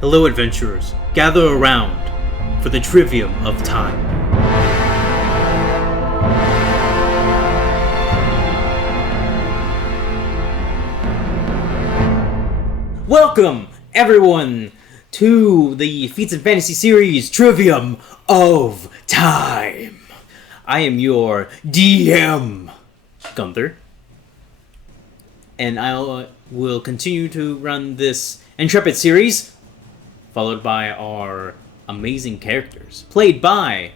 Hello, adventurers. Gather around for the Trivium of Time. Welcome, everyone, to the Feats and Fantasy series Trivium of Time. I am your DM, Gunther, and I will continue to run this intrepid series, followed by our amazing characters, played by...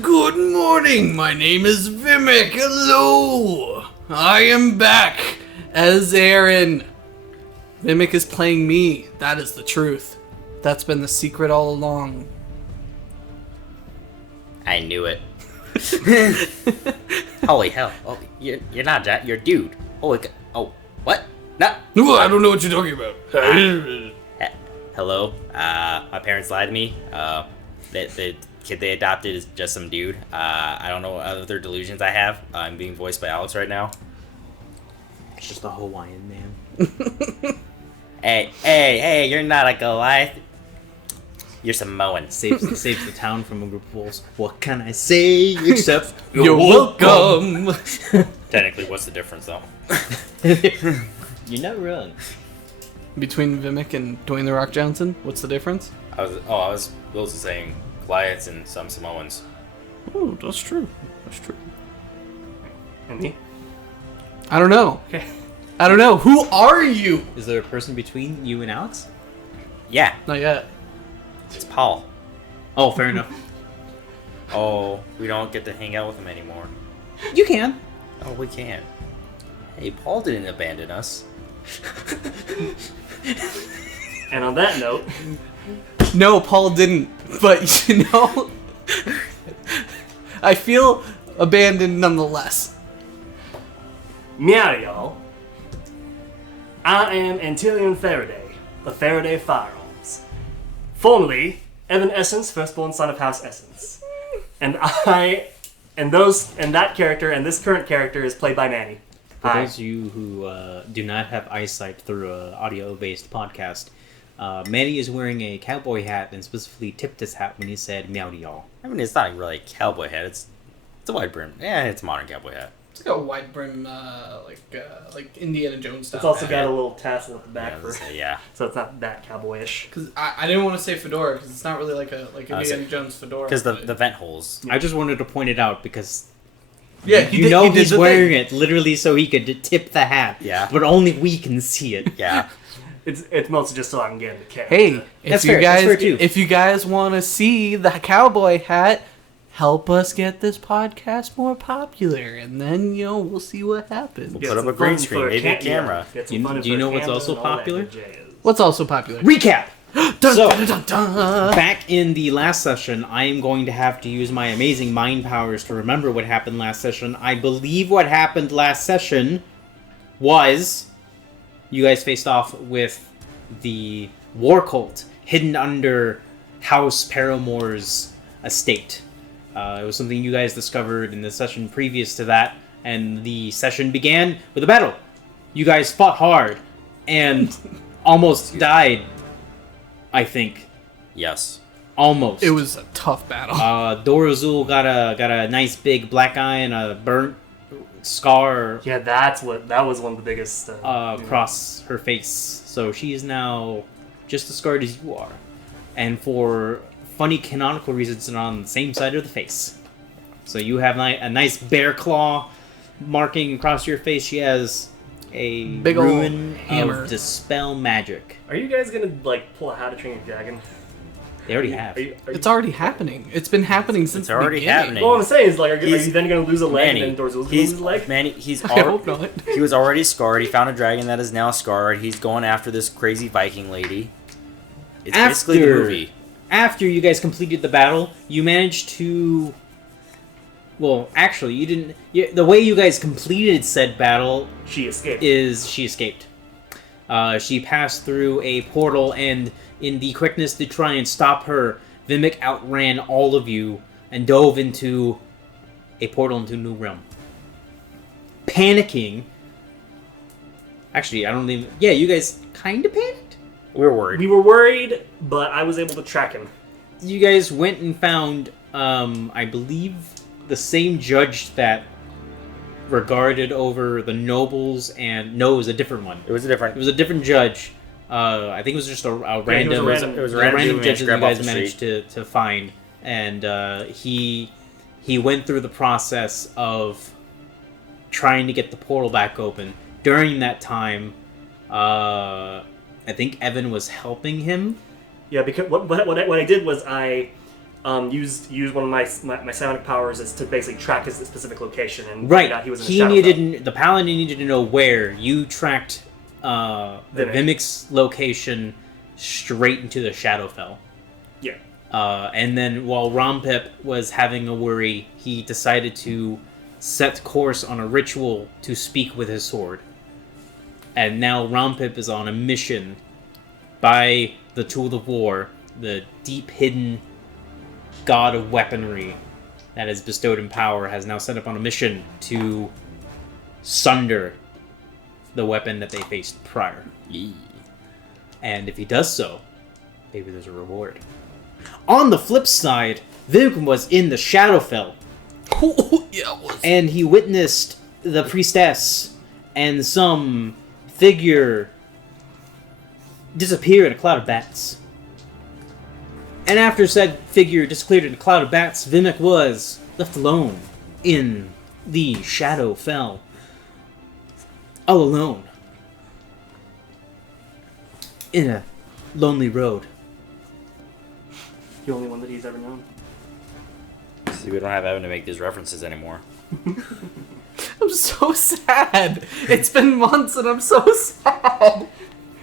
Good morning, my name is Vimack. Hello! I am back as Aaron. Vimack is playing me. That is the truth. That's been the secret all along. I knew it. Holy hell. Oh, you're not Jack, you're dude. Holy oh, what? No. I don't know what you're talking about. Hello. My parents lied to me. The kid they adopted is just some dude. I don't know what other delusions I have. I'm being voiced by Alex right now. It's just a Hawaiian man. Hey, you're not a Goliath. You're Samoan. Saves the town from a group of wolves. What can I say except You're welcome. Technically, what's the difference though? You're not wrong. Between Vimack and Dwayne The Rock Johnson, what's the difference? I was also saying Goliaths and some Samoans. Oh, that's true. That's true. And me? I don't know. Okay. I don't know. Who are you? Is there a person between you and Alex? Yeah, Not yet. it's Paul. Oh, fair enough. Oh, we don't get to hang out with him anymore. You can. Oh, we can. Hey, Paul didn't abandon us. And on that note, No, Paul didn't. But, you know, I feel abandoned nonetheless. meow y'all. I am Antileon Faraday, the Faraday Firearms. Formerly, Evan Essence, firstborn son of House Essence. And that character and this current character is played by Manny. For Hi. those of you who do not have eyesight through an audio-based podcast, Manny is wearing a cowboy hat and specifically tipped his hat when he said meow to y'all. I mean, it's not really a cowboy hat. It's a wide brim. Yeah, it's a modern cowboy hat. It's like a wide brim, like Indiana Jones style. It's also got a little tassel at the back, Yeah. so it's not that cowboyish. Because I didn't want to say fedora because it's not really like Indiana Jones fedora. Because the vent holes. I just wanted to point it out because yeah, you know he's wearing it literally so he could tip the hat. Yeah. But only we can see it. Yeah. It's mostly just so I can get in the character. Hey, That's fair, that's fair too. if you guys want to see the cowboy hat, help us get this podcast more popular, and then we'll see what happens. Put up a green screen, maybe a camera. Do you know what's also popular? What's also popular? Recap! Dun, So- dun, dun, dun. Back in the last session, I am going to have to use my amazing mind powers to remember what happened last session. I believe what happened last session was you guys faced off with the war cult hidden under House Paramore's estate. It was something you guys discovered in the session previous to that, and the session began with a battle. You guys fought hard and almost died, I think. Yes. Almost. It was a tough battle. Dorazul got a nice big black eye and a burnt scar Yeah, that was one of the biggest. across her face. So she is now just as scarred as you are. And for funny canonical reasons, it's on the same side of the face. So you have a nice bear claw marking across your face. She has a Big ol' ruin hammer. of dispel magic. Are you guys gonna pull a How to Train Your Dragon? They already have. Are you, It's already happening. It's been happening since It's already the beginning. happening. Well, what I'm saying is, are He's- you then gonna lose a leg Manny, and then Dorzul's gonna lose a leg? he's I hope not. he was already scarred. He found a dragon that is now scarred. He's going after this crazy Viking lady. It's basically the movie. After you guys completed the battle, you managed to... Well, actually, you didn't... The way you guys completed said battle She escaped. is she escaped. She passed through a portal, and in the quickness to try and stop her, Vimack outran all of you and dove into a portal into a new realm. Panicking. Actually, I don't even... Yeah, you guys kind of panicked? We were worried. We were worried, but I was able to track him. You guys went and found, I believe, the same judge that regarded over the nobles, and no, it was a different one. It was a different judge. I think it was just a random, it was a random judge that you grab off guys the managed to find, and he went through the process of trying to get the portal back open. During that time, I think Evan was helping him. Yeah, because what I did was I used one of my psionic powers as to basically track his specific location and figured out he was in the Shadowfell. The paladin needed to know where. You tracked the Vimack's location straight into the Shadowfell. Yeah. And then while Ronpip was having a worry, he decided to set course on a ritual to speak with his sword. And now Ronpip is on a mission by the Tool of War, the deep hidden god of weaponry that is bestowed in power, has now set up on a mission to sunder the weapon that they faced prior. Yee. And if he does so, maybe there's a reward. On the flip side, Vimack was in the Shadowfell, Yeah, it was. and he witnessed the priestess and some figure disappear in a cloud of bats. And after said figure disappeared in a cloud of bats, Vimack was left alone in the Shadowfell. All alone. In a lonely road. The only one that he's ever known. See, we don't have Evan to make these references anymore. I'm so sad. It's been months and I'm so sad.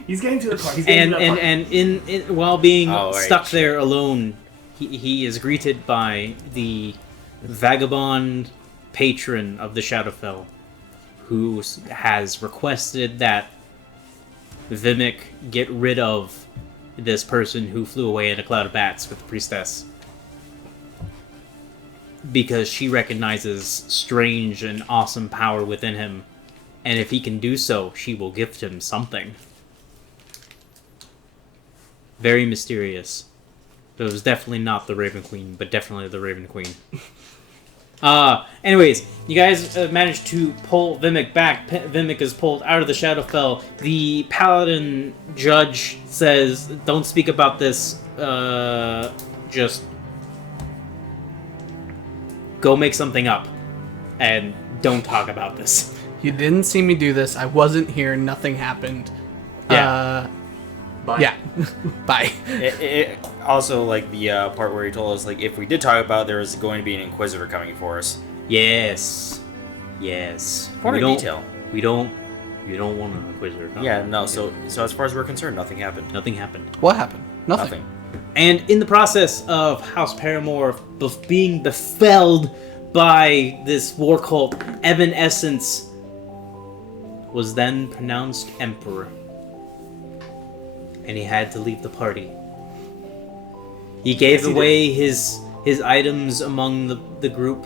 He's getting to the part. He's getting to that part. And in while being Oh, right. stuck there alone, he is greeted by the vagabond patron of the Shadowfell, who has requested that Vimack get rid of this person who flew away in a cloud of bats with the priestess, because she recognizes strange and awesome power within him, and if he can do so, she will gift him something. Very mysterious. But it was definitely not the Raven Queen, but definitely the Raven Queen. Anyways, you guys managed to pull Vimack back. Vimack is pulled out of the Shadowfell. The Paladin judge says, don't speak about this. Just go make something up. And don't talk about this. You didn't see me do this. I wasn't here. Nothing happened. Yeah. Bye. Yeah. Bye. It also, like, the part where he told us, like, if we did talk about it, there was going to be an Inquisitor coming for us. Yes. Point of detail. You don't want an Inquisitor. Yeah, no, so as far as we're concerned, nothing happened. Nothing happened. What happened? Nothing. And in the process of House Paramore being befelled by this war cult, Evanescence was then pronounced Emperor. And he had to leave the party. He gave away his items among the group,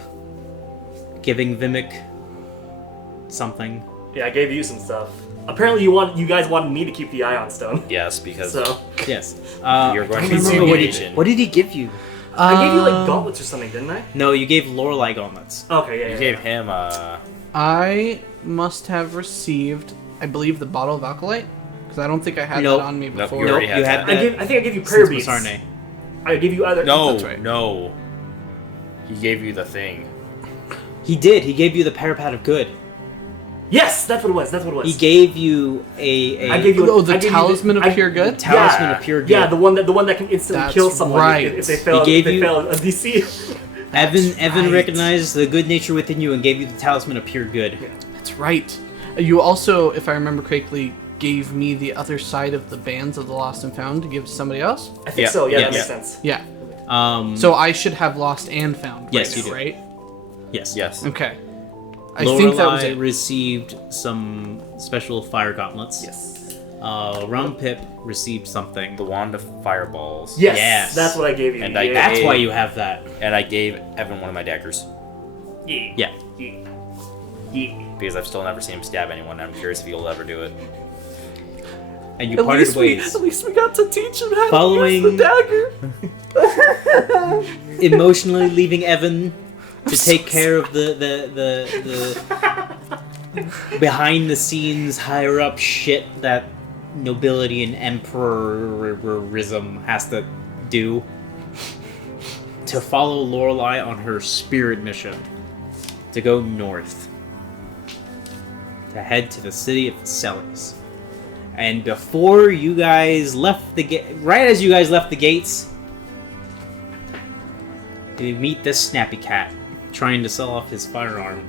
giving Vimack something. Yeah, I gave you some stuff. Apparently, you guys wanted me to keep the Ion Stone. Yes, because So Yes. you're going to be Remember humiliated. what did he give you? I gave you like gauntlets or something, didn't I? No, you gave Lorelei gauntlets. Okay, yeah. You yeah, gave yeah. him, I must have received, I believe, the bottle of alkalite. Because I don't think I had Nope. that on me Nope, before. you already had that. I think I gave you prayer Since beads. Masarne. I gave you either. No, That's right. no. He gave you the thing. He did. He gave you the Parapet of Good. Yes, that's what it was. That's what it was. He gave you a I gave you. Oh, the I gave you Talisman of Pure Good? Talisman of Pure Good. Yeah, the one that can instantly That's kill someone right. if they fail. He If gave they you- fail a DC. Evan right. recognized the good nature within you and gave you the Talisman of Pure Good. That's right. You also, if I remember correctly, gave me the other side of the bands of the Lost and Found to give to somebody else. I think Yeah, so. Yeah, yeah, that makes yeah. sense. Yeah. So I should have Lost and Found. Yes, right you now, do. Right? Yes. Yes. Okay. I think that was Lorelei it. received some special fire gauntlets. Yes. Ronpip received something. The Wand of Fireballs. Yes. Yes. That's what I gave you. And yeah. I- That's why you have that. And I gave Evan one of my daggers. Yeah. Yeah. Yeah. Yeah. Because I've still never seen him stab anyone. I'm curious if he'll ever do it. and you parted ways. At least we got to teach him how Following- to use the dagger. Emotionally leaving Evan to take care of the behind the scenes higher up shit that nobility and emperorism has to do. To follow Lorelei on her spirit mission. To go north. To head to the city of Celis. And before you guys left the gate, right as you guys left the gates, you meet this snappy cat trying to sell off his firearm.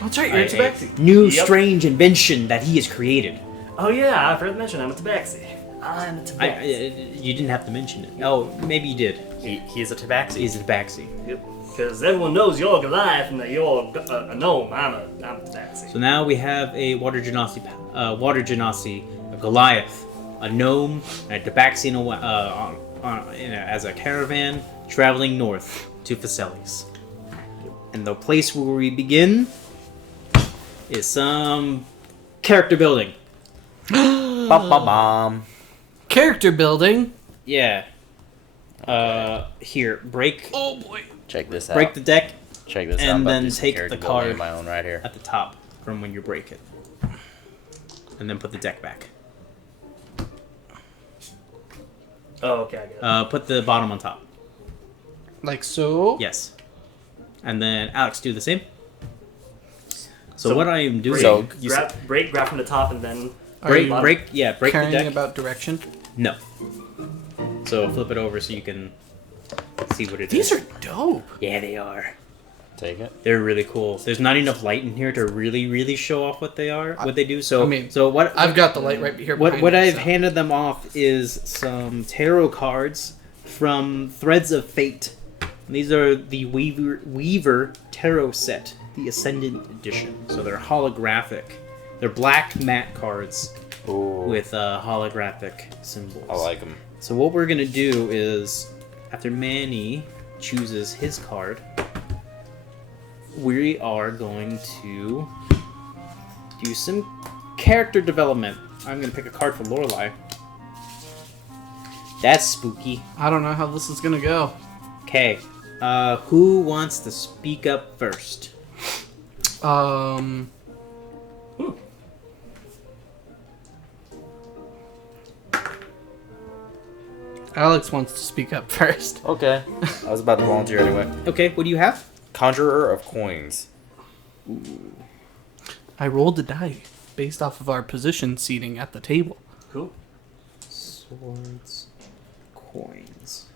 That's right, you're a Tabaxi. New Yep. strange invention that he has created. Oh yeah, I forgot to mention I'm a Tabaxi. I'm a Tabaxi. You didn't have to mention it. Oh, maybe you did. He's a Tabaxi. He's a Tabaxi. Yep. Because everyone knows you're Goliath and that you're a gnome. I'm a Tabaxi. So now we have a water genasi, a Goliath, a gnome, and a Tabaxi as a caravan traveling north to Phaselis. And the place where we begin is some character building. Ba-ba-bum. Character building. Yeah. Here, break Oh boy. Check this out. break the deck Check this out. and I'm about to then do some take character the building card of my own right here. at the top from when you break it. And then put the deck back. Oh, okay, I get it. Put the bottom on top. Like so. Yes. And then Alex, do the same. So what I am doing, So, you grab from the top and then break Are you break the caring deck. about direction? No. So flip it over so you can see what it is. These are dope. Yeah, they are. Take it. They're really cool. There's not enough light in here to really show off what they are, what they do. So I mean, so what I've got the light right here. what behind me, I've so. handed them off is some tarot cards from Threads of Fate. These are the Weaver Tarot set, the Ascendant Edition. So they're holographic. They're black matte cards Ooh. with holographic symbols. I like them. So what we're gonna do is, after Manny chooses his card, we are going to do some character development. I'm gonna pick a card for Lorelei. That's spooky. I don't know how this is gonna go. Okay, who wants to speak up first? Alex wants to speak up first. Okay. I was about to volunteer anyway. Okay, what do you have? Conjurer of Coins. I rolled a die based off of our position seating at the table. cool. Swords, coins.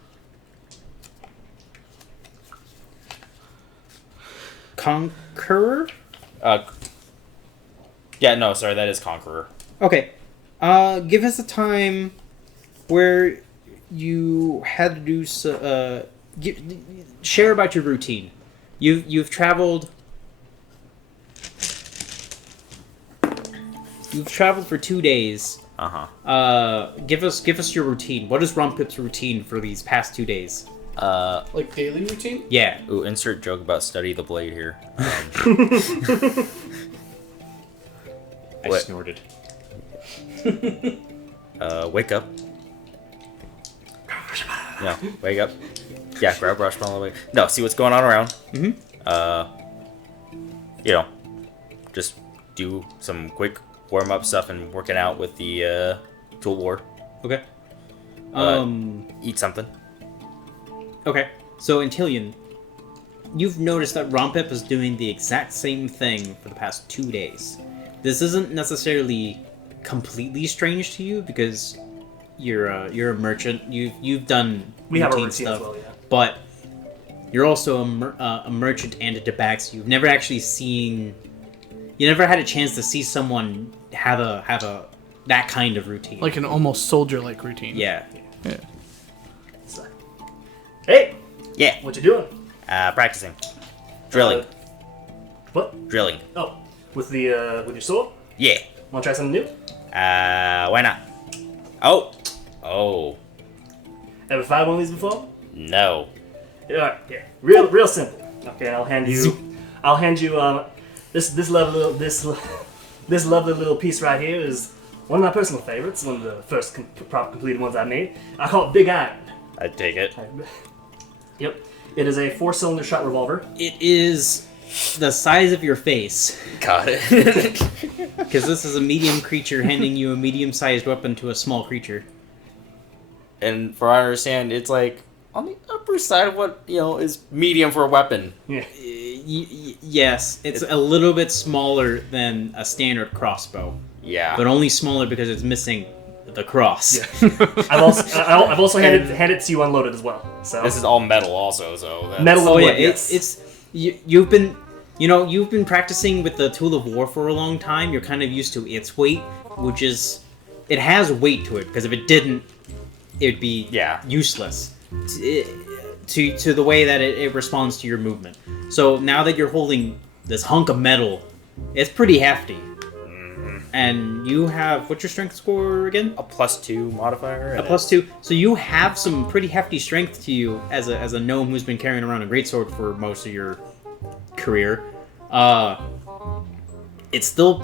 Conqueror? Yeah, no, sorry, that is Conqueror. Okay. Give us a time where you had to do share about your routine. You've traveled. You've traveled for 2 days. Give us your routine. What is Ronpip's routine for these past 2 days? Like daily routine? Yeah. Ooh, insert joke about study the blade here. I What? snorted. Wake up. No, wake up. Yeah, grab Brushmallow. Wake. No, see what's going on around. You know, just do some quick warm-up stuff and working out with the tool war. Okay. Eat something. Okay. So Antileon, you've noticed that Ronpip is doing the exact same thing for the past 2 days. This isn't necessarily completely strange to you because you're a merchant. You've done We have a routine routine stuff, as well, yeah. but you're also a merchant and a Tabaxi. You've never actually seen. You never had a chance to see someone have a that kind of routine. Like an almost soldier-like routine. Yeah. Yeah. So, hey, Yeah. what you doing? Practicing. Drilling. What? Drilling. Oh, with your sword? Yeah. Want to try something new? Why not? Oh. Ever fired one of these before? No. Yeah, yeah. Real simple. Okay, I'll hand you this lovely little piece right here is one of my personal favorites, one of the first proper completed ones I made. I call it Big Iron. I'd take it. Yep. It is a 4-cylinder shot revolver. It is the size of your face. Got it. Because this is a medium creature handing you a medium-sized weapon to a small creature. And for what I understand, it's like on the upper side of what, is medium for a weapon. Yeah. Yes, it's a little bit smaller than a standard crossbow. Yeah. But only smaller because it's missing the cross. Yeah. I've also handed it to you unloaded as well. So This is all metal also, so that's... metal. Oh and yeah, wood, yes. it's you've been practicing with the tool of war for a long time. You're kind of used to its weight, which is it has weight to it because if it didn't, it'd be useless to the way that it responds to your movement. So now that you're holding this hunk of metal, it's pretty hefty. And you have, what's your strength score again? A +2 modifier. A +2. So you have some pretty hefty strength to you as a gnome who's been carrying around a greatsword for most of your career. It's still,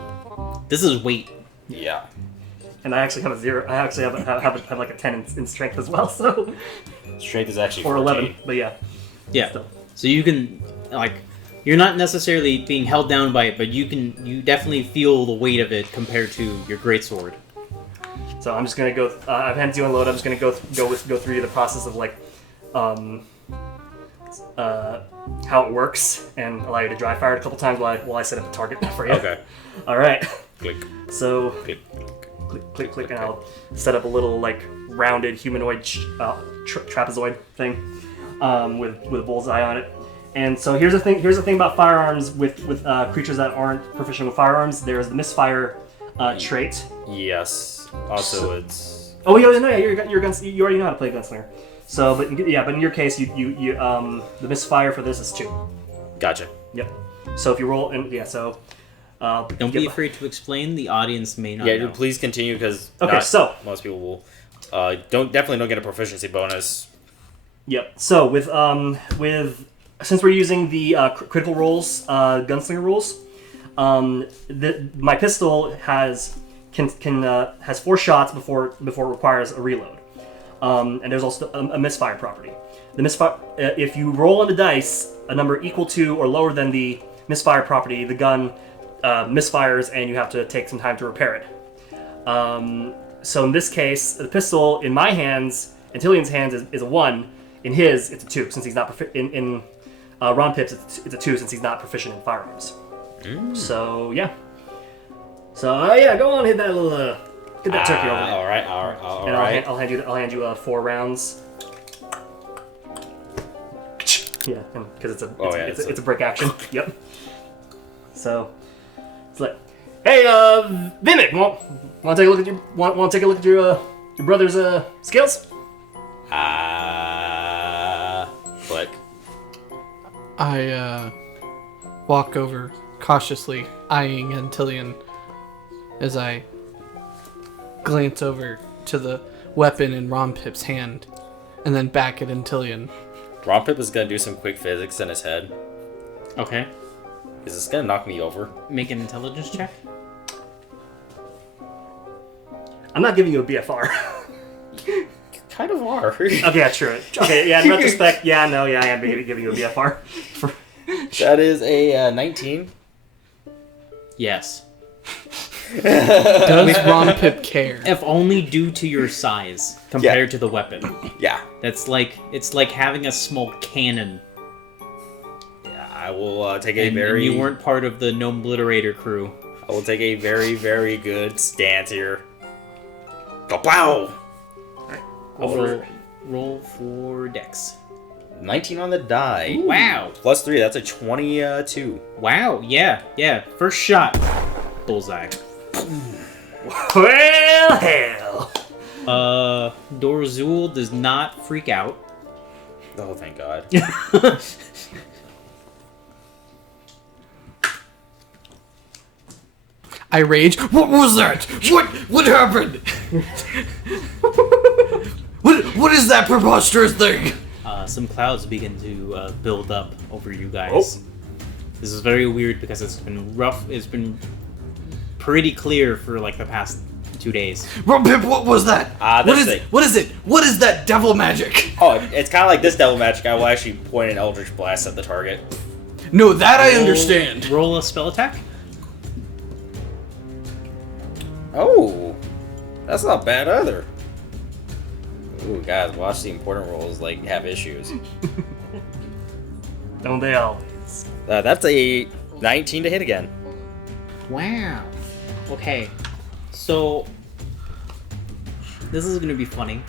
this is weight. Yeah. And I actually have a 0. I actually have like a 10 in strength as well. So Strength is actually or 14. 11. But yeah. Yeah. Still. So you can, you're not necessarily being held down by it, but you definitely feel the weight of it compared to your greatsword. So I'm just gonna go. I've handed you unload. I'm just gonna go through the process of how it works and allow you to dry fire it a couple times while I set up a target for you. Okay. All right. Click. So Click. click, click, and I'll set up a little rounded humanoid trapezoid thing with a bullseye on it. And so here's the thing about firearms with creatures that aren't proficient with firearms. There's the misfire trait. Yes. Also, it's... Oh yeah, no, yeah, you're guns. You already know how to play gunslinger. So, but in your case, you the misfire for this is 2. Gotcha. Yep. So if you roll, and yeah, so. Don't be afraid to explain. The audience may not Yeah, know. please continue because most people will. Definitely don't get a proficiency bonus. Yep. So with since we're using the critical rolls, gunslinger rules, my pistol has 4 shots before it requires a reload, and there's also a misfire property. The misfire, if you roll on the dice a number equal to or lower than the misfire property, the gun misfires, and you have to take some time to repair it. So in this case, the pistol in my hands, Antileon's hands, is a 1. In his, it's a 2 since he's not in Ronpip's, it's a 2 since he's not proficient in firearms. So yeah. So yeah, go on, hit that little get that turkey over there. All right. And I'll hand you 4 rounds. Yeah, because it's a brick action. Yep. So it's like, hey, Vimack, want to take a look at your brother's skills? Click. I walk over cautiously, eyeing Antileon as I glance over to the weapon in Ronpip's hand, and then back at Antileon. Ronpip is gonna do some quick physics in his head. Okay. Is this gonna knock me over? Make an intelligence check. I'm not giving you a BFR. Kind of are. Okay, yeah, true. Okay, yeah, in retrospect, yeah, I am giving you a BFR. That is a 19. Yes. Does Ronpip care? If only due to your size compared to the weapon. Yeah. It's like having a small cannon. I will take And you weren't part of the Gnome Obliterator crew. I will take a very, very good stance here. Ka-pow! Roll for Dex. 19 on the die. Ooh. Wow. Plus 3, that's a 22. Wow, yeah. First shot. Bullseye. Well, hell. Dorzul does not freak out. Oh, thank God. I rage. What was that? What happened? What is that preposterous thing? Some clouds begin to build up over you guys. Oh. This is very weird because it's been rough. It's been pretty clear for like the past 2 days. Ronpip, what was that? What is it? What is it? What is that devil magic? Oh, it's kind of like this devil magic. I will actually point an Eldritch Blast at the target. No, that I understand. Roll a spell attack. Oh, that's not bad either. Ooh, guys, watch the important rolls have issues. Don't they always? That's a 19 to hit again. Wow. Okay. So this is gonna be funny.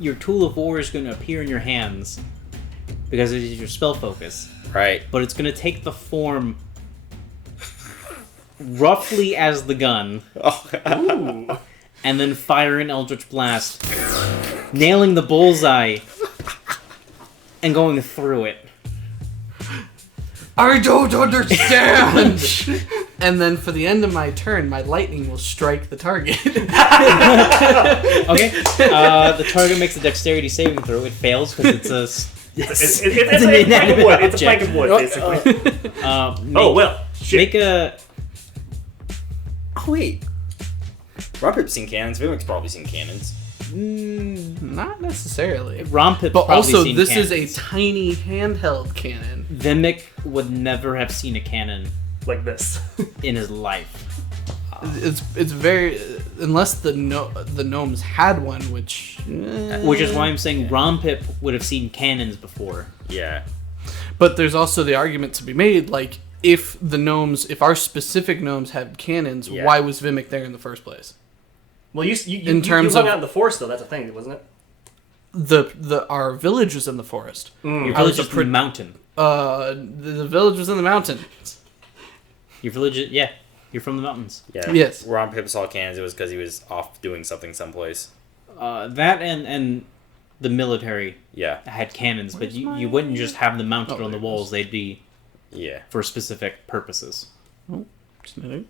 Your tool of war is gonna appear in your hands because it is your spell focus. Right. But it's gonna take the form roughly as the gun, Ooh. and then fire an Eldritch Blast, nailing the bullseye and going through it. I don't understand. And then for the end of my turn, my lightning will strike the target. Okay. The target makes a dexterity saving throw. It fails because it's a. It's a plank of wood. It's a plank of wood, basically. Oh, well. Shit. Make a. Oh, wait. Ronpip's seen cannons. Vimack's probably seen cannons. Not necessarily. Ronpip, But probably also, seen this cannons. is a tiny handheld cannon. Vimack would never have seen a cannon Like this. in his life. It's very unless the gnomes had one, which Which is why I'm saying Ronpip would have seen cannons before. Yeah. But there's also the argument to be made, like if our specific gnomes had cannons, Yeah. why was Vimack there in the first place? Well, you In terms hung of- out in the forest, though. That's a thing, wasn't it? Our village was in the forest. Your I village was is in the mountain. The village was in the mountain. Your village, yeah. You're from the mountains. Yeah. Yes. Ronpip saw cannons. It was because he was off doing something someplace. That and the military Yeah. had cannons, but you wouldn't just have them mounted on the walls. They'd be Yeah. for specific purposes. Just a minute.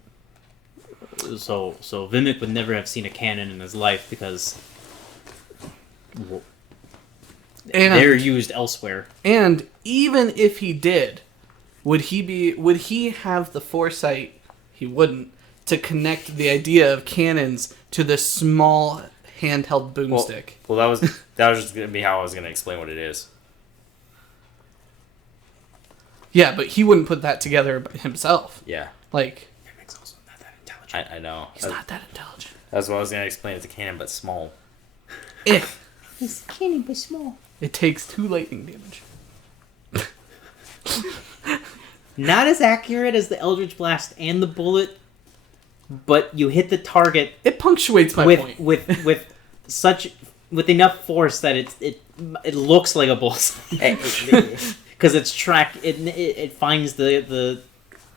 So Vimack would never have seen a cannon in his life because they're used elsewhere. And even if he did, would he have the foresight? He wouldn't, to connect the idea of cannons to this small handheld boomstick. Well, that was just gonna be how I was gonna explain what it is. Yeah, but he wouldn't put that together himself. Yeah. Like, Vimack's also not that intelligent. I know. he's not that intelligent. That's what I was gonna explain. It's a cannon, but small. If It's cannon, but small. it takes 2 lightning damage. Not as accurate as the Eldritch Blast and the bullet, but you hit the target It punctuates my with point. with enough force that it looks like a bullseye because it's tracked. It finds the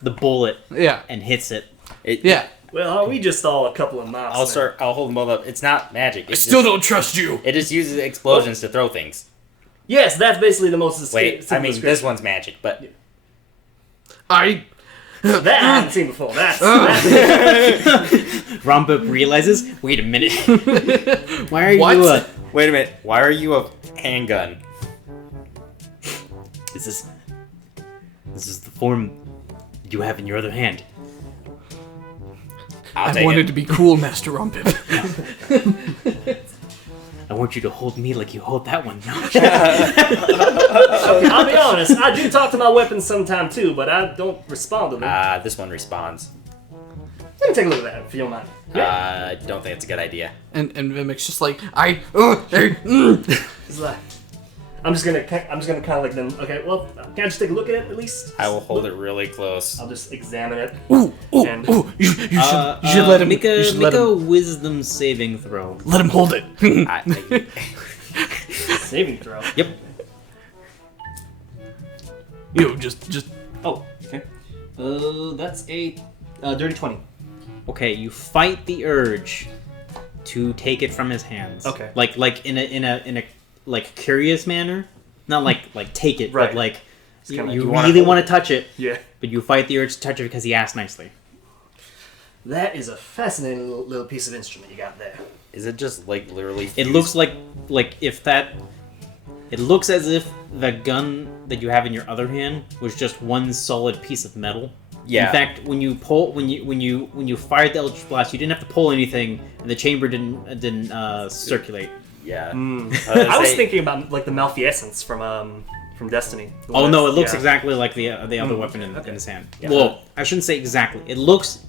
bullet Yeah. and hits it. Yeah. Well, are we just all a couple of mobs? I'll hold them both up. It's not magic. I still don't trust you. It just uses explosions to throw things. Yes, that's basically the most Wait, I mean, simple this one's magic, but I That I haven't seen before. That's Ronpip realizes, wait a minute. Why are What? you wait a minute. Why are you a handgun? This is the form you have in your other hand. I'll I take wanted it. to be cool, Master Ronpip. I want you to hold me like you hold that one. No. I'll be honest. I do talk to my weapons sometime too, but I don't respond to them. This one responds. Let me take a look at that if you don't mind. I don't think it's a good idea. and Vimack's just like, It's like, I'm just gonna kind of like them. Okay, well, can I just take a look at it at least? I will hold it really close. I'll just examine it. ooh, you should let him. Make you should let a him. wisdom saving throw. Let him hold it. Saving throw. Yep. You just. Oh, okay. That's a dirty 20. Okay, you fight the urge to take it from his hands. Okay. Like in a like curious manner, not like take it, Right. but like you kinda like you wanna really hold want to touch it, Yeah. but you fight the urge to touch it because he asked nicely. That is a fascinating little piece of instrument you got there. Is it just like literally? It looks like if that. It looks as if the gun that you have in your other hand was just one solid piece of metal, Yeah. In fact, when you fired the Eldritch Blast, you didn't have to pull anything, and the chamber didn't circulate. Yeah. I was thinking about like the Malfeasance from Destiny. Oh no, it looks exactly like the other weapon in his hand. Yeah. Well, I shouldn't say exactly. It looks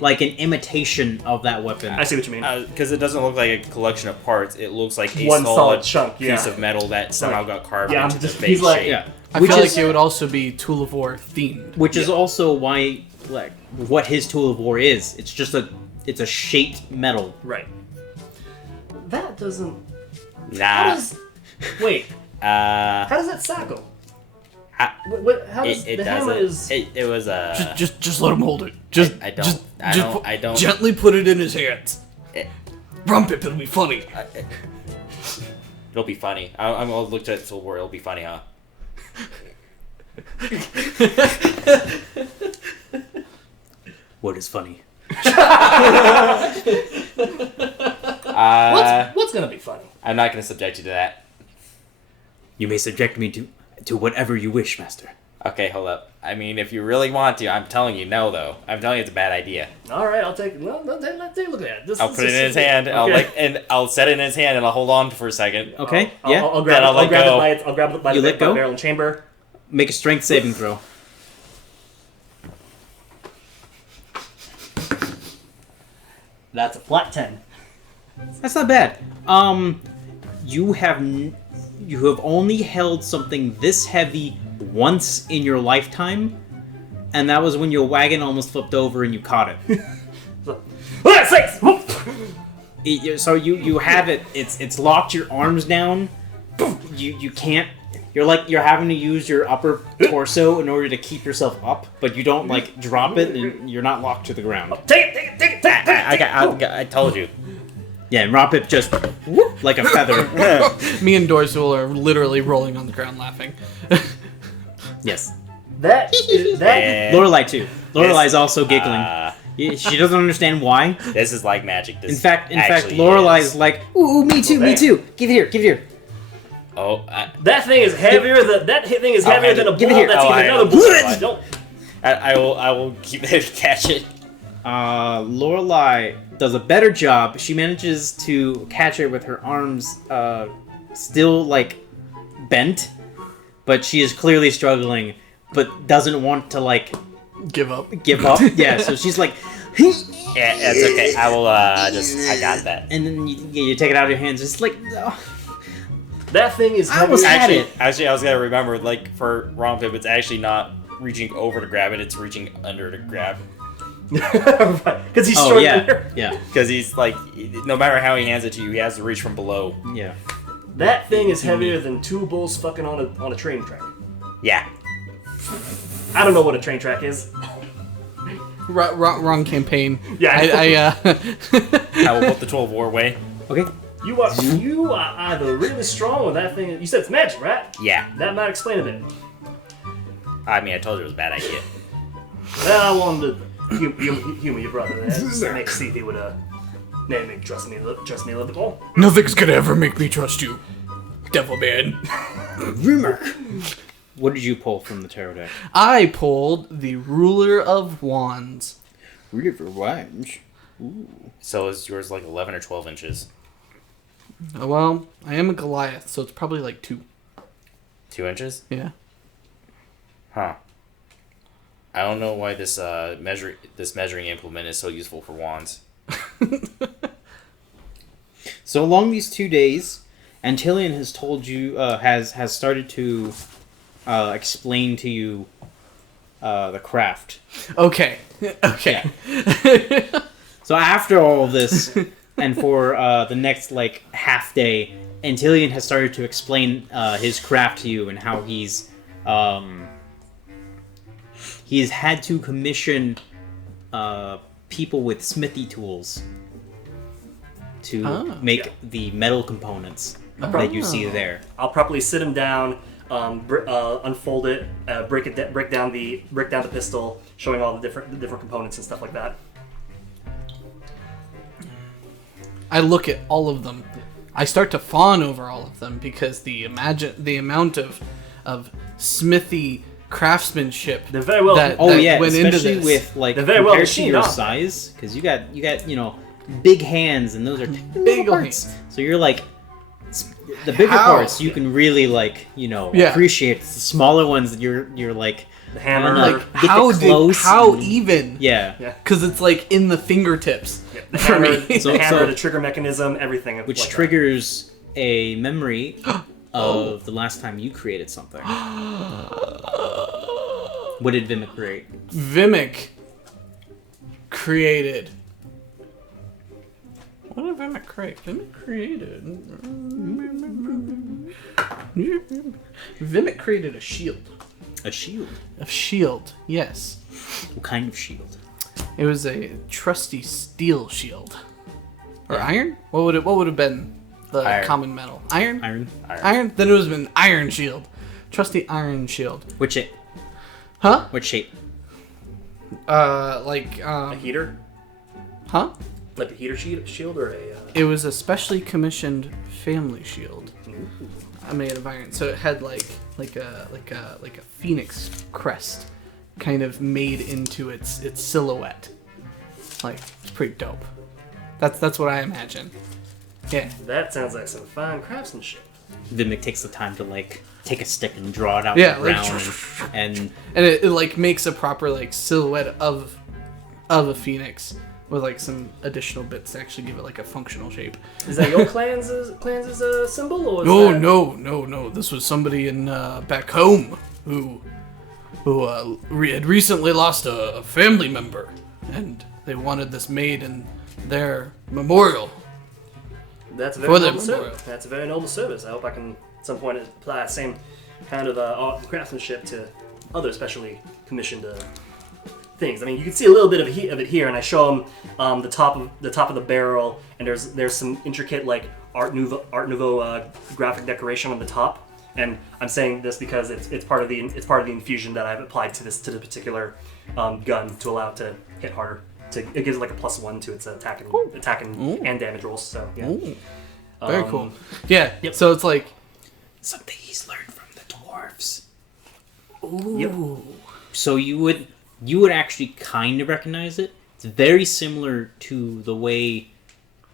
like an imitation of that weapon. I see what you mean. Because it doesn't look like a collection of parts. It looks like a One solid solid chunk, piece of metal that somehow got carved Yeah, into I'm the just- face he's like- shape. Yeah. I Which feel is- like it would also be Tool of War themed. Which is also why, like, what his tool of war is. It's just it's a shaped metal. Right. That doesn't. How Nah. does? Wait. How does that sackle? I- How does it the hammer doesn't. is? It was Just let him hold it. Just I don't- just, I just don't- I don't- gently put it in his hands. It- Ronpip, it'll be funny. It'll be funny. I'm gonna look at it till where it'll be funny, huh? What is funny? What's gonna be funny? I'm not gonna subject you to that. You may subject me to whatever you wish, master. Okay, hold up. I mean, if you really want to, I'm telling you no, though. I'm telling you it's a bad idea. All right, I'll take. Well, let's take a look at it. I'll put it in his hand. Okay. And I'll set it in his hand, and I'll hold on for a second. Okay. I'll, yeah. I'll grab Then it. I'll I'll let grab go. it by its. I'll grab it by You the let go? barrel and chamber. Make a strength saving throw. That's a flat 10. That's not bad. You have only held something this heavy once in your lifetime, and that was when your wagon almost flipped over and you caught it. Six. So you have it. It's locked your arms down. You can't. You're having to use your upper torso in order to keep yourself up, but you don't like drop it, and you're not locked to the ground. Take it. I told you. Yeah, and Ronpip just whoop, like a feather. Me and Dorsal are literally rolling on the ground laughing. Yes. That is that. And Lorelai too. Lorelai's also giggling. uh, She doesn't understand why. this is like magic. This In fact, actually Lorelai's is. like, ooh, me too, me man. too. Give it here. Oh, That thing is heavier than heavier than a give it ball. here. That's Oh, even I another know. bullet. Don't. I will keep it catch it. Lorelai does a better job. She manages to catch it with her arms still like bent, but she is clearly struggling, but doesn't want to like Give up. give up. Yeah, so she's like, Yeah, that's okay. I will I got that. and then you take it out of your hands. It's like, oh. That thing is I almost heavier. had Actually, I was gonna remember, like, for Ronpip, it's actually not reaching over to grab it, it's reaching under to grab. Because he's Oh struggling. yeah. Because he's, like, no matter how he hands it to you, he has to reach from below. That thing is heavier than two bulls fucking on a train track. Yeah. I don't know what a train track is. Wrong campaign. Yeah. I will put the 12 war away. Okay. You are either really strong or that thing. You said it's magic, right? Yeah. That might explain a bit. I mean, I told you it was a bad idea. Well, I wanted to humor your brother there. Just to make see if he would maybe trust me a little bit more. Nothing's gonna ever make me trust you, Devil Man. Vimack. What did you pull from the tarot deck? I pulled the Ruler of Wands. River Revenge. So is yours like 11 or 12 inches? Well, I am a Goliath, so it's probably like 2. 2 inches? Yeah. Huh. I don't know why this measuring implement is so useful for wands. So along these 2 days, Antileon has told you has started to explain to you the craft. Okay. Okay. So after all of this, and for the next like half day, Antileon has started to explain his craft to you and how he's had to commission people with smithy tools to make the metal components that you see there. I'll properly sit him down, unfold it, break down the pistol, showing all the different components and stuff like that. I look at all of them. I start to fawn over all of them because the amount of smithy craftsmanship. They're very well. That- Oh yeah, went into especially this. with like They're very well compared to machined, your aren't they? size, because you got big hands, and those are Big big parts. hands. So you're like the bigger How? parts you can really Yeah. appreciate. The smaller ones that you're like The hammer. I don't know, Like get close how and- even? yeah. Yeah. Because it's like in the fingertips The for hammer, me. So- the hammer, so- the trigger mechanism, everything. Which like that. triggers a memory of the last time you created something. What did Vimack create? Vimack created. What did Vimack create? Vimack created. Vimack created a shield. A shield. A shield, yes. What kind of shield? It was a trusty steel shield. Or iron? What would have been the Iron. common metal? Iron? Iron. Iron? Then it would have been iron shield. Trusty iron shield. Which shape? Huh? What shape? A heater, Huh? like a heater shield, or a. It was a specially commissioned family shield. Made of iron. So it had like a phoenix crest kind of made into its silhouette. Like, it's pretty dope. That's what I imagine. Yeah. That sounds like some fine craftsmanship. Vimack takes the time to take a stick and draw it out Yeah, on the like, ground, and And it like makes a proper like silhouette of a phoenix with like some additional bits to actually give it like a functional shape. Is that your clan's symbol, or is No, that... no. This was somebody in back home who had recently lost a family member, and they wanted this made in their memorial. That's a For very the noble memorial. service. That's a very noble service. I hope I can at some point apply the same kind of art and craftsmanship to other specially commissioned things. I mean, you can see a little bit of it here, and I show them the top of the barrel, and there's some intricate like Art Nouveau graphic decoration on the top. And I'm saying this because it's part of the infusion that I've applied to the particular gun to allow it to hit harder. It gives like a +1 to its attacking and damage rolls. So yeah. Ooh, very Um, cool. Yeah. yep. So it's like, something he's learned from the dwarves. ooh. So you would actually kind of recognize it. It's very similar to the way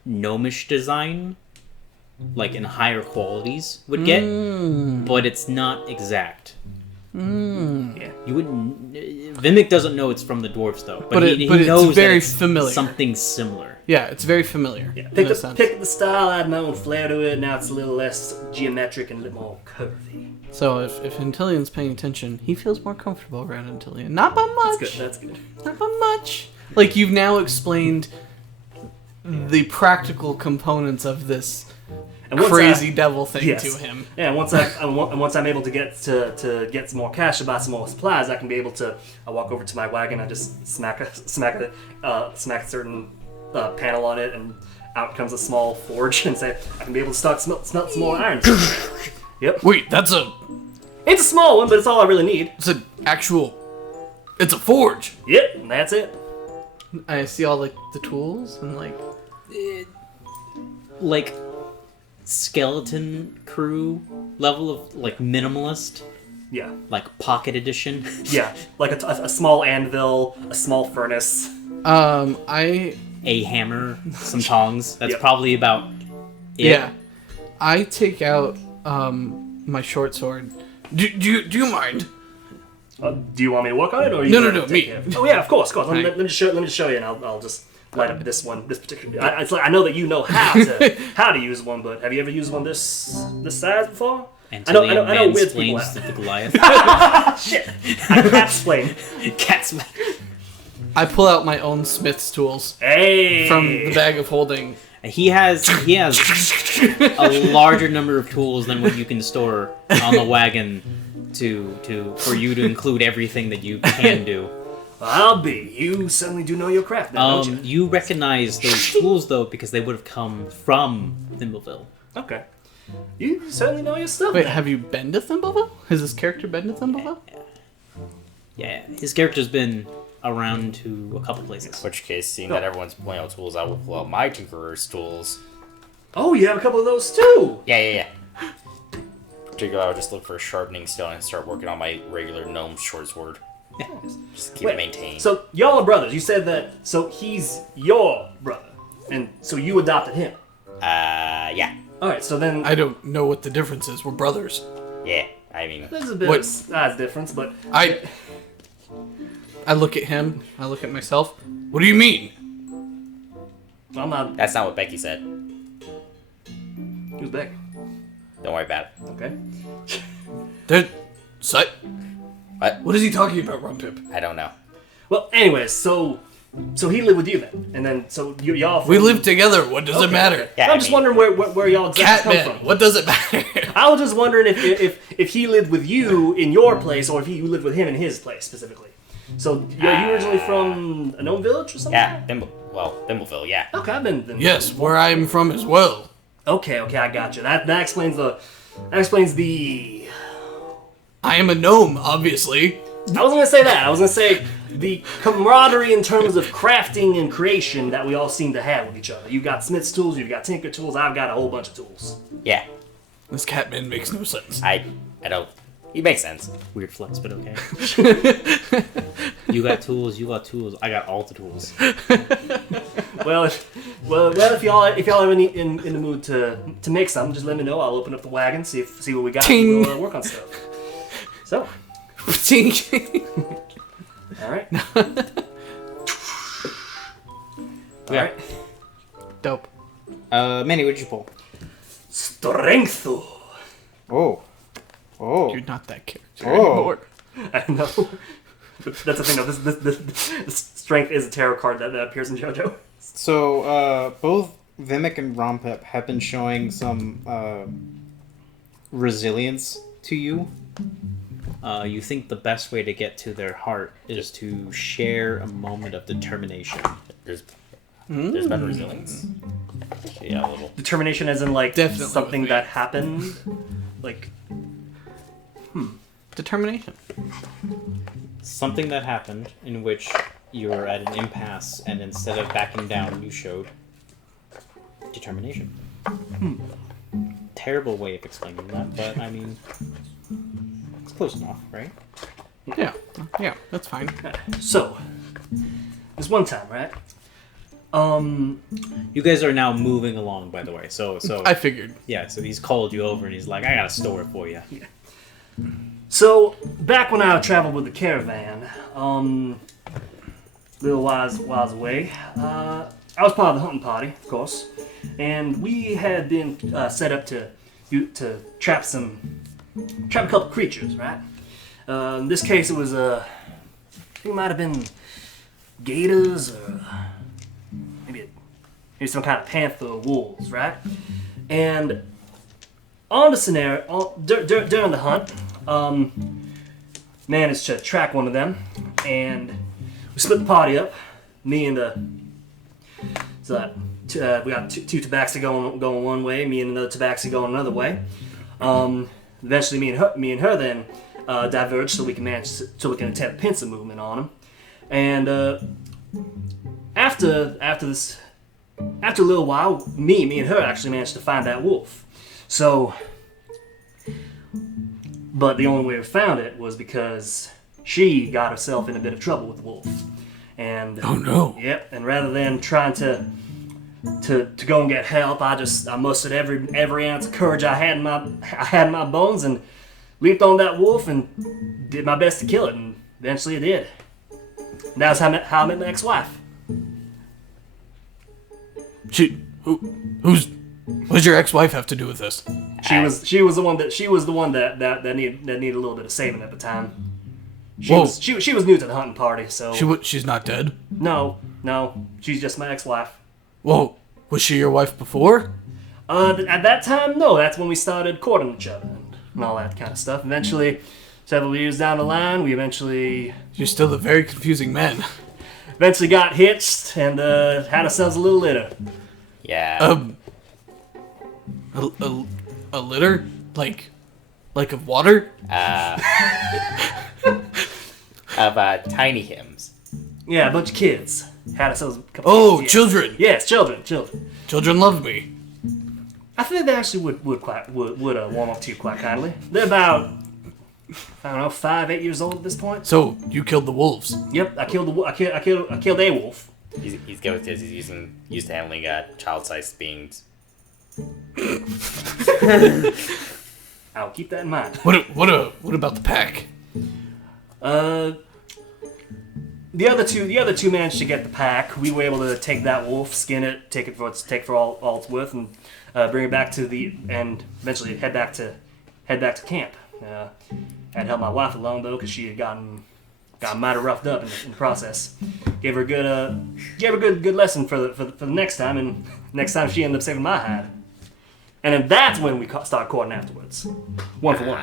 gnomish design, like in higher qualities, would get, but it's not exact. Yeah. You wouldn't. Vimack doesn't know it's from the dwarves though, But he it's knows very that it's familiar. Something similar. Yeah, it's very familiar. Yeah. in a sense. Pick the style, add my own flair to it. Now it's a little less geometric and a little more curvy. So if Antileon's paying attention, he feels more comfortable around Antileon. Not by much. That's good. That's good. Not by much. Like, you've now explained the practical components of this And once crazy devil thing yes. to him. Yeah, and once I'm able to get some more cash to buy some more supplies, I can be able to. I walk over to my wagon, I just smack a certain panel on it, and out comes a small forge, and say I can be able to start smelt some more iron. Yep, Wait, it's a small one, but it's all I really need. it's an actual, it's a forge. Yep, and that's it. I see all like the tools and like, Like skeleton crew level of like minimalist, Yeah, like pocket edition. yeah, like a small anvil, a small furnace. I A hammer, some tongs. That's Yep. probably about it. yeah, I take out my short sword. Do you mind? Do you want me to work on it, or are you No, gonna no, take me. care of it? Oh yeah, of course. Let me Right. just show you, and I'll just light up this particular. It's like I know that you know how to use one, but have you ever used one this size before? Antileon I know weird people mansplains to have. the Goliath. Shit, I can't explain. Cat's I pull out my own smith's tools Hey, from the bag of holding. He has a larger number of tools than what you can store on the wagon for you to include everything that you can do. I'll be. You certainly do know your craft, now, don't you? You recognize those tools though because they would have come from Thimbleville. Okay. You certainly know your stuff. Wait, now. have you been to Thimbleville? Has this character been to Thimbleville? Yeah, his character's been around to a couple places. In which case, seeing that everyone's pulling out tools, I will pull out my Tinkerer's tools. Oh, you have a couple of those too. Yeah. particular, I would just look for a sharpening stone and start working on my regular gnome short sword. Yeah. Just keep it maintained. So y'all are brothers. You said that. So he's your brother, and so you adopted him. Yeah. All right. So then I don't know what the difference is. We're brothers. Yeah. I mean, there's a bit What- of size difference, but I look at him. I look at myself. What do you mean? I'm not. that's not what Becky said. Who's back? Don't worry about it. Okay. There, so, What? what is he talking about, Ronpip? I don't know. Well, anyways, so he lived with you then, and then so y'all. We live together. What does it Okay, matter? okay. Yeah, I'm I just mean- wondering where y'all exactly come Catman. from. What does it matter? I was just wondering if he lived with you in your place, or if you lived with him in his place specifically. So are you originally from a gnome village or something? Yeah, Thimbleville, yeah. Okay, I've been. Yes, where I'm from as well. Okay, I got you. That explains the. I am a gnome, obviously. I was gonna say that. I was gonna say the camaraderie in terms of crafting and creation that we all seem to have with each other. You've got smith's tools, you've got tinker tools. I've got a whole bunch of tools. Yeah. This Catman makes no sense. I don't... It makes sense. Weird flex, but okay. You got tools. I got all the tools. Well, if y'all ever need in the mood to make something, just let me know. I'll open up the wagon, see what we got. Ting. And we'll work on stuff. So, all right. All right. Dope. Manny, what'd you pull? Strength. Oh. You're not that character Oh. anymore. I know. That's the thing, though. This strength is a tarot card that appears in JoJo. So, both Vimack and Ronpip have been showing some resilience to you. You think the best way to get to their heart is to share a moment of determination. There's been resilience. Yeah, a little. Determination, as in like Definitely something with me. that happened, like Determination. Something that happened in which you were at an impasse, and instead of backing down, you showed determination. Terrible way of explaining that, but I mean, it's close enough, right? Yeah, that's fine. so. This one time, right? You guys are now moving along, by the way. So I figured. yeah. So he's called you over, and he's like, "I got a story for you." So back when I traveled with the caravan, little whiles away, I was part of the hunting party, of course, and we had been set up to trap a couple creatures, right? In this case, it was I think it might have been gators or maybe some kind of panther or wolves, right? And on the scenario, during the hunt, managed to track one of them, and we split the party up. Me and we got two Tabaxi going one way, me and another Tabaxi going another way. Eventually, me and her then diverged so we can attempt a pincer movement on him. And after a little while, me and her actually managed to find that wolf. So, but the only way we found it was because she got herself in a bit of trouble with the wolf. And Oh no. yep. And rather than trying to go and get help, I mustered every ounce of courage I had in my bones and leaped on that wolf and did my best to kill it. And eventually, it did. And that's how I met my ex-wife. What does your ex-wife have to do with this? She was the one that needed a little bit of saving at the time. She Whoa. was new to the hunting party, so She's not dead? no, she's just my ex-wife. Whoa, was she your wife before? At that time, no. That's when we started courting each other and all that kind of stuff. Eventually, several years down the line, we You're still a very confusing man. got hitched and had ourselves a little litter. Yeah. A litter? Like of water? Of tiny hymns. Yeah, a bunch of kids. Had ourselves a couple Oh, kids, yeah. children! Yes, children. Children love me. I think they actually would warm up to you quite kindly. They're about, I don't know, 5-8 years old at this point. So you killed the wolves. Yep, I killed a wolf. He's good because he's used to handling child-sized beings. I'll keep that in mind. What about the pack? The other two managed to get the pack. We were able to take that wolf, skin it, take for all it's worth, and bring it back and eventually head back to camp. Had held my wife alone though, because she had gotten mighty roughed up in the process. Gave her a good lesson for the next time, and next time she ended up saving my hide. And then that's when we started courting afterwards. 1 for 1.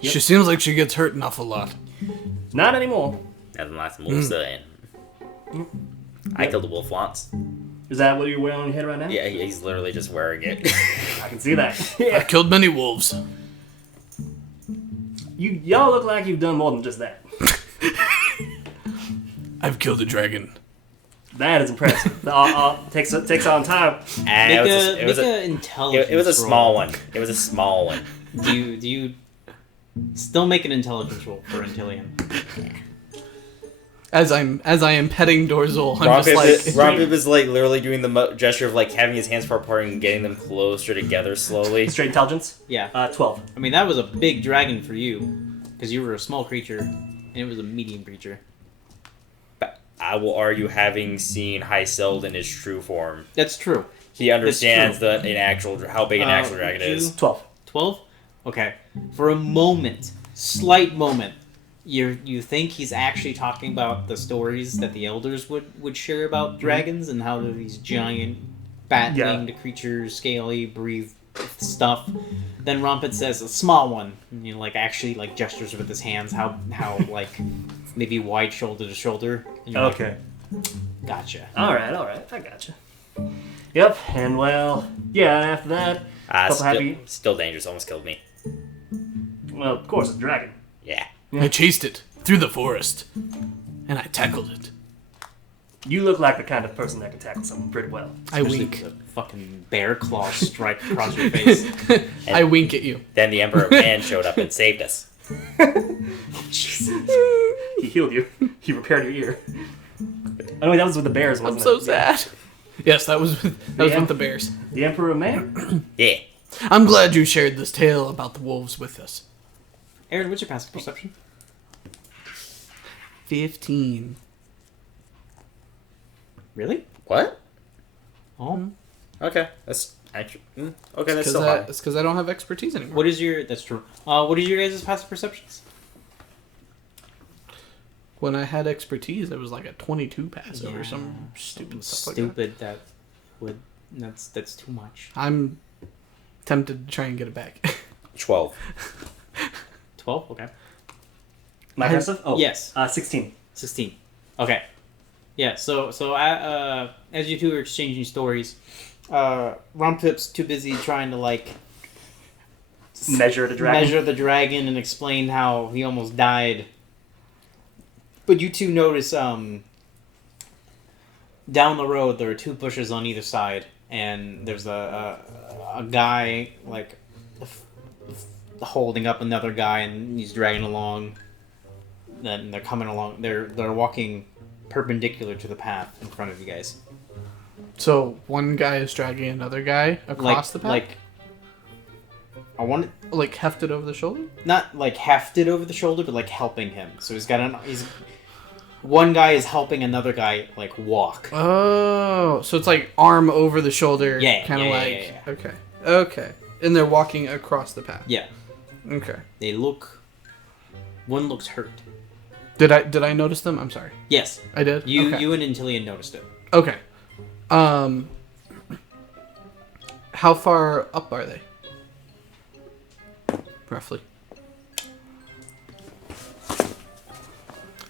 She seems like she gets hurt an awful lot. Not anymore. Nothing like some wolf in. I killed a wolf once. Is that what you're wearing on your head right now? Yeah, he's literally just wearing it. I can see that. I Yeah. killed many wolves. Y'all look like you've done more than just that. I've killed a dragon. That is impressive. Takes on time. It was an intelligence a roll. small one. It was a small one. Do you still make an intelligence roll for Antileon? As I am petting Dorzel, I'm just like Ronpip is like literally doing the gesture of like having his hands far apart and getting them closer together slowly. Straight intelligence? Yeah. 12. I mean, that was a big dragon for you, because you were a small creature, and it was a medium creature. But I will argue, having seen High Seld in his true form, That's true. he understands true. how big an actual dragon is. 12. 12? Okay. For a moment, slight moment, you think he's actually talking about the stories that the elders would share about dragons and how they're these giant bat-winged creatures, scaly, breathe stuff. Then Ronpip says a small one, and, like actually like gestures with his hands, how like maybe wide shoulder to shoulder. And you're Okay. Like, gotcha. All right. I gotcha. Yep. And well, yeah. And after that, Still dangerous. Almost killed me. well, of course, it's a dragon. Yeah. I chased it through the forest, and I tackled it. You look like the kind of person that can tackle something pretty well. I Especially wink. with a fucking bear claw strike across your face. I wink at you. Then the Emperor of Man showed up and saved us. He healed you. He repaired your ear. Anyway, that was with the bears, I'm wasn't so it? sad. Yes, that was with the bears. The Emperor of Man? Yeah. I'm glad you shared this tale about the wolves with us. Aaron, what's your passive perception? 15. Really? What? Oh. Okay. That's actually okay. That's still high. It's because I don't have expertise anymore. What is your? That's true. What is your guys' passive perceptions? When I had expertise, it was like a 22 passive or some stupid stuff like that. That's too much. I'm tempted to try and get it back. 12. 12. Okay. My passive? Oh. Yes. 16. 16. Okay. Yeah. So as you two are exchanging stories, Ronpip's too busy trying to like Measure the dragon. measure the dragon and explain how he almost died. But you two notice down the road there are two bushes on either side, and there's a guy like holding up another guy, and he's dragging along. Then they're coming along. They're walking perpendicular to the path in front of you guys. So one guy is dragging another guy across the path? Like I want it Like hefted over the shoulder? not like hefted over the shoulder, but like helping him. So he's one guy is helping another guy like walk. Oh, so it's like arm over the shoulder, Yeah, kind of yeah, like yeah. Okay, and they're walking across the path. Yeah, Okay. one looks hurt. Did I notice them? I'm sorry. Yes, I did. you Okay. and Antileon noticed it. Okay. How far up are they? Roughly.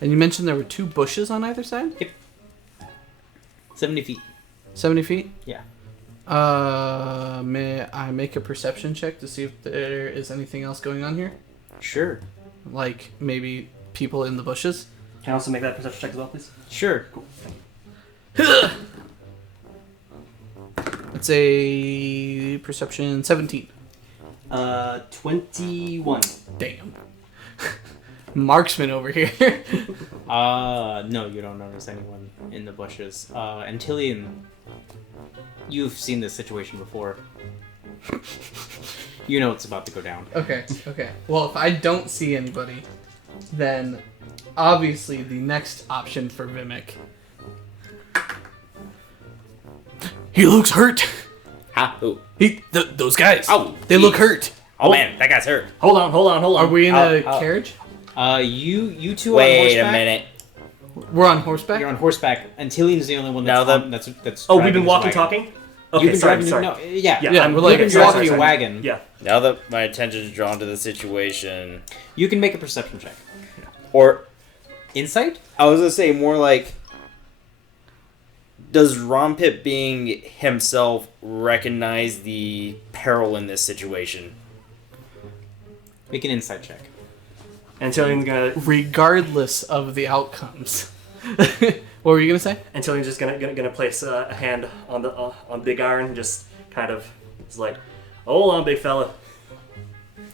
And you mentioned there were two bushes on either side? 70 feet. 70 feet? Yeah. May I make a perception check to see if there is anything else going on here? Sure. Like maybe people in the bushes? Can I also make that perception check as well, please? Sure. Cool. That's a perception 17. 21. Damn. Marksman over here. No, you don't notice anyone in the bushes. Antileon, you've seen this situation before. You know it's about to go down. Okay. Well, if I don't see anybody, then obviously the next option for Vimak. He looks hurt. Ha! Who? Those guys. Oh, they look hurt. Oh man, that guy's hurt. Hold on. Are we in a carriage? You two are on Wait horseback. a minute. We're on horseback. You're on horseback. Antileon's the only one Now that's Oh, we've driving been his walking, wagon. talking? Okay, You've been sorry. driving. No, yeah. Yeah, I'm we're You've like been sorry, walking your sorry. wagon. Yeah. Now that my attention is drawn to the situation, You can make a perception check. or Insight? I was gonna say more like, does Ronpip being himself recognize the peril in this situation? Make an insight check. Antilion's gonna. Regardless of the outcomes. What were you gonna say? Antilion's just gonna place a hand on the on Big Iron and just kind of is like, hold on, big fella.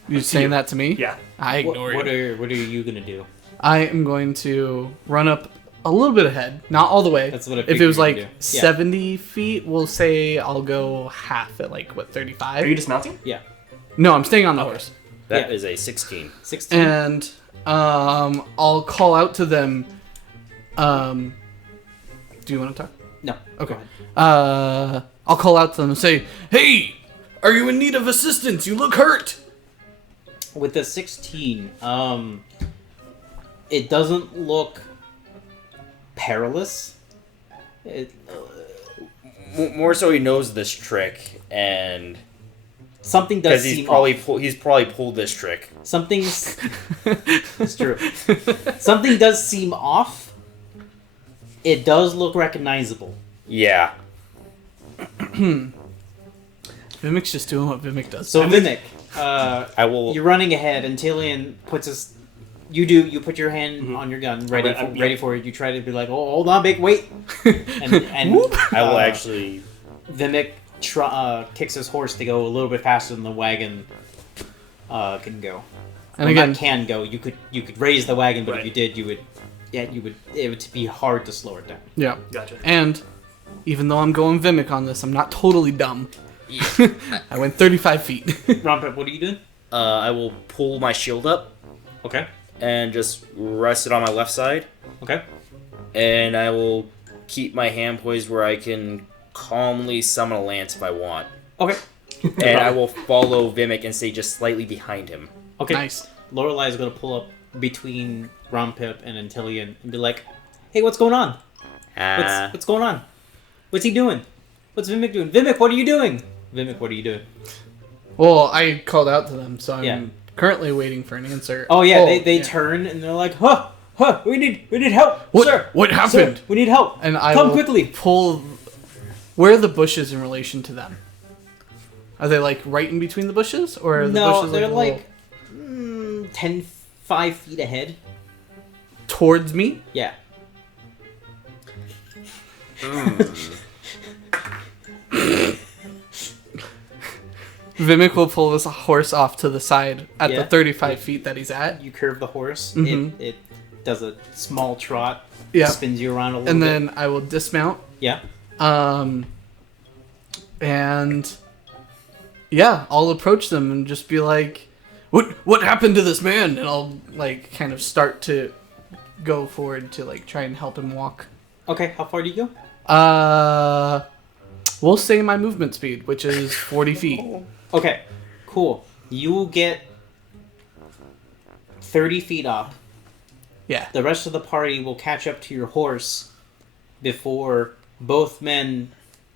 You saying that to me? Yeah. I ignore What you. are you gonna do? I am going to run up a little bit ahead, not all the way. That's what I if figured it was you were like gonna do. Yeah. 70 feet, we'll say I'll go half at like what 35. Are you dismounting? Yeah. No, I'm staying on the horse. That Yeah. is a 16. 16. And I'll call out to them. Do you want to talk? No. Okay. Go ahead. I'll call out to them and say, "Hey, are you in need of assistance? You look hurt." With the 16, it doesn't look perilous. More so, he knows this trick, and Something does because he's seem probably off. he's probably pulled this trick. Something's. It's true. Something does seem off. It does look recognizable. Yeah. Vimak's just doing what Vimak does. So Vimak, I will. you're running ahead. Antileon puts his. You put your hand on your gun, ready I'm- ready for it. You try to be like, oh, hold on, big, wait, and I will actually. Vimak kicks his horse to go a little bit faster than the wagon can go. And Well, again, not can go. You could raise the wagon, but Right. if you did, you would. It would be hard to slow it down. yeah. Gotcha. And even though I'm going Vimak on this, I'm not totally dumb. I went 35 feet. Ronpip, what are you doing? I will pull my shield up Okay. and just rest it on my left side, Okay. and I will keep my hand poised where I can calmly summon a lance if I want. Okay. And I will follow Vimak and stay just slightly behind him. Okay. Nice. Lorelai's gonna pull up between Ronpip and Antileon and be like, "Hey, what's going on? What's going on? What's he doing? What's Vimak doing? Vimak, what are you doing? Vimak, what are you doing?" Well, I called out to them, so I'm Yeah. currently waiting for an answer. Oh yeah, they yeah. turn and they're like, "Huh, we need help, What- sir. what Sir, happened?" we need help. And I Come will quickly." pull. Where are the bushes in relation to them? Are they like right in between the bushes, or are the No, bushes they're a little like 5 feet ahead. towards me? Yeah. Vimak will pull his horse off to the side at Yeah. the 35 feet that he's at, You curve the horse. Mhm. It does a small trot. Yeah. Spins you around a little and bit. then I will dismount. Yeah. And yeah, I'll approach them and just be like, "What happened to this man?" And I'll like kind of start to go forward to like try and help him walk. Okay. How far do you go? We'll say my movement speed, which is 40 feet. Okay. Cool. You will get 30 feet up. Yeah. The rest of the party will catch up to your horse before both men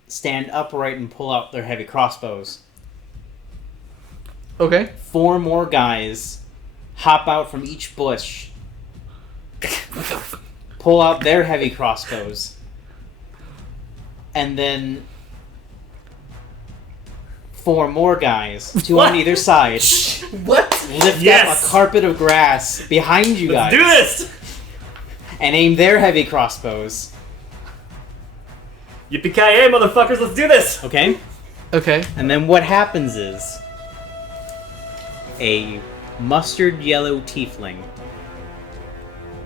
stand upright and pull out their heavy crossbows. Okay. 4 more guys hop out from each bush, pull out their heavy crossbows, and then 4 more guys, 2 on What? either side, What? lift Yes! up a carpet of grass behind you Let's guys do this! and aim their heavy crossbows. Yippee-ki-yay, motherfuckers, let's do this! Okay? Okay. And then what happens is a mustard yellow tiefling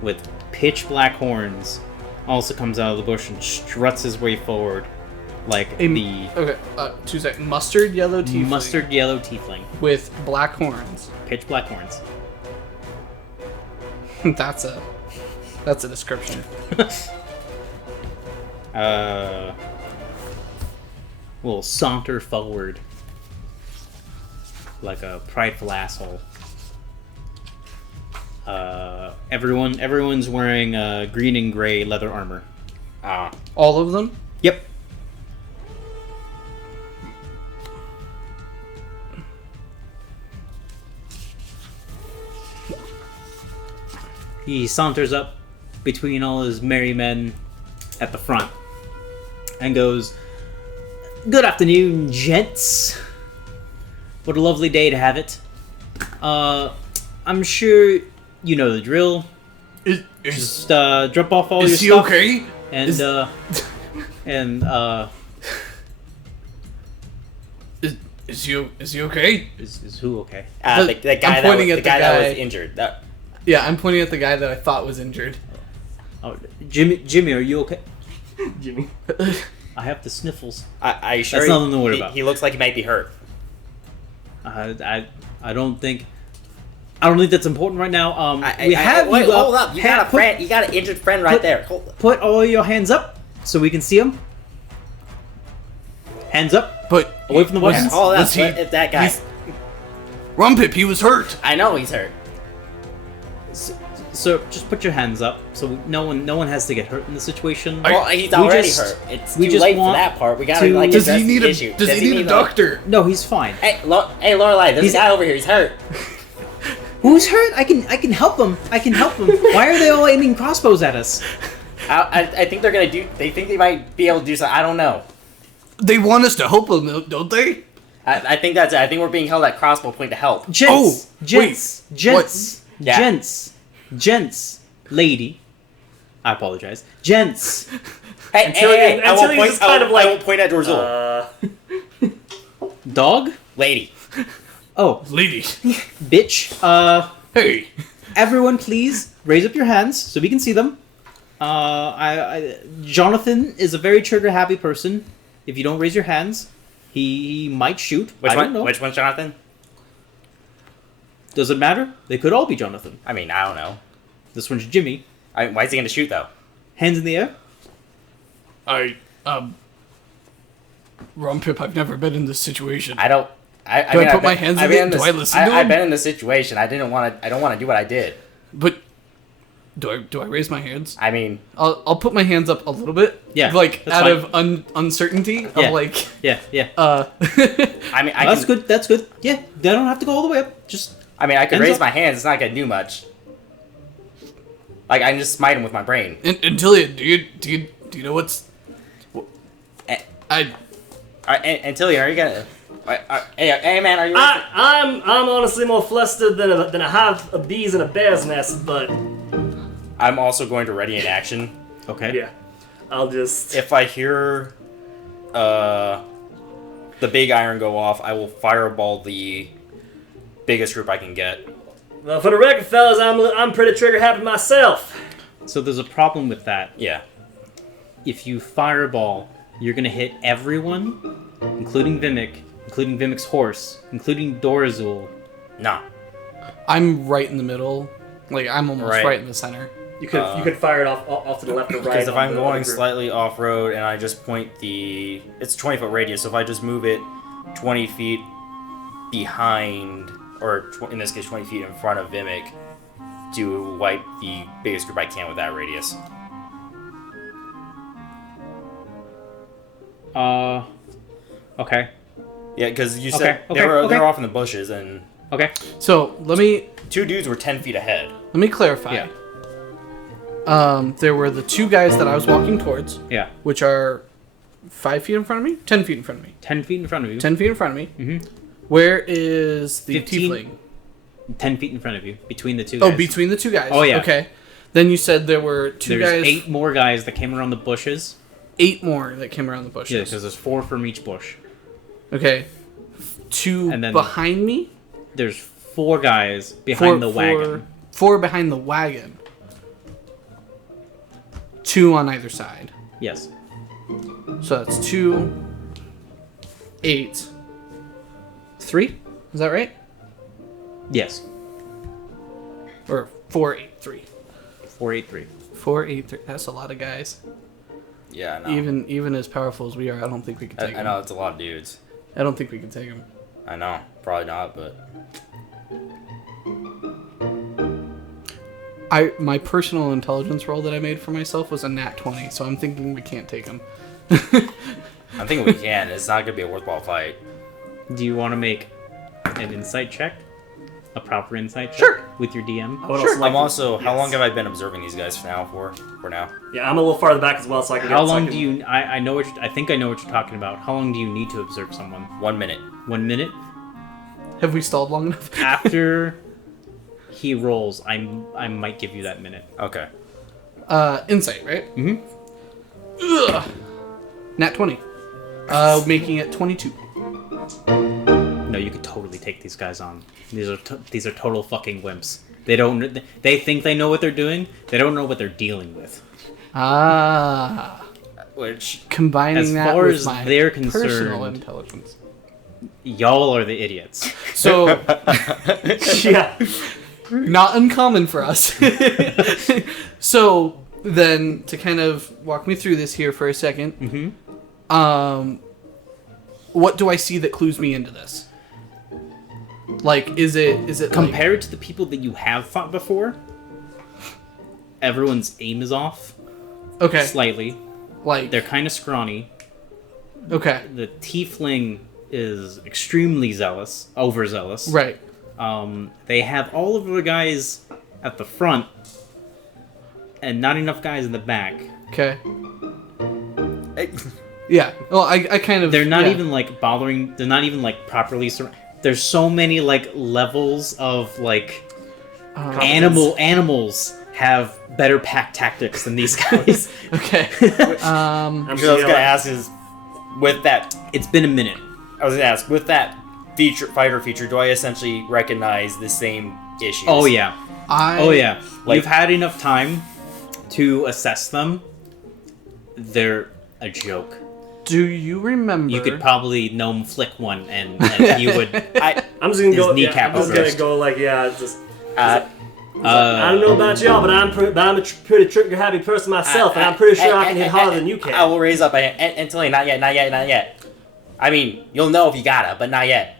with pitch black horns also comes out of the bush and struts his way forward like Okay, 2 seconds. Mustard yellow tiefling. mustard yellow tiefling. With black horns. Pitch black horns. That's a description. Will saunter forward like a prideful asshole. Everyone's wearing green and gray leather armor. All of them? Yep. He saunters up between all his merry men at the front and goes, "Good afternoon, gents. What a lovely day to have it. I'm sure you know the drill. Just drop off all your Is he stuff. okay? And Is he okay? is who okay? The guy, I'm pointing at the that guy. was injured. Yeah, I'm pointing at the guy that I thought was injured. Oh, Jimmy, are you okay? Jimmy. I have the sniffles. I sure That's nothing to worry about. He looks like he might be hurt. I don't think that's important right now. Wait, hold up. You got a friend. You got an injured friend right there. Put all your hands up so we can see them. Hands up. But Away from the weapons. Oh, Was that's that guy. Ronpip, he was hurt. I know he's hurt. So just put your hands up so no one has to get hurt in the situation. Well, he's We already just- hurt. It's we too just late for want that part. We gotta to- like Does address he need the a issue. Does he need a doctor? No, he's fine. Hey, Lorelai, there's He's- a guy over here. He's hurt. Who's hurt? I can help him. Why are they all aiming crossbows at us? I think they're gonna do. They think they might be able to do something. I don't know. They want us to help him, don't they? I think that's it. I think we're being held at crossbow point to help. Gents, What? Yeah. gents, lady. I apologize. Gents. Hey, Antileon I won't is point. kind of like- I won't point at Dorzul. Dog? Lady. Oh, Lady. bitch. Hey. Everyone please raise up your hands so we can see them. Jonathan is a very trigger happy person. If you don't raise your hands, he might shoot. Which I don't one? know. Which one's Jonathan? Does it matter? They could all be Jonathan. I mean, I don't know. This one's Jimmy. Why is he gonna shoot though? Hands in the air. Ronpip, I've never been in this situation. I don't. Do I put my hands in it? Do I listen to I've him? been in this situation. I don't want to do what I did. But do I raise my hands? I mean, I'll put my hands up a little bit. Yeah, Like that's out fine. of uncertainty of Yeah. like Yeah. I mean, That's good. That's good. Yeah, they don't have to go all the way up. Just I mean, I could Hands raise up. my hands. It's not gonna do much. Like I can just smite him with my brain. Antileon, do you know what's Eh, I Antileon, are you gonna? Hey man, are you? I'm honestly more flustered than a hive of bees in a bear's nest, but I'm also going to ready an action. okay. yeah, I'll just. If I hear the big iron go off, I will fireball the biggest group I can get. Well, for the record, fellas, I'm pretty trigger happy myself. So there's a problem with that. Yeah. If you fireball, you're gonna hit everyone, including Vimak, including Vimak's horse, including Dorazul. No. I'm right in the middle. Like I'm almost Right. right in the center. You could fire it off to the left or right. Because if on I'm the going group. slightly off road and I just point it's 20-foot radius, so if I just move it 20 feet behind, or in this case 20 feet in front of Vimak, to wipe the biggest group I can with that radius. Okay. Yeah, because you Okay, said okay, they were okay. off in the bushes, and Okay. So let me two dudes were 10 feet ahead. clarify. Yeah. There were the two guys that I was walking towards, Yeah. which are 5 feet in front of me, 10 feet in front of me, 10 feet in front of you. 10 feet in front of me. Mhm. Where is the 15? tiefling? 10 feet in front of you, between the two guys. Oh, between the two guys. Oh, yeah. Okay. Then you said there were two There's guys. 8 more guys that came around the bushes. 8 more that came around the bushes. Yeah, because there's 4 from each bush. Okay. 2 And then- behind me? There's 4 guys behind the wagon. 4 behind the wagon. 2 on either side. Yes. So that's 2, 8, 3? Is that right? Yes. Or 4, 8, 3. 483. 4, 8, 3. That's a lot of guys. Yeah, I know. Even as powerful as we are, I don't think we can take I them. know, it's a lot of dudes. I don't think we can take them. I know. Probably not, but... My personal intelligence roll that I made for myself was a nat 20, so I'm thinking we can't take them. I think we can. It's not going to be a worthwhile fight. Do you want to make an insight check? A proper insight check? Sure. With your DM? I would also like I'm also... How yes. long have I been observing these guys for now? Yeah, I'm a little farther back as well, so I can. How get, so I long can- do you... I know what... I think I know what you're talking about. How long do you need to observe someone? 1 minute. 1 minute? Have we stalled long enough? After he rolls, I might give you that minute. Okay. Insight, right? Mm-hmm. Ugh. Nat 20. Making it 22. No, you could totally take these guys on. These are total fucking wimps. They think they know what they're doing. They don't know what they're dealing with. Ah. Which... Combining As that far with as my they're personal concerned- intelligence. Y'all are the idiots. So, Yeah. not uncommon for us. So, then, to kind of walk me through this here for a second, what do I see that clues me into this? Like, is it like, Compared to the people that you have fought before, everyone's aim is off okay, slightly. like, They're kind of scrawny. okay, The tiefling is extremely zealous, overzealous. right, They have all of the guys at the front, and not enough guys in the back. okay, yeah. Well, I kind of They're not yeah. even like bothering. They're not even like properly. There's so many like levels of like animals have better pack tactics than these guys. Okay. I'm What I was going to ask is, with that... It's been a minute. I was going to ask, with that fighter feature, do I essentially recognize the same issues? Oh yeah. Oh yeah. Like- You've had enough time to assess them. They're a joke. Do you remember? You could probably gnome flick one, and he would. I'm just gonna His go. kneecap I'm just first. gonna go like yeah. It's just. Uh, I don't know about y'all, but I'm a pretty trigger-happy person myself, and I'm pretty sure I can hit harder than you can. I will raise up Antileon. Not yet. I mean, you'll know if you gotta, but not yet.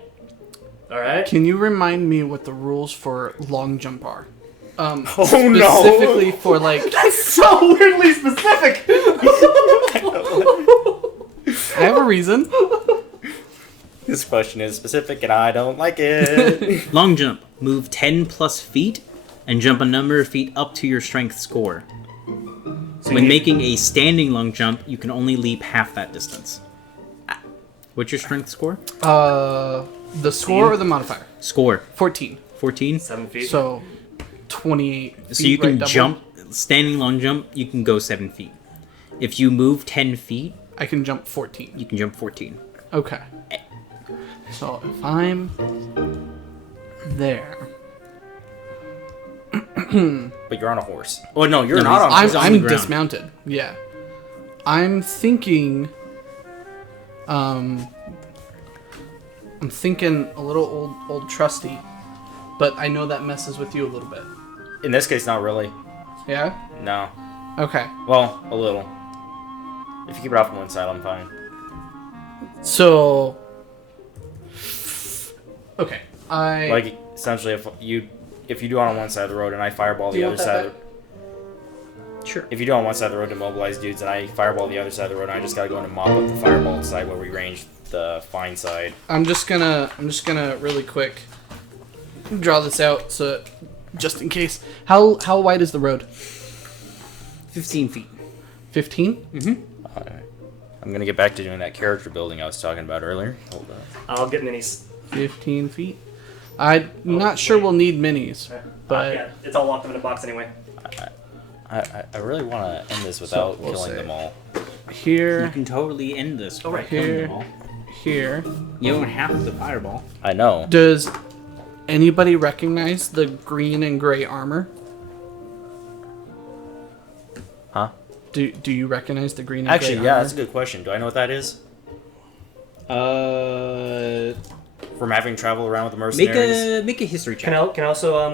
All right. Can you remind me what the rules for long jump are? Oh Specifically for like. That's so weirdly specific. I have a reason. This question is specific, and I don't like it. Long jump. Move 10 plus feet, and jump a number of feet up to your strength score. When making a standing long jump, you can only leap half that distance. What's your strength score? The score or the modifier? Score. 14. 14? 7 feet. So 28 feet. So you can right, double? jump, standing long jump, you can go 7 feet. If you move 10 feet, I can jump 14. you can jump 14. Okay. So if I'm there, But you're on a horse. Oh no, you're not on a horse. I'm on the ground. dismounted. Yeah. I'm thinking. I'm thinking a little old trusty, but I know that messes with you a little bit. In this case, not really. Yeah. No. Okay. Well, a little. If you keep it off on one side, I'm fine. So. Okay. I. Like essentially, if you do it on one side of the road and I fireball Do the you other want that side, Sure. if you do it on one side of the road to mobilize dudes and I fireball the other side of the road, and I just gotta go in and mop up the fireball side where we range the fine side. I'm just gonna really quick draw this out so just in case. How wide is the road? 15 feet. 15? I'm gonna get back to doing that character building I was talking about earlier. Hold on. I'll get minis. 15 feet. I'm not sure we'll need minis, but Yeah, it's all locked up in a box anyway. I really want to end this without we'll killing say- them all. You here, can totally end this Oh, right. killing Here. them all. here. You don't have the fireball. I know. Does anybody recognize the green and gray armor? Huh? Do you recognize the green and Actually, gray yeah, armor? that's a good question. Do I know what that is? From having traveled around with the mercenaries? Make a history check. Can I also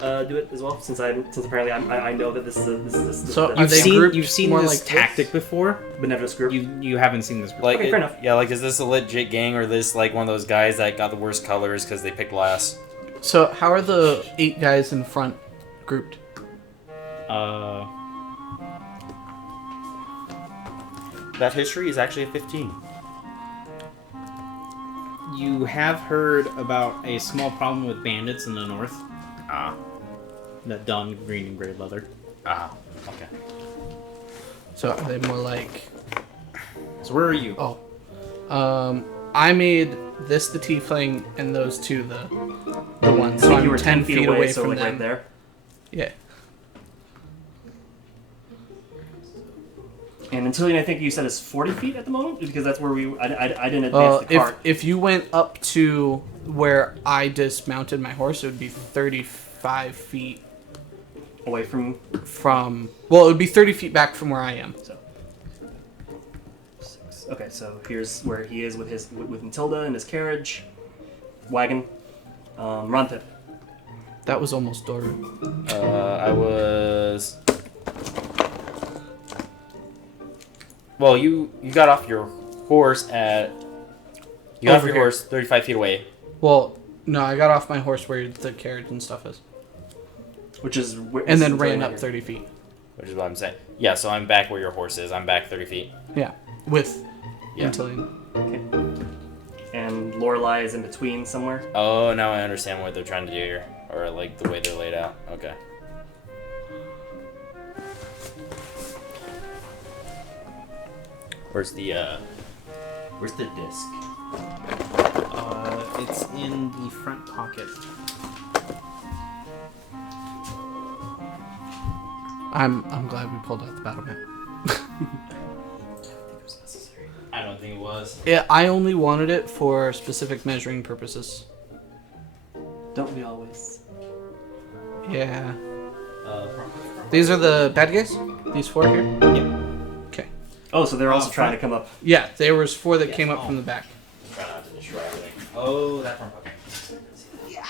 do it as well? Since apparently I know that this is So the are they grouped You've seen more this like this? tactic before. but never this group. You haven't seen this group. Like, Okay, fair enough. Yeah, like, is this a legit gang or this like one of those guys that got the worst colors because they picked last? So how are the 8 guys in front grouped? That history is actually a 15. You have heard about a small problem with bandits in the north Ah. that don green and gray leather. Ah. Okay. So are they more like... So where are you? I made this the tiefling and those two the ones. I So think I'm you were 10 feet away so from like them. right there. Yeah. And Antileon, I think you said is 40 feet at the moment because that's where I didn't advance the cart. If you went up to where I dismounted my horse, it would be 35 feet Away from well, it would be 30 feet back from where I am. so. 6. Okay, so here's where he is with Matilda and his carriage, wagon, Ronpip. That was almost Doru. I was. Well, you got off your horse at. You got off Over your here. horse 35 feet away. Well, no, I got off my horse where the carriage and stuff is. Which is where, And this then is ran right up here. 30 feet. Which is what I'm saying. Yeah, so I'm back where your horse is. I'm back 30 feet. Yeah. With Yeah. Antileon. Okay. And Lorelei is in between somewhere. Oh, now I understand what they're trying to do here. Or, like, the way they're laid out. Okay. Where's the disc? It's in the front pocket. I'm glad we pulled out the battle map. I don't think it was. Yeah, I only wanted it for specific measuring purposes. Don't we always? Yeah. These are the bad guys? These 4 here? Yeah. Okay. Oh, so they're also trying to come up. Yeah, there was 4 that came up from the back. Try not to destroy everything. Oh, that front pocket. Yeah.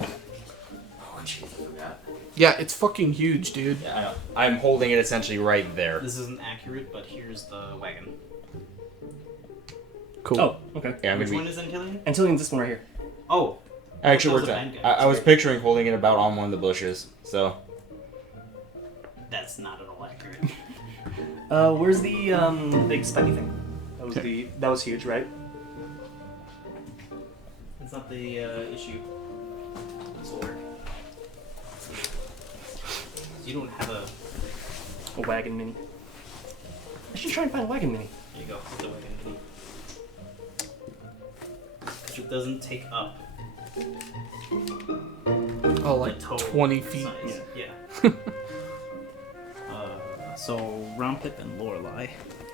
Oh, jeez, I forgot. Yeah, it's fucking huge, dude. Yeah, I know. I'm holding it essentially right there. This isn't accurate, but here's the wagon. Cool. Oh, okay. Yeah, I'm Which gonna one is Antileon? Antileon's this one right here. Oh. I actually Those worked are out. bad guys. I was picturing holding it about on one of the bushes. So. That's not at all accurate. Where's the big spiky thing? That was huge, right? That's not the issue. This will work. You don't have a... A wagon mini. I should try and find a wagon mini. Here you go. Put the wagon in. Because it doesn't take up Oh, like the total 20 feet. size. Yeah. So, Ronpip and Lorelei.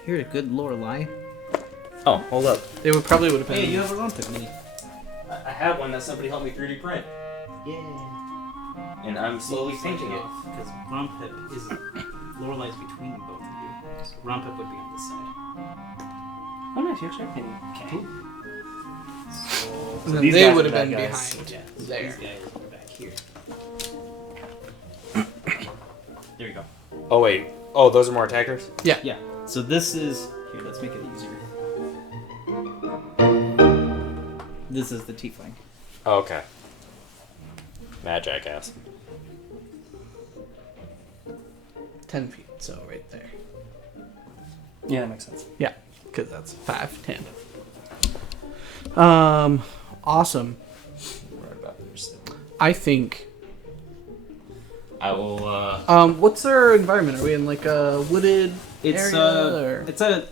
Here's a good Lorelei. Oh, hold up. They would probably would have been. Hey, you have a Ronpip mini. I have one that somebody helped me 3D print, Yeah. and I'm slowly painting it. Because Ronpip is... Lorelei's between both of you. So Ronpip would be on this side. Oh, nice. You're checking. Okay. So... And then these they guys would are have bad been guys. behind Yeah, so there. these guys are back here. There you go. Oh wait. Oh, those are more attackers. Yeah. Yeah. So this is... Here, let's make it easier. This is the tiefling. Oh, okay. Mad jackass. 10 feet, so right there. Yeah, that makes sense. Yeah, because that's 5, 10. Awesome. Right about there. I think. I will. What's our environment? Are we in like a wooded It's area? Or? it's a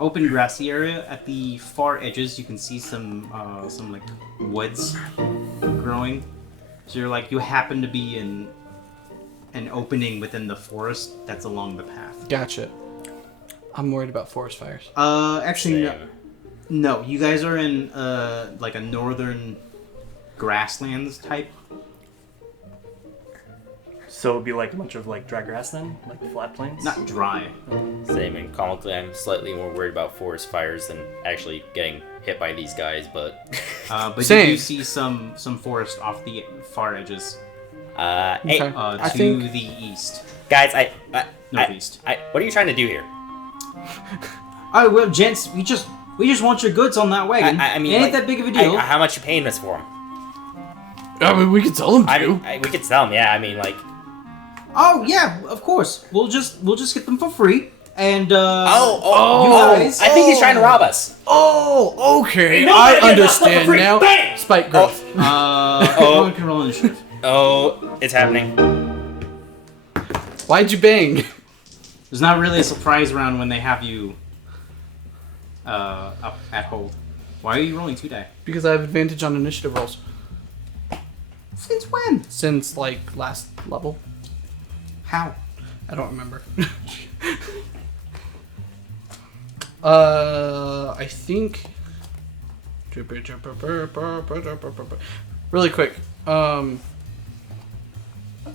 open grassy area. At the far edges, you can see some like woods growing. So you're like you happen to be in an opening within the forest that's along the path. Gotcha. I'm worried about forest fires. Actually, no. No, you guys are in like a northern grasslands type. So it'd be like a bunch of like dry grass then, like flat plains. Not dry. Same, and comically, I'm slightly more worried about forest fires than actually getting hit by these guys, but... But Same. you do see some forest off the far edges. Hey, Okay. To I think- the east. guys, Northeast. what are you trying to do here? Oh, well, gents, we just want your goods on that wagon. I mean, it ain't like, that big of a deal. how much you paying us for them? I mean, we could tell them to. We could sell them, yeah, I mean, like... Oh, yeah, of course. We'll just get them for free. And, you Oh, guys... I think he's trying to rob us. Oh, okay. No, I I get understand that. now. Bang! Spike growth. Everyone can roll initiative. Oh, it's happening. Why'd you bang? There's not really a surprise round when they have you up at hold. Why are you rolling 2 die? Because I have advantage on initiative rolls. Since when? Since, like, last level. How? I don't remember. I think... Really quick.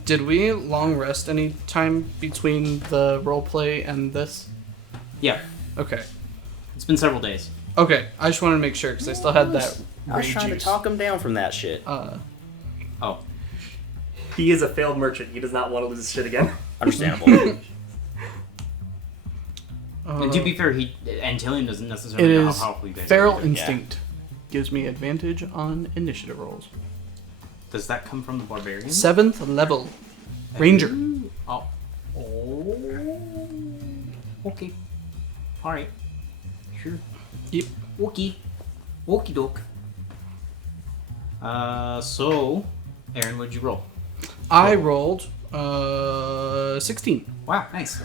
Did we long rest any time between the roleplay and this? Yeah, Okay. it's been several days. Okay, I just wanted to make sure because I still had that I was rage trying to juice. talk him down from that shit. Oh. He is a failed merchant. He does not want to lose his shit again. Understandable. And to be fair, Antileon doesn't It necessarily know is how powerful you guys Feral are. Instinct. Gives me advantage on initiative rolls. Does that come from the barbarian? 7th level. Ranger. Oh. Okay. Alright. Sure. Yep. Okay. Okie doke. So, Aaron, what'd you roll? I rolled 16. Wow, nice.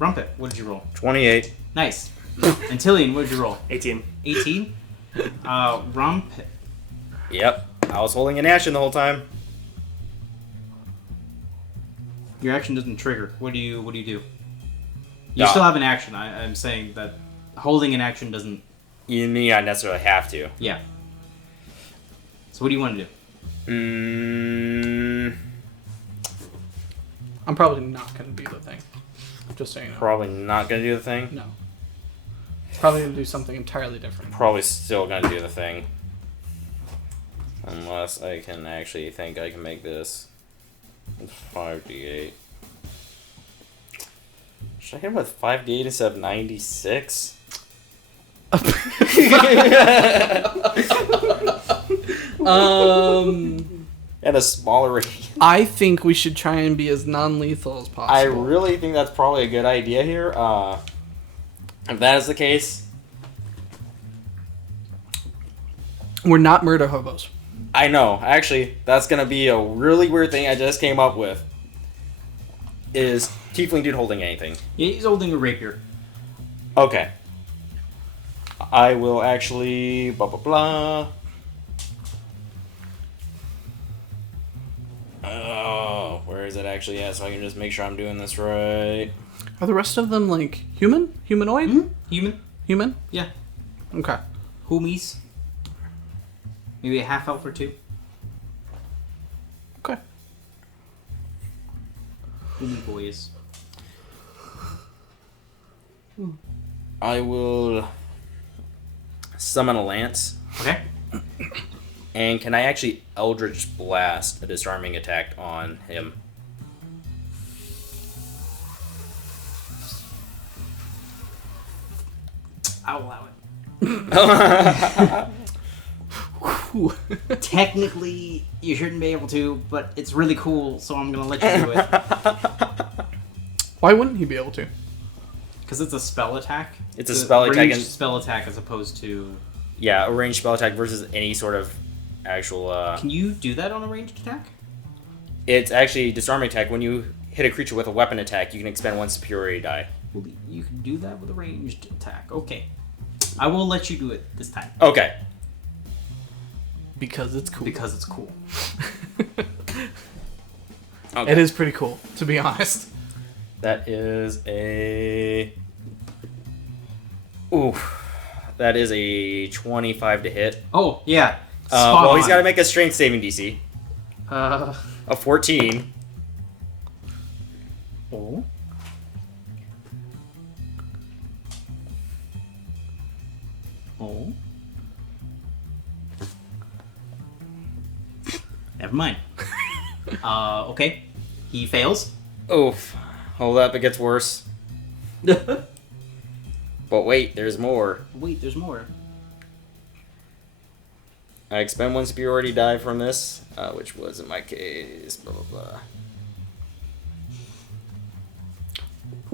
Ronpip, what did you roll? 28. Nice. Antileon, what did you roll? 18. 18. Ronpip. Yep. I was holding an action the whole time. Your action doesn't trigger. What do you do? You Yeah. still have an action. I'm saying that holding an action doesn't. You may not necessarily have to. Yeah. So what do you want to do? I'm probably not going to do the thing. Just so you know. Probably not gonna do the thing. No. Probably going to do something entirely different. Probably still gonna do the thing. Unless I can actually think I can make this 5d8. Should I hit him with 5d8 instead of 96? And a smaller radius. I think we should try and be as non-lethal as possible. I really think that's probably a good idea here. If that is the case, We're not murder hobos. I know. Actually, that's gonna be a really weird thing I just came up with. Is Tiefling dude holding anything? Yeah, he's holding a rapier. Okay. I will actually blah blah blah. Oh, where is it actually at? So I can just make sure I'm doing this right. Are the rest of them like human? Humanoid? Hmm? Human? Human? Yeah. Okay. Homies. Maybe a half elf or two. Okay. Homie boys. I will summon a lance. Okay. And can I actually Eldritch Blast a disarming attack on him? I'll allow it. Whew. Technically, you shouldn't be able to, but it's really cool, so I'm gonna let you do it. Why wouldn't he be able to? Because it's a spell attack. It's a spell attack ranged and- spell attack as opposed to. Yeah, a ranged spell attack versus any sort of actual. Can you do that on a ranged attack? It's actually disarming attack. When you hit a creature with a weapon attack, you can expend one superiority die. Well, you can do that with a ranged attack. Okay. I will let you do it this time. Okay. Because it's cool. Because it's cool. Okay. It is pretty cool, to be honest. That is a. Ooh. That is a 25 to hit. Oh, yeah. Well, he's on. got to make a strength saving DC. Uh, A 14. Oh. Oh. Never mind. Okay. He fails. Oof. Hold up, it gets worse. But wait, there's more. Wait, there's more. I expend one superiority die from this, which was in my case, blah blah blah.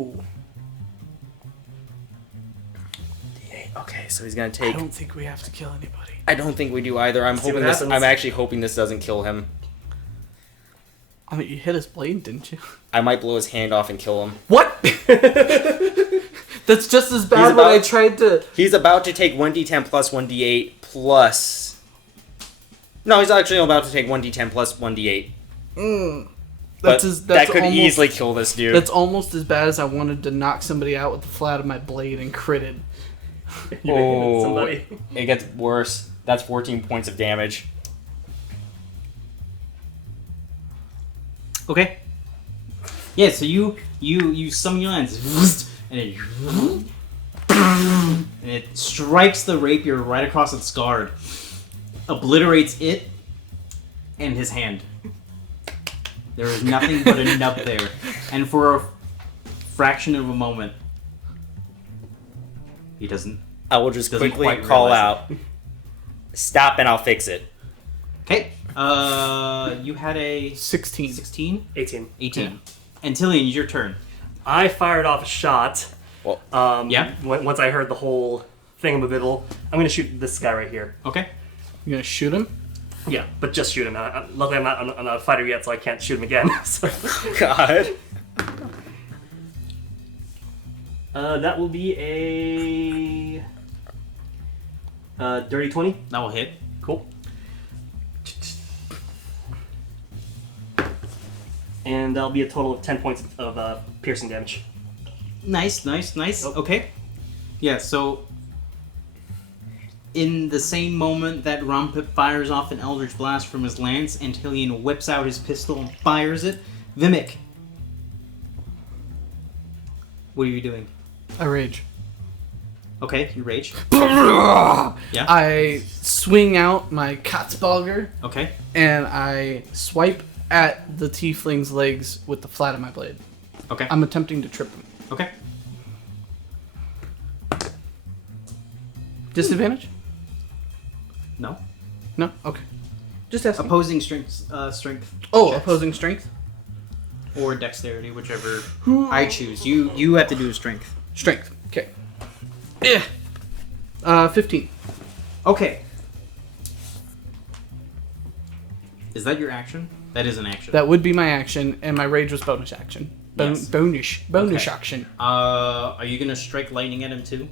ooh. D8. Okay, so he's gonna I take. don't think we have to kill anybody. I don't think we do either. See what happens. I'm actually hoping this doesn't kill him. I mean, you hit his blade, didn't you? I might blow his hand off and kill him. What? That's just as bad when I tried to... He's about to take 1d10 plus 1d8 plus... No, he's actually about to take 1d10 plus 1d8. But that could almost, easily kill this dude. That's almost as bad as I wanted to knock somebody out with the flat of my blade and critted. You're making somebody. It gets worse. That's 14 points of damage. Okay. Yeah, so you summon your lance, and it strikes the rapier right across its guard, obliterates it and his hand. There is nothing but a nub there, and for a fraction of a moment, he doesn't. I will just Doesn't quickly quite call realize out. Stop and I'll fix it. Okay. You had a 16. 16? 18. 18. Antileon, your turn. I fired off a shot. Well, Yeah. Once I heard the whole thingamaboodle, I'm gonna shoot this guy right here. Okay. You gonna shoot him? Yeah, but just shoot him. Luckily, I'm not a fighter yet, so I can't shoot him again. So. God. That will be a dirty 20. That will hit. Cool. And that'll be a total of 10 points of piercing damage. Nice. Oh. Okay. Yeah, so in the same moment that Ronpip fires off an Eldritch Blast from his lance, Antileon whips out his pistol and fires it. Vimack. What are you doing? I rage. Okay, you rage. Yeah. I swing out my Katzbalger Okay. and I swipe at the tiefling's legs with the flat of my blade. Okay. I'm attempting to trip him. Okay. Disadvantage? No. No? Okay. Just asking. Opposing strength. Strength. Oh, checks. opposing strength? Or dexterity, whichever I choose. You have to do strength. Strength. Okay. Yeah. 15. Okay. Is that your action? That is an action. That would be my action, and my rage was bonus action. Yes. Bonus Okay. action. Are you gonna strike lightning at him too?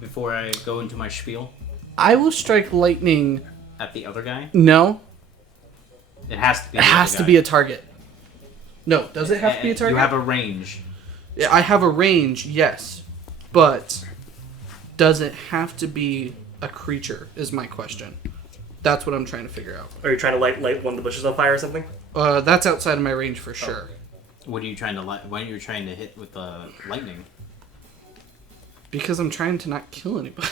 Before I go into my spiel I will strike lightning. at the other guy? No. It has to be. It has to be a target. No, does it have to be a target? You have a range. I have a range, yes. But does it have to be a creature, is my question. That's what I'm trying to figure out. Are you trying to light one of the bushes on fire or something? That's outside of my range for sure. What are you trying to When are you trying to hit with the lightning? Because I'm trying to not kill anybody.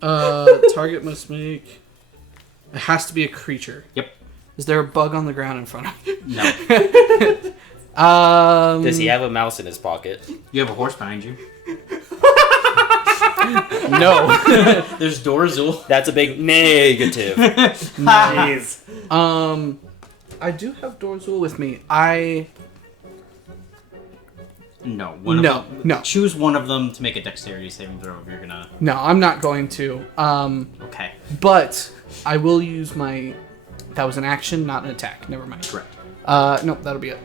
Target must make... It has to be a creature. Yep. Is there a bug on the ground in front of me? No. Does he have a mouse in his pocket? You have a horse behind you. No. There's Dorzul. That's a big negative. Jeez. I do have Dorzul with me. No. No. Choose one of them to make a dexterity saving throw if you're gonna. No, I'm not going to. Okay. But I will use my... That was an action, not an attack. Never mind. Correct. Nope, that'll be it.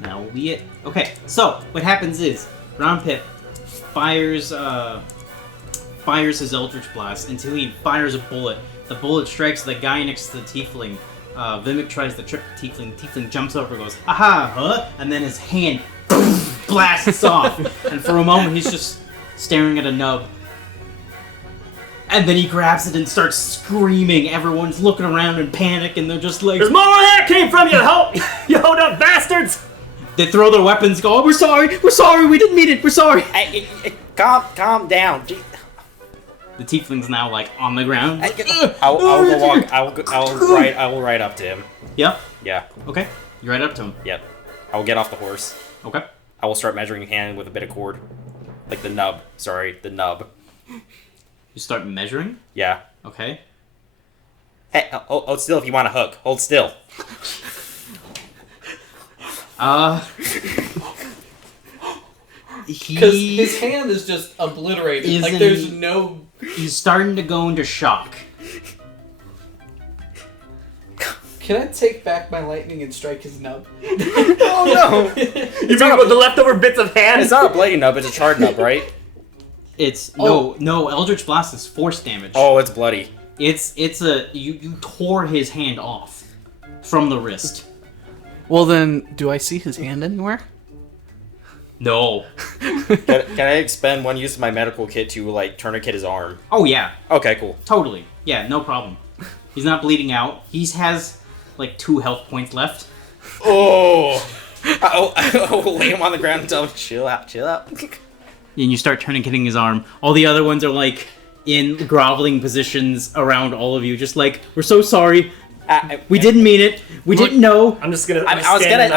That will be it. Okay, so what happens is Ronpip fires his Eldritch Blast until he fires a bullet. The bullet strikes the guy next to the tiefling. Vimack tries to trip the tiefling. The tiefling jumps over and goes, aha, huh? And then his hand blasts off. And for a moment, he's just staring at a nub. And then he grabs it and starts screaming. Everyone's looking around in panic, and they're just like... There's more where that came from, you hold up bastards! They throw their weapons, go, oh, we're sorry, we didn't mean it, we're sorry. Calm down. The tiefling's now, like, on the ground. I will ride up to him. Yeah? Yeah. Okay. You're right up to him. Yep. I will get off the horse. Okay. I will start measuring hand with a bit of cord. Like the nub. Sorry, the nub. You start measuring? Yeah. Okay. Hey, hold still if you want a hook. Hold still. Because his hand is just obliterated. Like, there's no... He's starting to go into shock. Can I take back my lightning and strike his nub? Oh no! You mean with the leftover bits of hand? It's not a bloody nub, it's a charred nub, right? It's... No, Eldritch Blast is force damage. Oh, it's bloody. It's a... You tore his hand off from the wrist. Well then, do I see his hand anywhere? No. Can I expend one use of my medical kit to, like, tourniquet his arm? Oh, yeah. Okay, cool. Totally. Yeah, no problem. He's not bleeding out. He has, like, 2 health points left. Oh! I'll lay him on the ground and tell him, chill out. And you start tourniqueting his arm. All the other ones are, like, in groveling positions around all of you. Just like, we're so sorry. We didn't mean it. We didn't know. I'm just gonna. I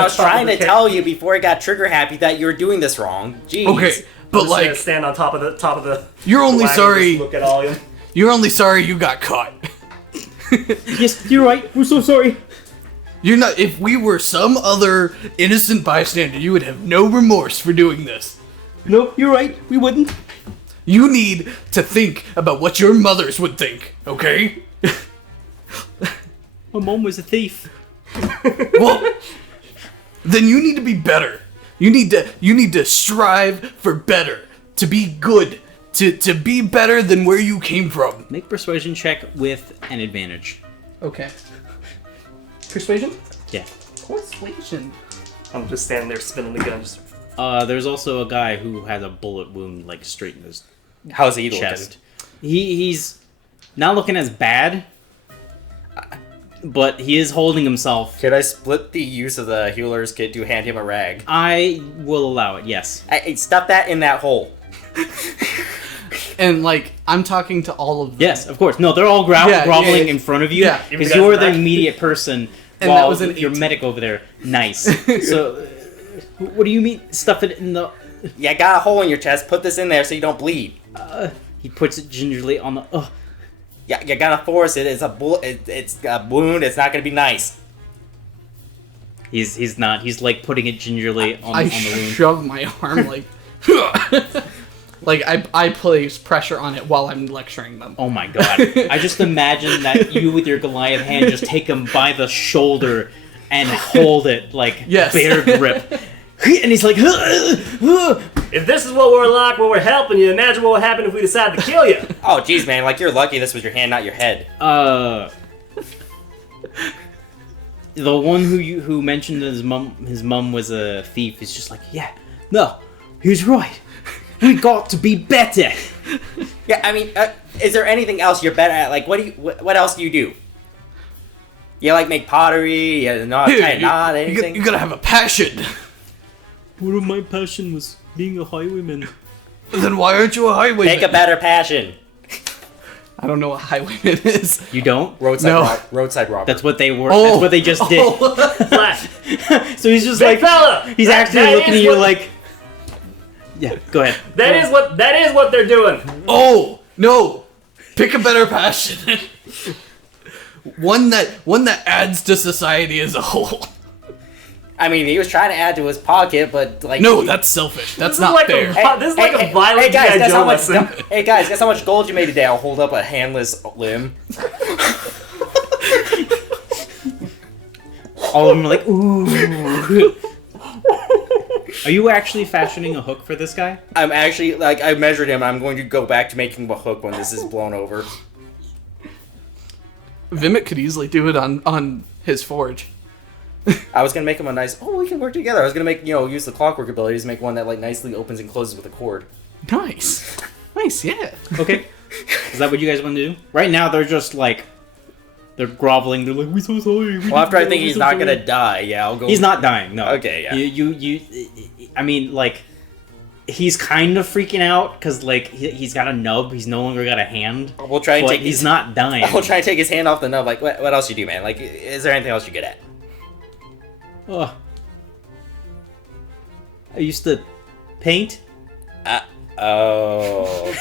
was trying to tell you before I got trigger happy that you were doing this wrong. Jeez. Okay, but I'm just like, gonna stand on top of the. You're only wagon, sorry. just look at all of them. You're only sorry you got caught. Yes, you're right. We're so sorry. You're not. If we were some other innocent bystander, you would have no remorse for doing this. No, you're right. We wouldn't. You need to think about what your mothers would think. Okay. My mom was a thief. Well, then you need to be better. You need to strive for better, to be good, to be better than where you came from. Make a persuasion check with an advantage. Okay. Persuasion? Yeah. Persuasion. I'm just standing there spinning the gun. Just... There's also a guy who has a bullet wound, like, straight in his How's he chest. He's not looking as bad, but he is holding himself. Could I split the use of the healer's kit to hand him a rag? I will allow it, yes. Stuff that in that hole. And, like, I'm talking to all of them. Yes, of course. No, they're all groveling in front of you. Yeah. Because you're the immediate person And while that was your medic over there. Nice. So, what do you mean, stuff it in the... You got a hole in your chest, put this in there so you don't bleed. He puts it gingerly on the... Yeah, you gotta force it. It's a wound. It's not gonna be nice. He's not. He's like putting it gingerly on the wound. Shove my arm like... like, I place pressure on it while I'm lecturing them. Oh my god. I just imagine that you with your Goliath hand just take him by the shoulder and hold it like bear grip. And he's like, if this is what we're like when we're helping you, imagine what would happen if we decided to kill you. Oh, jeez, man. Like, you're lucky this was your hand, not your head. The one who mentioned his mum was a thief is just like, yeah, no, he's right. We got to be better. Yeah, I mean, is there anything else you're better at? Like, what else do you do? You, like, make pottery? You know how to tie a knot, anything? You gotta have a passion. Part of my passion was being a highwayman. Then why aren't you a highwayman? Take a better passion. I don't know what highwayman is. You don't? Roadside robber. That's what they were. That's what they just did. Flash. So he's just Big like, fella. he's actually looking at you like, yeah, go ahead. That is what they're doing. Oh no! Pick a better passion. one that adds to society as a whole. I mean, he was trying to add to his pocket, but like... No, that's selfish. That's not like fair. This is like a violent G.I. Joe lesson. Hey guys, guess how much gold you made today? I'll hold up a handless limb. All of them are like, ooh. Are you actually fashioning a hook for this guy? I'm actually, like, I measured him, and I'm going to go back to making a hook when this is blown over. Vimack could easily do it on his forge. I was gonna make him a nice. Oh, we can work together. I was gonna make use the clockwork abilities, make one that like nicely opens and closes with a cord. Nice, yeah. Okay. Is that what you guys want to do? Right now, they're just like... They're groveling. They're like, we're so sorry. Well, after I think he's not gonna die, yeah, I'll go... He's not dying, no. Okay, yeah. I mean, like... He's kind of freaking out, because, like, he's got a nub. He's no longer got a hand. We'll try and take... He's not dying. I'll try and take his hand off the nub. Like, what else you do, man? Like, is there anything else you're good at? Oh. I used to paint. Oh.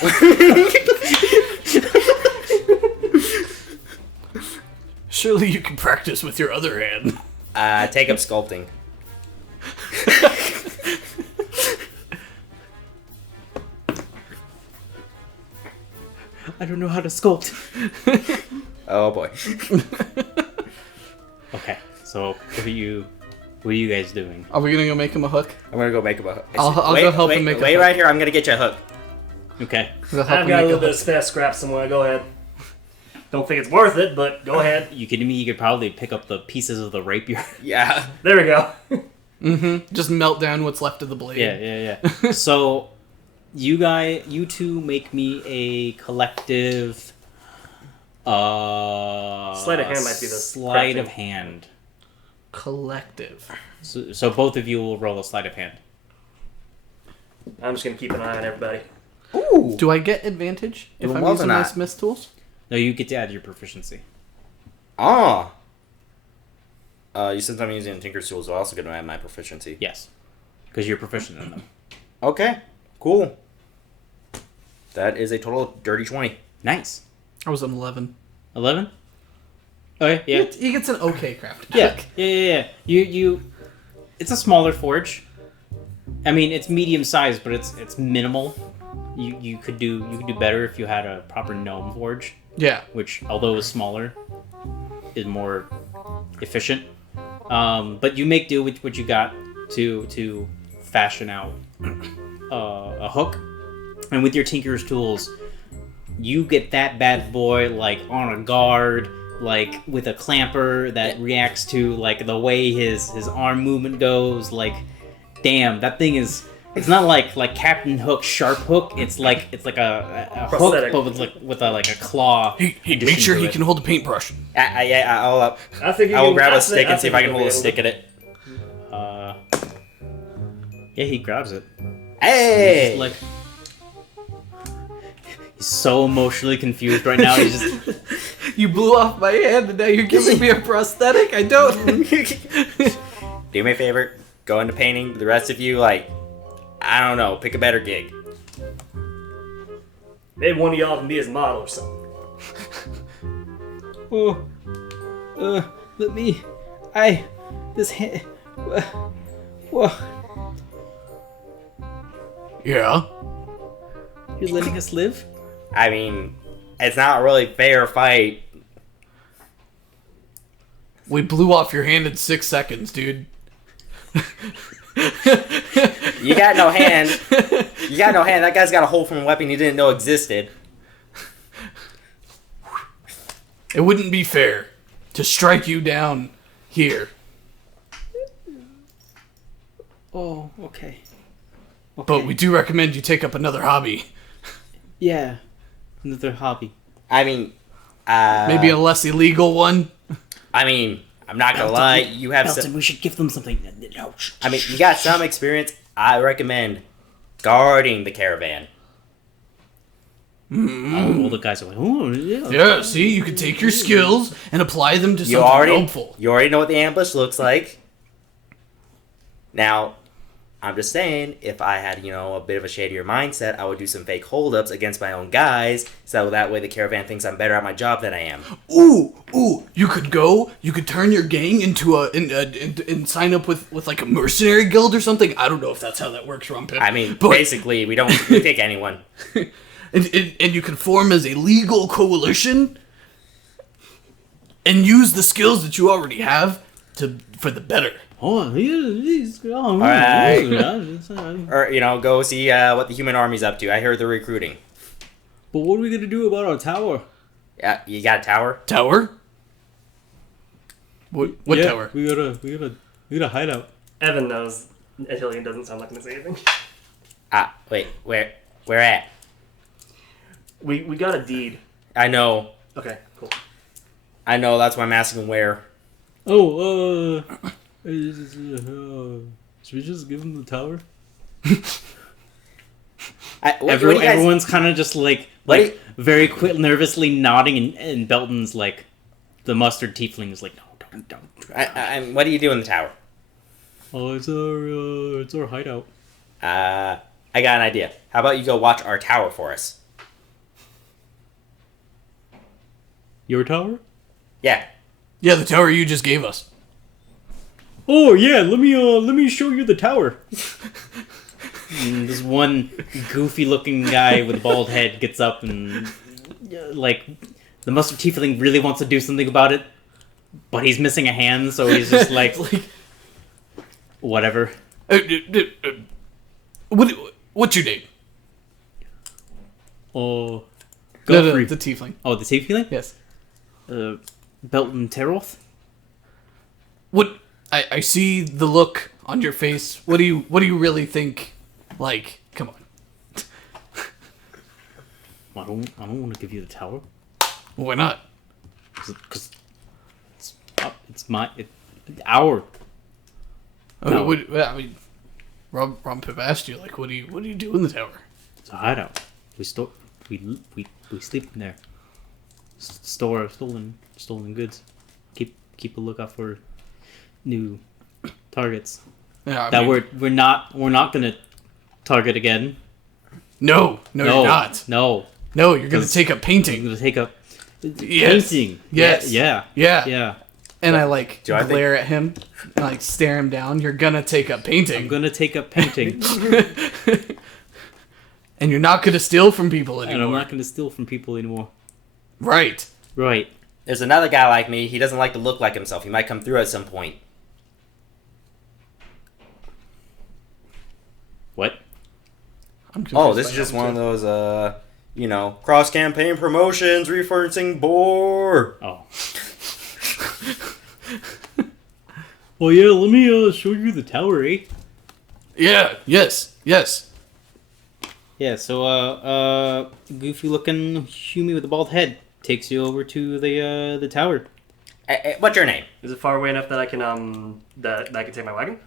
Surely you can practice with your other hand. Take up sculpting. I don't know how to sculpt. Oh boy. Okay, so what are you guys doing? Are we gonna go make him a hook? I'm gonna go make him a hook. I'll go help him make a hook. Wait right here, I'm gonna get you a hook. Okay. I've got a little bit of spare scrap somewhere. Go ahead. Don't think it's worth it, but go ahead. You kidding me? You could probably pick up the pieces of the rapier. Yeah. There we go. Just melt down what's left of the blade. Yeah. So, you two make me a collective... Sleight of hand might be the sleight crafting. of hand. Collective. So both of you will roll a sleight of hand. I'm just gonna keep an eye on everybody. Ooh. Do I get advantage if I'm using my smith's tools? No, you get to add your proficiency. Ah. Since I'm using Tinker's tools, I'm also gonna add my proficiency. Yes, because you're proficient in them. Okay. Cool. That is a total of dirty 20. Nice. I was an 11. 11? Okay, yeah. He gets an okay crafted Yeah, check. yeah. You. It's a smaller forge. I mean, it's medium sized, but it's minimal. You could do better if you had a proper gnome forge, Yeah. which, although is smaller, is more efficient. But you make do with what you got to fashion out a hook, and with your tinker's tools, you get that bad boy like on a guard, like with a clamper that reacts to like the way his arm movement goes. Like, damn, that thing is. It's not like Captain Hook's sharp hook. It's like a hook, Prosthetic. but with a claw. Hey, make sure he can hold a paintbrush. Yeah, I think I'll grab a stick and see if I can hold a stick at it. Yeah, he grabs it. Hey! He's like, he's so emotionally confused right now. He's just. You blew off my hand and now you're giving me a prosthetic? I don't. Do me a favor. Go into painting. The rest of you, like, I don't know, pick a better gig. Maybe one of y'all can be his model or something. Let me. This hand. Whoa. Yeah. You're letting us live? I mean, it's not a really fair fight. We blew off your hand in 6 seconds, dude. You got no hand. You got no hand. That guy's got a hole from a weapon he didn't know existed. It wouldn't be fair to strike you down here. Oh, okay. But we do recommend you take up another hobby. Yeah. Another hobby. I mean, Maybe a less illegal one. I mean, I'm not gonna lie. You have Elton, some. we should give them something. No. I mean, you got some experience. I recommend guarding the caravan. All the guys are like, oh, yeah. Yeah, see, you can take your skills and apply them to You something already, helpful. you already know what the ambush looks like. Now, I'm just saying, if I had, a bit of a shadier mindset, I would do some fake holdups against my own guys, so that way the caravan thinks I'm better at my job than I am. Ooh, you could turn your gang into and sign up with like a mercenary guild or something. I don't know if that's how that works, Ronpip. I mean, but, basically, we pick anyone. and you can form as a legal coalition and use the skills that you already have for the better. Oh, he's All right. Or, go see what the human army's up to. I heard they're recruiting. But what are we gonna do about our tower? Yeah, you got a tower? Tower? What tower? We gotta hide out. Evan knows Antileon doesn't sound like him to say anything. Wait, where at? We got a deed. I know. Okay, cool. I know. That's why I'm asking where. Oh, should we just give him the tower? What do you guys- Everyone's kind of just like very quick, nervously nodding, and Belton's like, the mustard tiefling is like, no, don't. What do you do in the tower? Oh, it's our hideout. I got an idea. How about you go watch our tower for us? Your tower? Yeah. Yeah, the tower you just gave us. Oh yeah, let me show you the tower. And this one goofy-looking guy with a bald head gets up and like the mustard tiefling really wants to do something about it, but he's missing a hand, so he's just like, whatever. What's your name? Oh, No, the tiefling. Oh, the tiefling? Yes. Belton Teroth? What? I see the look on your face. What do you really think? Like, come on. I don't want to give you the tower. Why not? Because it's our. No. I mean, Ronpip asked you, like, what do you do in the tower? It's a hideout. We sleep in there. Store stolen goods. Keep a lookout for new targets. Yeah, We're not gonna target again. No, you're not. No, you're gonna take a I'm painting. gonna take a Yes. painting. Yes. Yeah. And I like Do I think- glare at him, and, like stare him down. You're gonna take a painting. I'm gonna take a painting, And you're not gonna steal from people and anymore. I'm not gonna steal from people anymore. Right. Right. There's another guy like me. He doesn't like to look like himself. He might come through at some point. What? I'm Oh, confused this by is just that one of too. those, cross-campaign promotions, referencing boar. Oh. Well, yeah. Let me show you the tower, eh? Yeah. Yes. Yeah. So, goofy looking human with a bald head takes you over to the tower. What's your name? Is it far away enough that I can that I can take my wagon?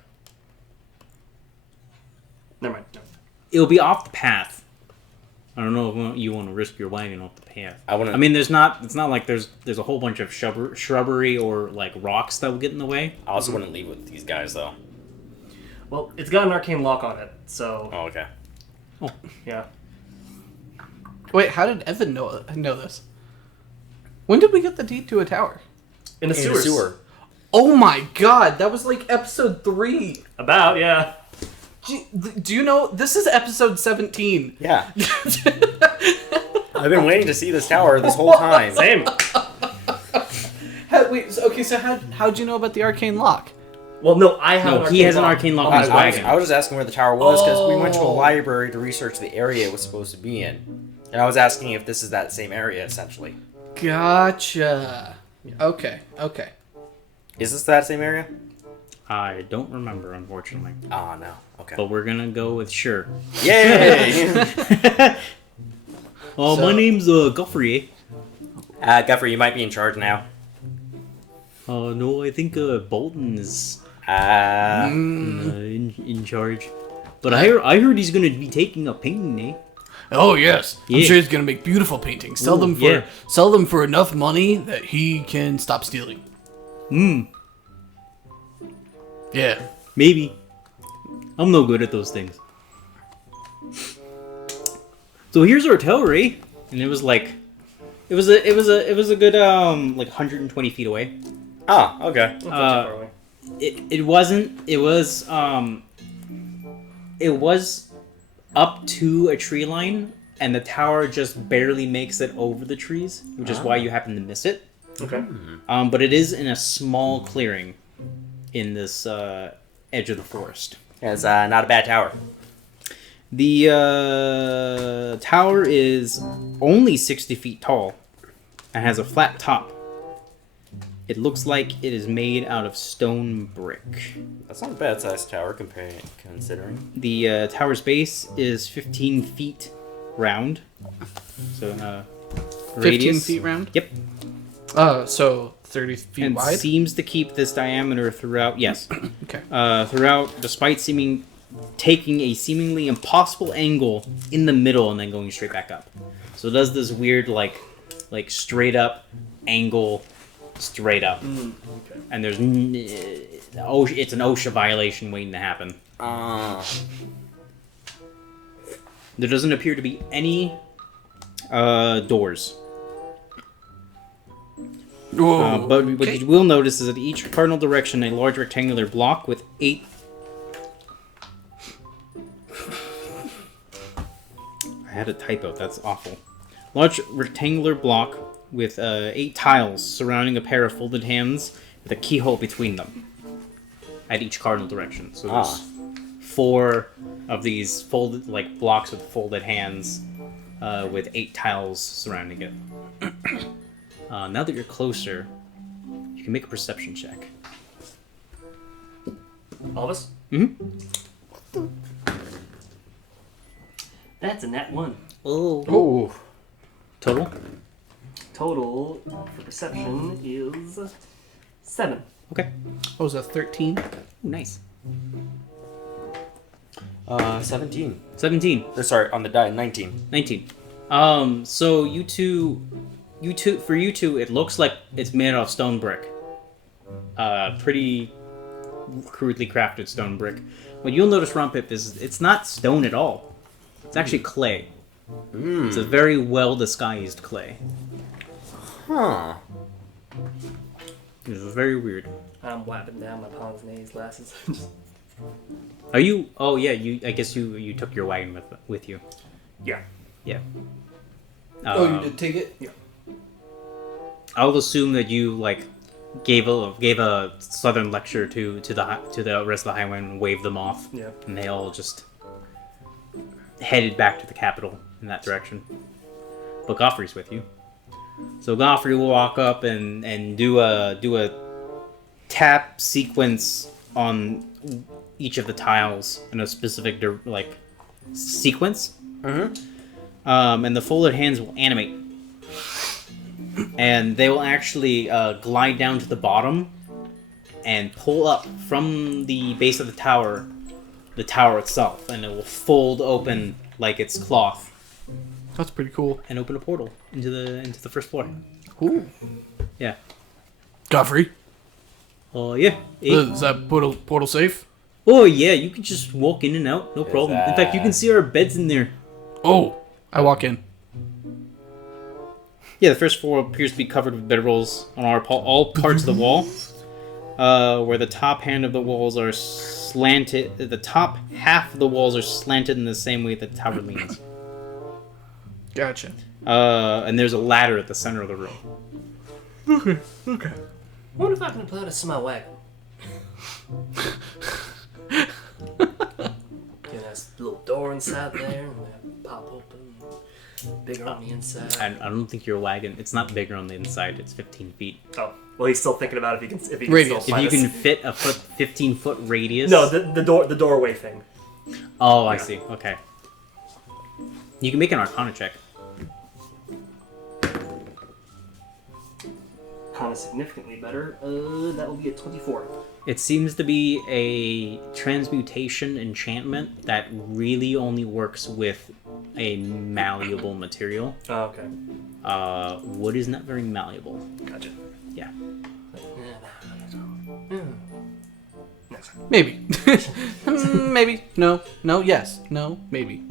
Never mind. No. It'll be off the path. I don't know if you want to risk your wagon off the path. I wouldn't- I mean, it's not like there's a whole bunch of shrubbery or like rocks that will get in the way. I also wouldn't leave with these guys, though. Well, it's got an arcane lock on it, so Oh, okay. yeah. Wait, how did Evan know this? When did we get the deed to a tower? In the In sewers. the sewer. Oh my god, that was like episode 3. About, yeah. Do you know this is episode 17? Yeah. I've been waiting to see this tower this whole time. Same. How'd you know about the arcane lock? Well, no, I have. No, he has an arcane lock on his wagon. I was just asking where the tower was because we went to a library to research the area it was supposed to be in. And I was asking if this is that same area, essentially. Gotcha. Okay. Is this that same area? I don't remember, unfortunately. Oh, no. Okay. But we're gonna go with sure. Yay! Oh, my name's Guthrie. Guthrie, you might be in charge now. No, I think Bolton is in charge. But I heard he's gonna be taking a painting, eh? Oh yes, I'm Yeah. sure he's gonna make beautiful paintings. Sell them for enough money that he can stop stealing. Yeah. Maybe. I'm no good at those things. So here's our tower, eh? And it was a good like 120 feet away. Oh, okay. Not too far away. It was up to a tree line, and the tower just barely makes it over the trees, which is why you happen to miss it. Okay. But it is in a small clearing in this edge of the forest. Yeah, it's not a bad tower. The tower is only 60 feet tall and has a flat top. It looks like it is made out of stone brick. That's not a bad sized tower considering. The tower's base is 15 feet round. So, 15 radius. feet round? Yep. So 30 feet And wide? seems to keep this diameter throughout. Yes. Okay. Throughout, despite taking a seemingly impossible angle in the middle and then going straight back up. So it does this weird like straight up angle, straight up, Okay. and there's it's an OSHA violation waiting to happen. There doesn't appear to be any doors. Whoa. But what you will notice is that each cardinal direction, a large rectangular block with 8. I had a typo. That's awful. Large rectangular block with 8 tiles surrounding a pair of folded hands with a keyhole between them at each cardinal direction. So there's 4 of these folded blocks with folded hands with 8 tiles surrounding it. Now that you're closer, you can make a perception check. All of us? Mm-hmm. That's a nat 1. Oh. Total? Total for perception is 7. Okay. What was that, 13? Ooh, nice. 17. 17. Or sorry, on the die, 19. 19. So you two, for you two, it looks like it's made out of stone brick. Pretty crudely crafted stone brick. What you'll notice, Ronpip, is it's not stone at all. It's actually clay. It's a very well disguised clay. Huh. It's very weird. I'm wiping down my Pond's Naze glasses. Are you? Oh yeah, I guess you took your wagon with you. Yeah. Yeah. You did take it? Yeah. I'll assume that you gave a southern lecture to the rest of the highwaymen and waved them off. Yeah. And they all just headed back to the capital in that direction. But Godfrey's with you. So Godfrey will walk up and do a tap sequence on each of the tiles in a specific sequence. Mm-hmm. And the folded hands will animate. And they will actually glide down to the bottom and pull up from the base of the tower itself, and it will fold open like it's cloth That's pretty cool. and open a portal into the first floor. Ooh. Yeah. Godfrey, Oh yeah. is that portal safe? Oh yeah, you can just walk in and out, no problem. In fact, you can see our beds in there. Oh, I walk in. Yeah, the first floor appears to be covered with bedrolls on all parts of the wall, where the top hand of the walls are slanted. The top half of the walls are slanted in the same way that the tower leans. Gotcha. And there's a ladder at the center of the room. Okay. I wonder if I can apply this to my wagon. There's a little door inside there, and that pop open. Bigger on the inside. I don't think your wagon. It's not bigger on the inside. It's 15 feet. Oh, well, he's still thinking about if he can Radius. still If you find can us. fit a 15-foot radius. No, the doorway thing. Oh, I Yeah. see. Okay. You can make an Arcana check. Kind of significantly better. That will be a 24. It seems to be a transmutation enchantment that really only works with a malleable material. Oh, okay. Wood is not very malleable. Gotcha. Yeah. Next. Maybe. Maybe. No. No. Yes. No. Maybe.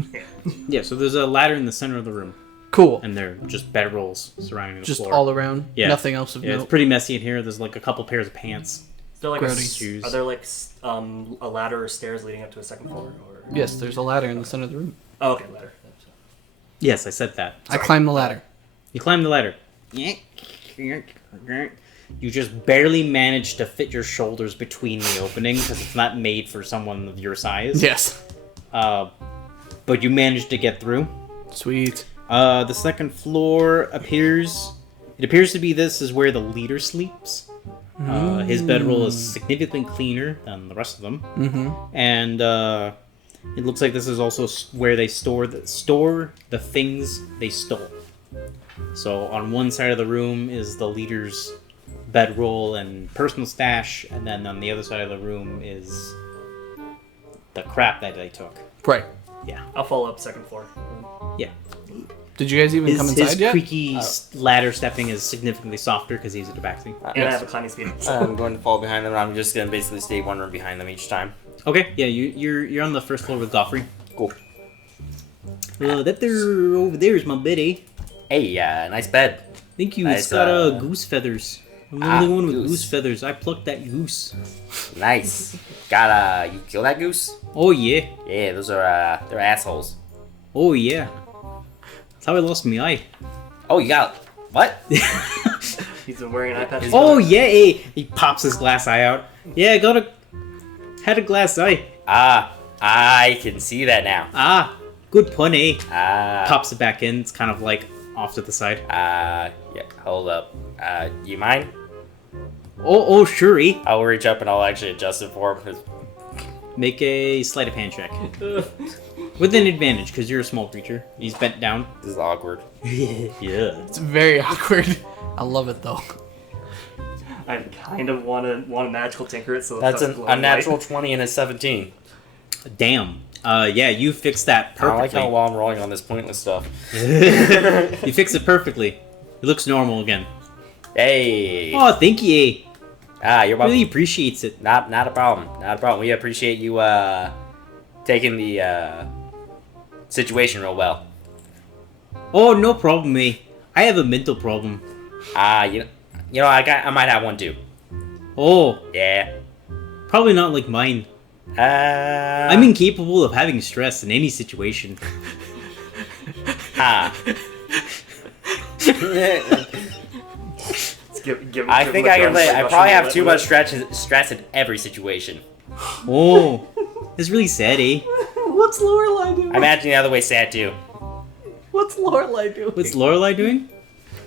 Yeah, so there's a ladder in the center of the room, Cool. and they're just bedrolls surrounding the Just floor. all around. Yeah. Nothing else of Yeah, note. it's pretty messy in here. There's a couple pairs of pants. Is there like Grody. Shoes. are there a ladder or stairs leading up to a second floor? Or... Yes, there's a ladder in the center of the room. Oh, okay, ladder. Yes, I said that. I climb the ladder. You climb the ladder. You just barely manage to fit your shoulders between the opening because it's not made for someone of your size. Yes. But you managed to get through. Sweet. The second floor appears to be this is where the leader sleeps. His bedroll is significantly cleaner than the rest of them. Mm-hmm. And It looks like this is also where they store the things they stole. So on one side of the room is the leader's bedroll and personal stash, and then on the other side of the room is the crap that they took. Right. Yeah. I'll follow up second floor. Yeah. Did you guys even come inside his yet? creaky ladder stepping is significantly softer because he's a Tabaxi. And I have a climbing speed. I'm going to fall behind them, and I'm just going to basically stay one room behind them each time. Okay, yeah, you're on the first floor with Godfrey. Cool. That there over there is my bed, eh? Hey, nice bed. Thank you. Nice, It's got goose feathers. I'm the only one with goose feathers. I plucked that goose. Nice. You kill that goose? Oh yeah. Yeah, those are, they're assholes. Oh yeah. That's how I lost my eye. Oh, you got, what? He's been wearing an eye patch. Oh yeah, eh. He pops his glass eye out. Yeah, had a glass eye. I can see that now. Good pun, eh? Pops. Pops it back in. It's kind of like off to the side. Yeah, hold up. You mind? Oh, sure, eh? I'll reach up and I'll actually adjust it for him. Make a sleight of hand check. With an advantage, because you're a small creature. He's bent down. This is awkward. Yeah. It's very awkward. I love it though. I kind of want to magical tinker it so That's it a natural 20 and a 17. Damn. Yeah, you fixed that I like perfectly. how well I'm rolling on this pointless stuff. You fixed it perfectly. It looks normal again. Hey! Oh, thank you. You're welcome. Really appreciates it. Not a problem. Not a problem. We appreciate you taking the situation real well. Oh, no problem, eh? I have a mental problem. You know, I might have one too. Oh, Yeah. probably not like mine. I'm incapable of having stress in any situation. I think I can play. I probably have too much stress in every situation. Oh, that's really sad, eh? What's Lorelai doing? I imagine the other way sad too. What's Lorelai doing? What's Lorelai doing?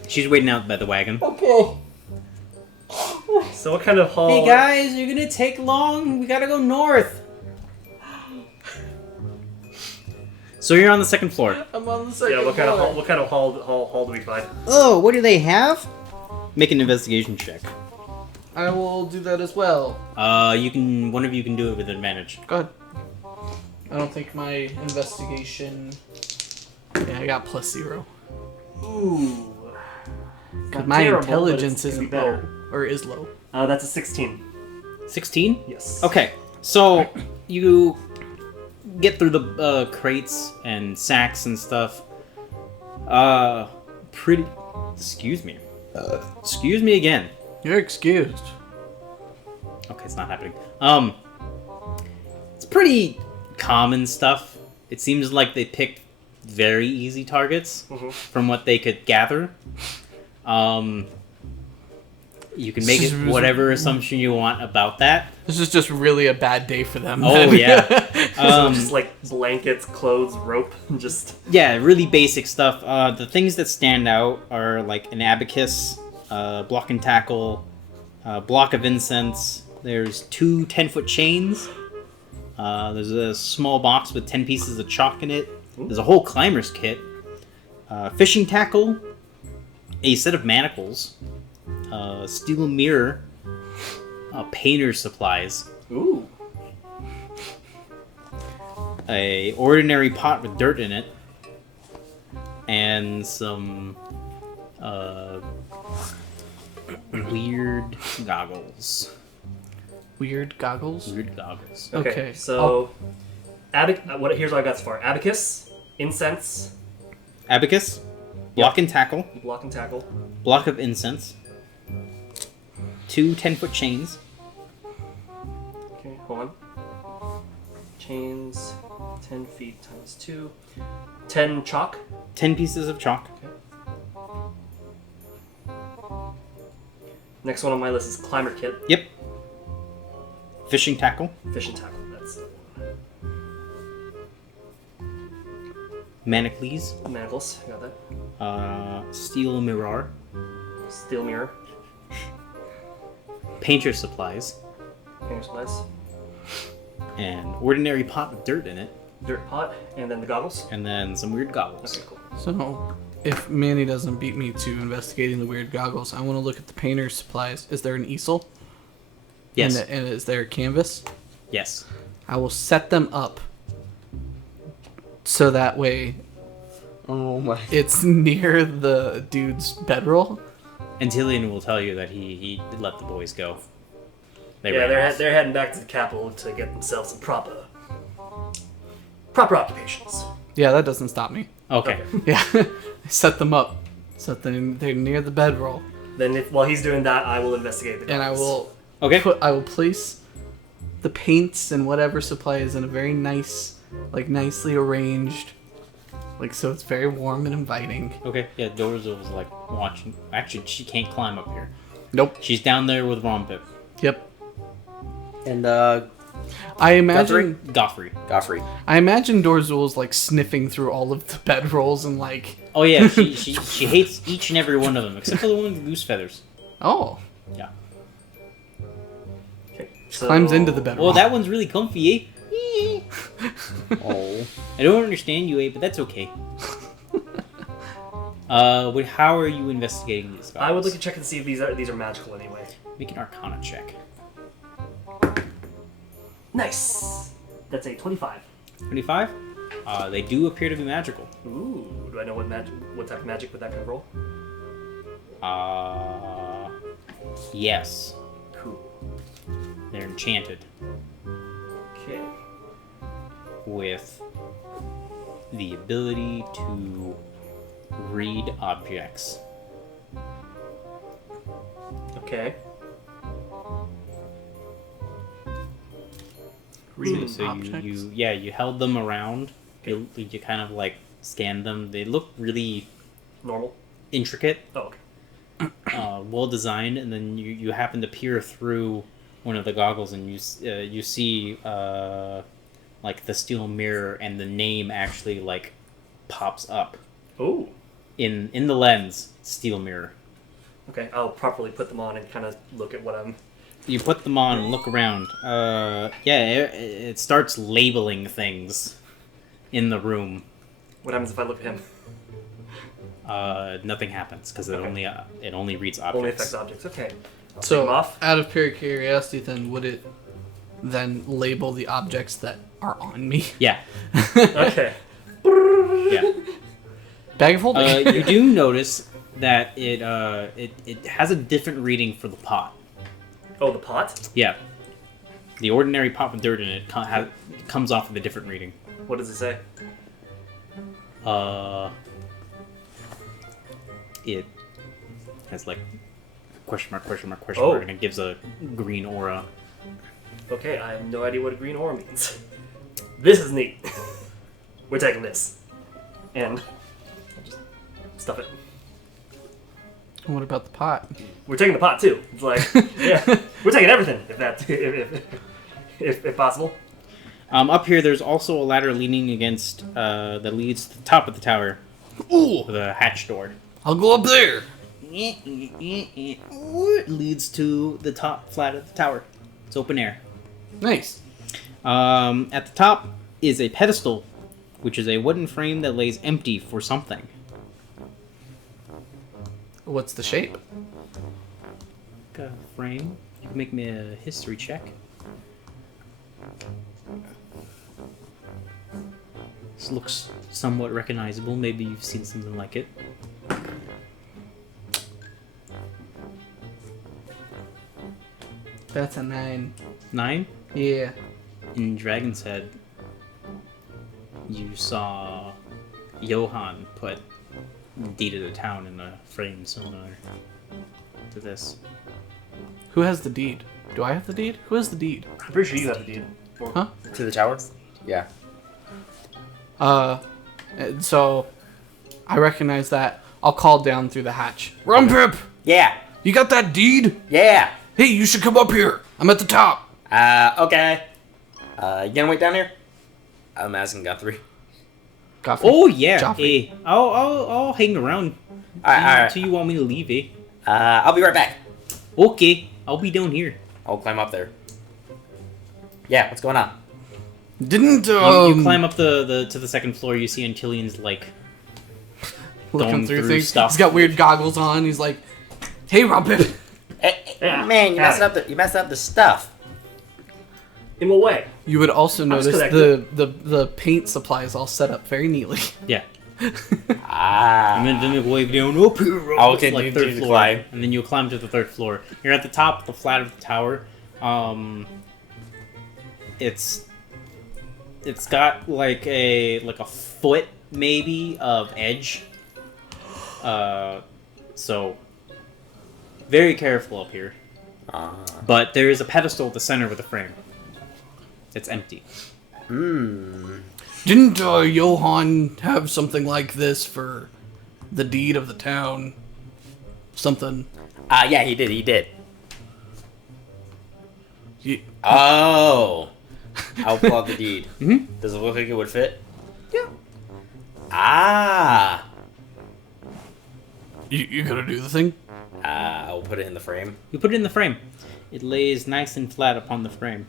She's waiting out by the wagon. Okay. So what kind of hall? Hey guys, you're gonna take long. We gotta go north. So you're on the second floor. I'm on the second Yeah, what kind floor. of hall do we find? Oh, what do they have? Make an investigation check. I will do that as well. One of you can do it with advantage. Go ahead. I don't think my investigation... Yeah, I got +0. Ooh. Because my intelligence isn't low. Or is low. That's a 16. 16? Yes. Okay, so you get through the crates and sacks and stuff. Excuse me. Excuse me again. You're excused. Okay, it's not happening. It's pretty common stuff. It seems like they picked very easy targets from what they could gather. You can make it whatever assumption you want about that. This is just really a bad day for them. Oh, yeah. So just like blankets, clothes, rope, just... Yeah, really basic stuff. The things that stand out are like an abacus, block and tackle, block of incense. There's 2 10-foot chains. There's a small box with 10 pieces of chalk in it. There's a whole climber's kit. Fishing tackle, a set of manacles, steel mirror, painter's supplies, Ooh. a ordinary pot with dirt in it, and some weird goggles. Weird goggles? Weird goggles. Okay, so... here's what I got so far. Abacus, incense, Abacus, block and tackle, block and tackle. block of incense, 2 10-foot chains, Okay, hold on. Chains, 10 feet times 2. 10 chalk. 10 pieces of chalk, Next one on my list is climber kit. yep, fishing tackle, Fishing tackle, that's manacles, manacles. I got that. steel mirror, Steel mirror. painter's supplies, Painter's supplies. and ordinary pot with dirt in it. Dirt pot, and then the goggles. And then some weird goggles. Okay, cool. So, if Manny doesn't beat me to investigating the weird goggles, I want to look at the painter's supplies. Is there an easel? Yes. And is there a canvas? Yes. I will set them up so that way Oh my. it's near the dude's bedroll. Antileon will tell you that he let the boys go. They Yeah, ran off. they're heading back to the capital to get themselves some proper occupations. Yeah, that doesn't stop me. Okay. Yeah, I set them up so that they're near the bedroll, Then, while he's doing that, I will investigate the and I goggles. will Okay. I will place the paints and whatever supplies in a very nice, like nicely arranged, like so it's very warm and inviting. Okay. Yeah, Dorzo was like watching. Actually, she can't climb up here. Nope. She's down there with Ronpip. Yep. And I imagine Goffrey. I imagine Dorzul's like sniffing through all of the bedrolls and like. Oh yeah, she hates each and every one of them except for the one with the goose feathers. Oh. Yeah. Okay, so Climbs into the bedroll. Well, that one's really comfy, eh? oh. I don't understand you, eh? But that's okay. How are you investigating these? I would like to check and see if these are magical anyway. Make an Arcana check. Nice. That's a 25. 25. They do appear to be magical. Ooh, do I know what type of magic would that kind of roll? Yes, Cool. they're enchanted Okay. with the ability to read objects. Okay. Read So objects. you held them around. You kind of like scanned them. They look really Normal. intricate, Oh, okay. well designed, and then you happen to peer through one of the goggles and you see like the steel mirror, and the name actually like pops up Ooh. in the lens. Steel mirror. Okay, I'll properly put them on and kind of look at what I'm... You put them on and look around. It starts labeling things in the room. What happens if I look at him? Nothing happens because Okay. it only reads objects. Only affects objects. Okay. I'll take So, them off. out of pure curiosity, then would it then label the objects that are on me? Yeah, Okay. yeah. Bag of holding. You do notice that it has a different reading for the pot. Oh, the pot? Yeah, the ordinary pot with dirt in it comes off with a different reading. What does it say? It has like question mark, Oh. and it gives a green aura. Okay, I have no idea what a green aura means. This is neat. We're taking this. And I'll just stuff it. What about the pot? We're taking the pot too. It's like, yeah, we're taking everything if possible. Up here, there's also a ladder leaning against that leads to the top of the tower Ooh, with a hatch door. I'll go up there. It leads to the top flat of the tower. It's open air. Nice. At the top is a pedestal, which is a wooden frame that lays empty for something. What's the shape? A frame. You can make me a history check. This looks somewhat recognizable. Maybe you've seen something like it. That's a 9. 9? Yeah. In Dragon's Head, you saw Johann put deed of the town in a frame similar to this. Who has the deed? Do I have the deed? Who has the deed? I'm pretty sure you have the deed. Huh? To the tower? Yeah. So I recognize that. I'll call down through the hatch. Ronpip! Yeah. You got that deed? Yeah. Hey, you should come up here. I'm at the top. Okay. You gonna wait down here? I'm asking Gunther. Godfrey. Oh yeah, Joffrey. eh. I'll hang around Alright. until you want me to leave, eh? I'll be right back. Okay, I'll be down here. I'll climb up there. Yeah, what's going on? Didn't You climb up to the second floor. You see Antileon's like looking going through through things. stuff. He's got weird goggles on. He's like, "Hey, Ronpip." Yeah. Man, you messed up the stuff. In what way? You would also was notice connected. the paint supply is all set up very neatly. Yeah. Ah. And then Vimack wave down up here, I'll continue like third to floor, climb. and then you climb to the third floor. You're at the top, the flat of the tower. It's got like a foot maybe of edge. So very careful up here. But there is a pedestal at the center of the frame. It's empty. Didn't Johann have something like this for the deed of the town? Something. Yeah, he did. You, I'll pull out the deed. Does it look like it would fit? Yeah. Ah. you gonna do the thing? I'll put it in the frame. You put it in the frame. It lays nice and flat upon the frame.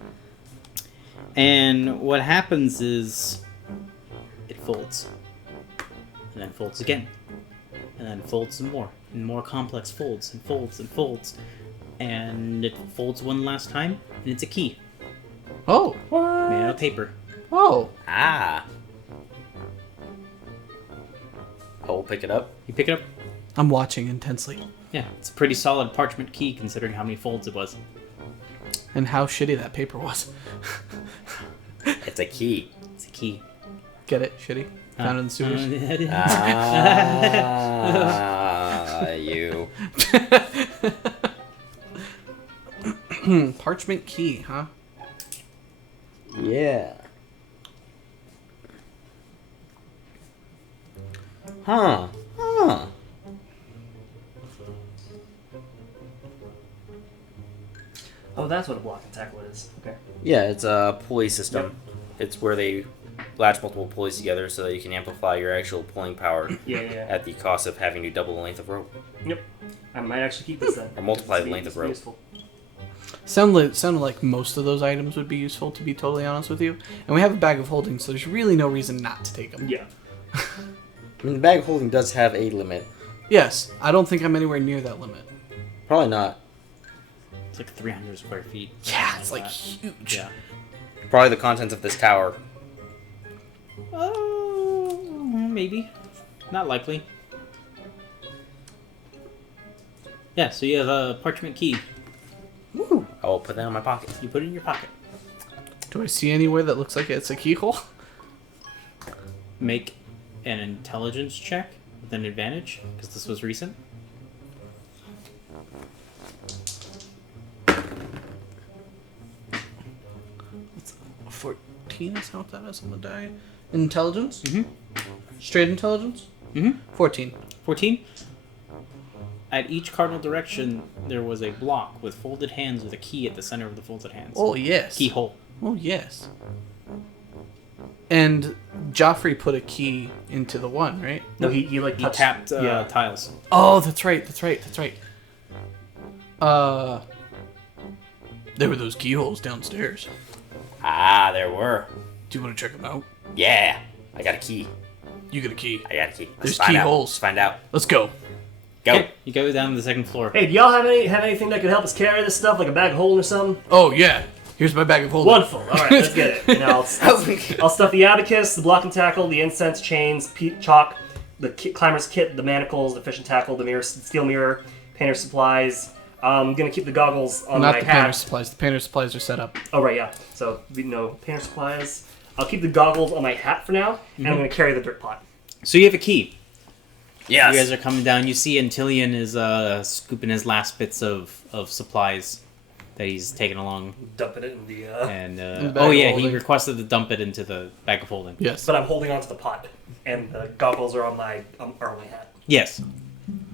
And what happens is it folds. And then folds again. And then folds some more. And more complex folds and folds and folds. And it folds one last time, and it's a key. Oh. Made out of paper. Oh. Ah. I'll pick it up. You pick it up. I'm watching intensely. Yeah, it's a pretty solid parchment key considering how many folds it was. And how shitty that paper was. It's a key. It's a key. Get it? Shitty? Found in the sewers? You. Parchment key, huh? Yeah. Huh. Oh, that's what a block and tackle is. Okay. Yeah, it's a pulley system. It's where they latch multiple pulleys together so that you can amplify your actual pulling power Yeah. at the cost of having to double the length of rope. Yep. I might actually keep this then. Or multiply the It's length of rope. useful. Sounded like most of those items would be useful, to be totally honest with you. And we have a bag of holding, so there's really no reason not to take them. Yeah. I mean, the bag of holding does have a limit. Yes, I don't think I'm anywhere near that limit. Probably not. It's like 300 square feet. Yeah, it's like huge. Yeah. Probably the contents of this tower. Oh, maybe. Not likely. Yeah, so you have a parchment key. Woo. I will put that in my pocket. You put it in your pocket. Do I see anywhere that looks like it's a keyhole? Make an intelligence check with an advantage, because this was recent. It's 14 is what that is on the die. Intelligence? Mhm. Straight intelligence? Mhm. 14. 14. At each cardinal direction, there was a block with folded hands with a key at the center of the folded hands. Oh, yes. Keyhole. Oh, yes. And Joffrey put a key into the one, right? No, he like He touched, tapped yeah. tiles. Oh, that's right. There were those keyholes downstairs. Ah, there were. Do you want to check them out? Yeah. I got a key. You get a key. I got a key. There's find out. keyholes. Let's find out. Let's go. Go. Okay, you go down to the second floor. Hey, do y'all have anything that could help us carry this stuff, like a bag of holding or something? Oh, yeah. Here's my bag of holding. Wonderful. All right, let's get it. Now, I'll stuff the abacus, the block and tackle, the incense, chains, chalk, the climber's kit, the manacles, the fishing tackle, the mirror, steel mirror, painter's supplies. I'm gonna keep the goggles on Not my the hat. painter's supplies. The painter's supplies are set up. Oh right, yeah. So painter supplies. I'll keep the goggles on my hat for now, and I'm gonna carry the dirt pot. So you have a key. Yes. You guys are coming down. You see Antileon is scooping his last bits of supplies that he's taking along. Dumping it in the. And the bag oh of yeah, he holding. requested to dump it into the bag of holding. Yes. But I'm holding onto the pot, and the goggles are on my hat. Yes.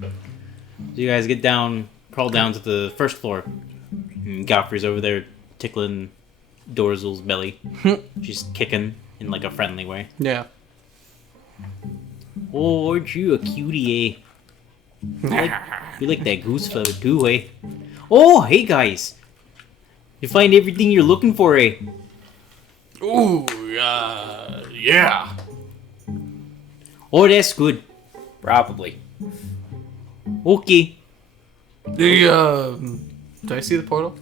So you guys get down, crawl down to the first floor. And Godfrey's over there tickling Dorzel's belly. She's kicking in like a friendly way. Yeah. Oh, aren't you a cutie, eh? You like that goose feather too, eh? Oh, hey guys! You find everything you're looking for, eh? Ooh, yeah. Oh, that's good. Probably. Okay. Do I see the portal?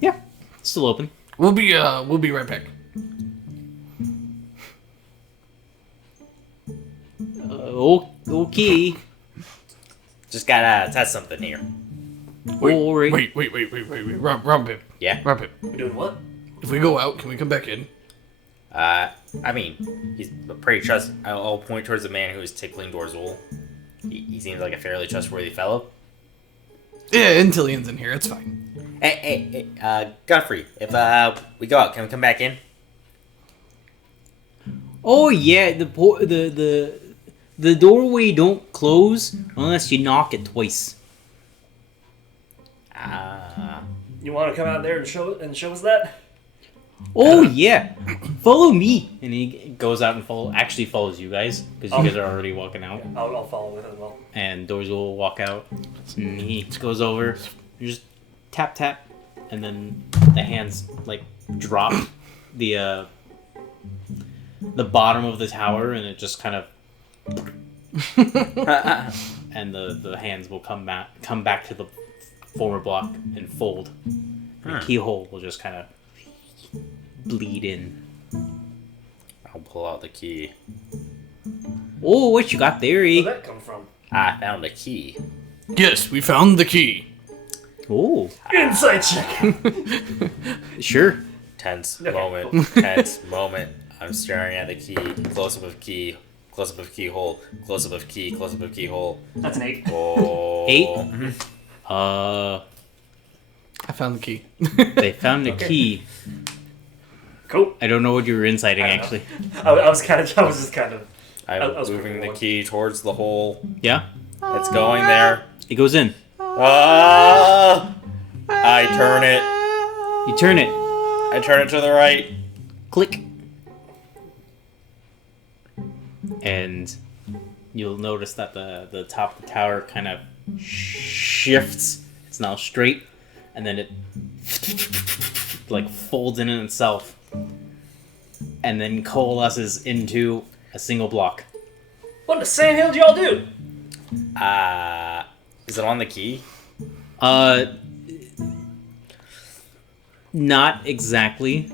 Yeah, it's still open. We'll be right back. Okay. Just gotta test something here. Alright. Wait. Ronpip. Yeah. Ronpip. We're doing what? If we go out, can we come back in? I mean, he's pretty trust. I'll point towards the man who is tickling Dorzul. He seems like a fairly trustworthy fellow. Yeah, Antileon's in here. It's fine. Hey, Godfrey, if we go out, can we come back in? Oh yeah, the doorway don't close unless you knock it twice. You want to come out there and show us that? Oh yeah, follow me. And he goes out and follows you guys because you guys are already walking out. I'll follow with it as well. And Doors will walk out. And he goes over. You just tap, and then the hands like drop the bottom of the tower, and it just kind of and the hands will come back to the former block and fold. The keyhole will just kind of bleed in. I'll pull out the key. Oh, what you got there, Where'd eh? that come from? I found a key. Yes, we found the key. Oh, Insight check. sure. Tense Okay, moment. cool. Tense moment. I'm staring at the key. Close up of key. Close up of keyhole. Close up of key. Close up of keyhole. That's an 8. Oh. 8? I found the key. They found a key. Cool. I don't know what you were inciting, I don't know. actually. I was just kind of. I I'm was moving quick the one. key towards the hole. Yeah? It's going there. It goes in. Ah! I turn it. You turn it. I turn it to the right. Click. And you'll notice that the top of the tower kind of shifts. It's now straight. And then it like folds in itself. And then coalesces into a single block. What in the sand hill did y'all do? Is it on the key? Not exactly.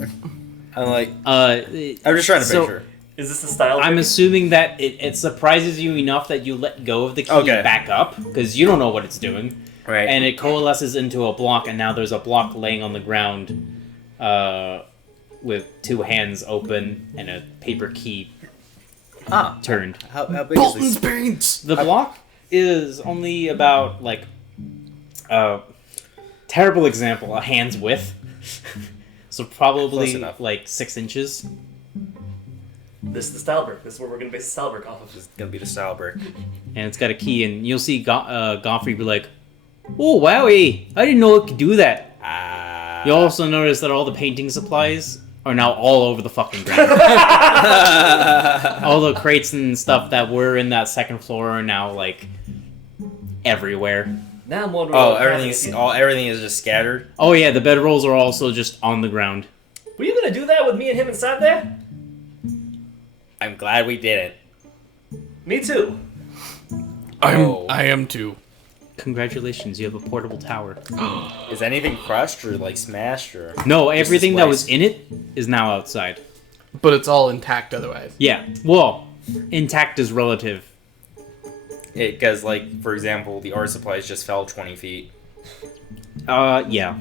I'm like, I'm I'm just trying to picture. Is this the style? I'm thing? assuming that it surprises you enough that you let go of the key Okay. back up, because you don't know what it's doing. Right. And it coalesces into a block, and now there's a block laying on the ground with two hands open and a paper key turned. How big Bolton's is this? paints. The block is only about, like, terrible example, a hand's width. So Close probably, enough. like, 6 inches. This is the style brick. This is what we're gonna base the style brick off of. It's gonna be the style brick. And it's got a key, and you'll see Godfrey be like, "Oh, wowie, I didn't know it could do that." You'll also notice that all the painting supplies are now all over the fucking ground. All the crates and stuff that were in that second floor are now, like, everywhere. Now I'm wondering. Oh, what everything is just scattered. Oh yeah, the bedrolls are also just on the ground. Were you gonna do that with me and him inside there? I'm glad we didn't. Me too. I am too. Congratulations, you have a portable tower. Is anything crushed or like smashed or? No, everything that was displaced? in it is now outside. But it's all intact otherwise. Yeah, well, intact is relative. Because, like, for example, the art supplies just fell 20 feet. Yeah.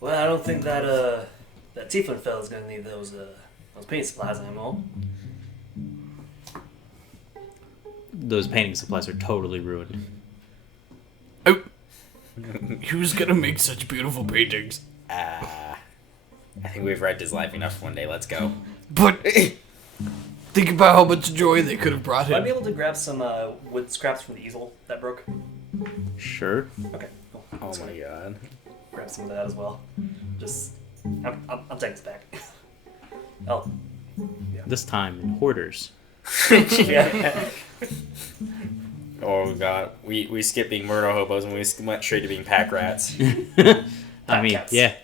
Well, I don't think that tiefling fella's gonna need those paint supplies anymore. Those painting supplies are totally ruined. Oh, who's gonna make such beautiful paintings? I think we've read his life enough one day. Let's go. But think about how much joy they could have brought Would I be him. able to grab some wood scraps from the easel that broke? Sure. Okay, cool. Oh my god. Grab some of that as well. Just, I'm taking this back. Oh, This time in hoarders. yeah. Oh god. We skipped being murder hobos and we went straight to being pack rats. I mean, Cats. yeah.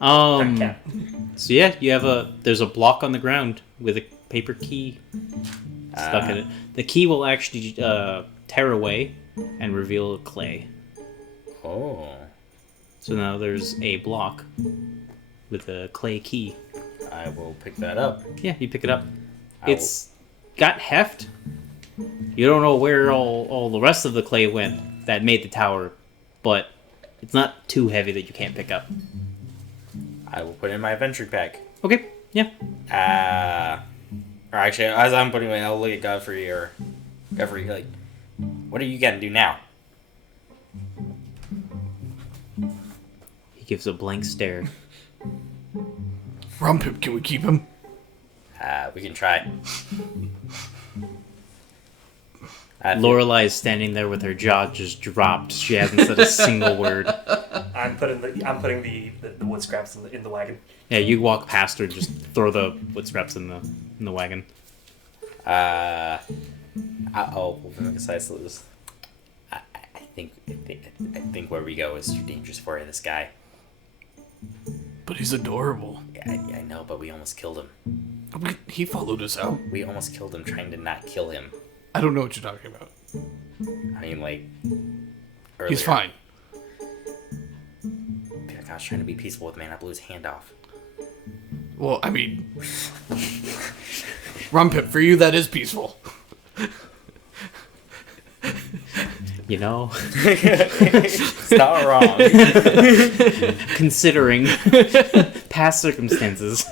Cat. So yeah, there's a block on the ground with a paper key stuck in it. The key will actually tear away and reveal clay. Oh. So now there's a block with a clay key. I will pick that up. Yeah, you pick it up. It's got heft. You don't know where all the rest of the clay went that made the tower, but it's not too heavy that you can't pick up. I will put it in my adventure pack. Okay, yeah. Or actually, as I'm putting it, I'll look at Godfrey or Godfrey, like, what are you gonna do now? He gives a blank stare. Ronpip, can we keep him? We can try. Lorelai is standing there with her jaw just dropped. She hasn't said a single word. I'm putting the wood scraps in the wagon. Yeah, you walk past her, just throw the wood scraps in the wagon. I think where we go is too dangerous for this guy. But he's adorable. Yeah, I know, but we almost killed him. He followed us out. We almost killed him trying to not kill him. I don't know what you're talking about. I mean, like, earlier. He's fine. I was trying to be peaceful with man. I blew his hand off. Well, I mean, Ronpip, for you that is peaceful. You know, It's not wrong. considering past circumstances.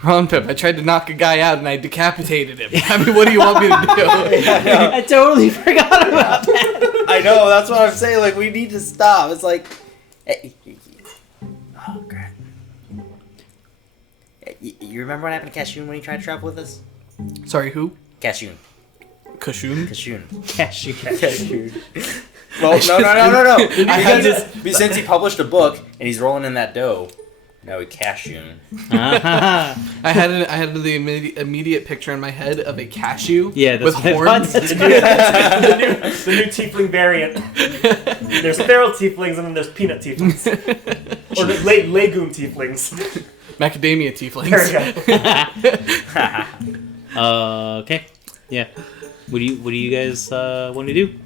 Ronpip, I tried to knock a guy out and I decapitated him. I mean, what do you want me to do? I totally forgot about that. I know, that's what I'm saying. Like, we need to stop. It's like... Oh, crap. You remember what happened to Cashoon when he tried to travel with us? Sorry, who? Cashoon. Kashoon? Cashew. Well, no. Since he published a book and he's rolling in that dough, now he Cashoon. Uh-huh. I had the immediate picture in my head of a cashew Yeah, that's with what I horns. thought. The new tiefling variant. There's feral tieflings and then there's peanut tieflings. Or legume tieflings. Macadamia tieflings. There we go. Okay. Yeah. What do you guys want to do?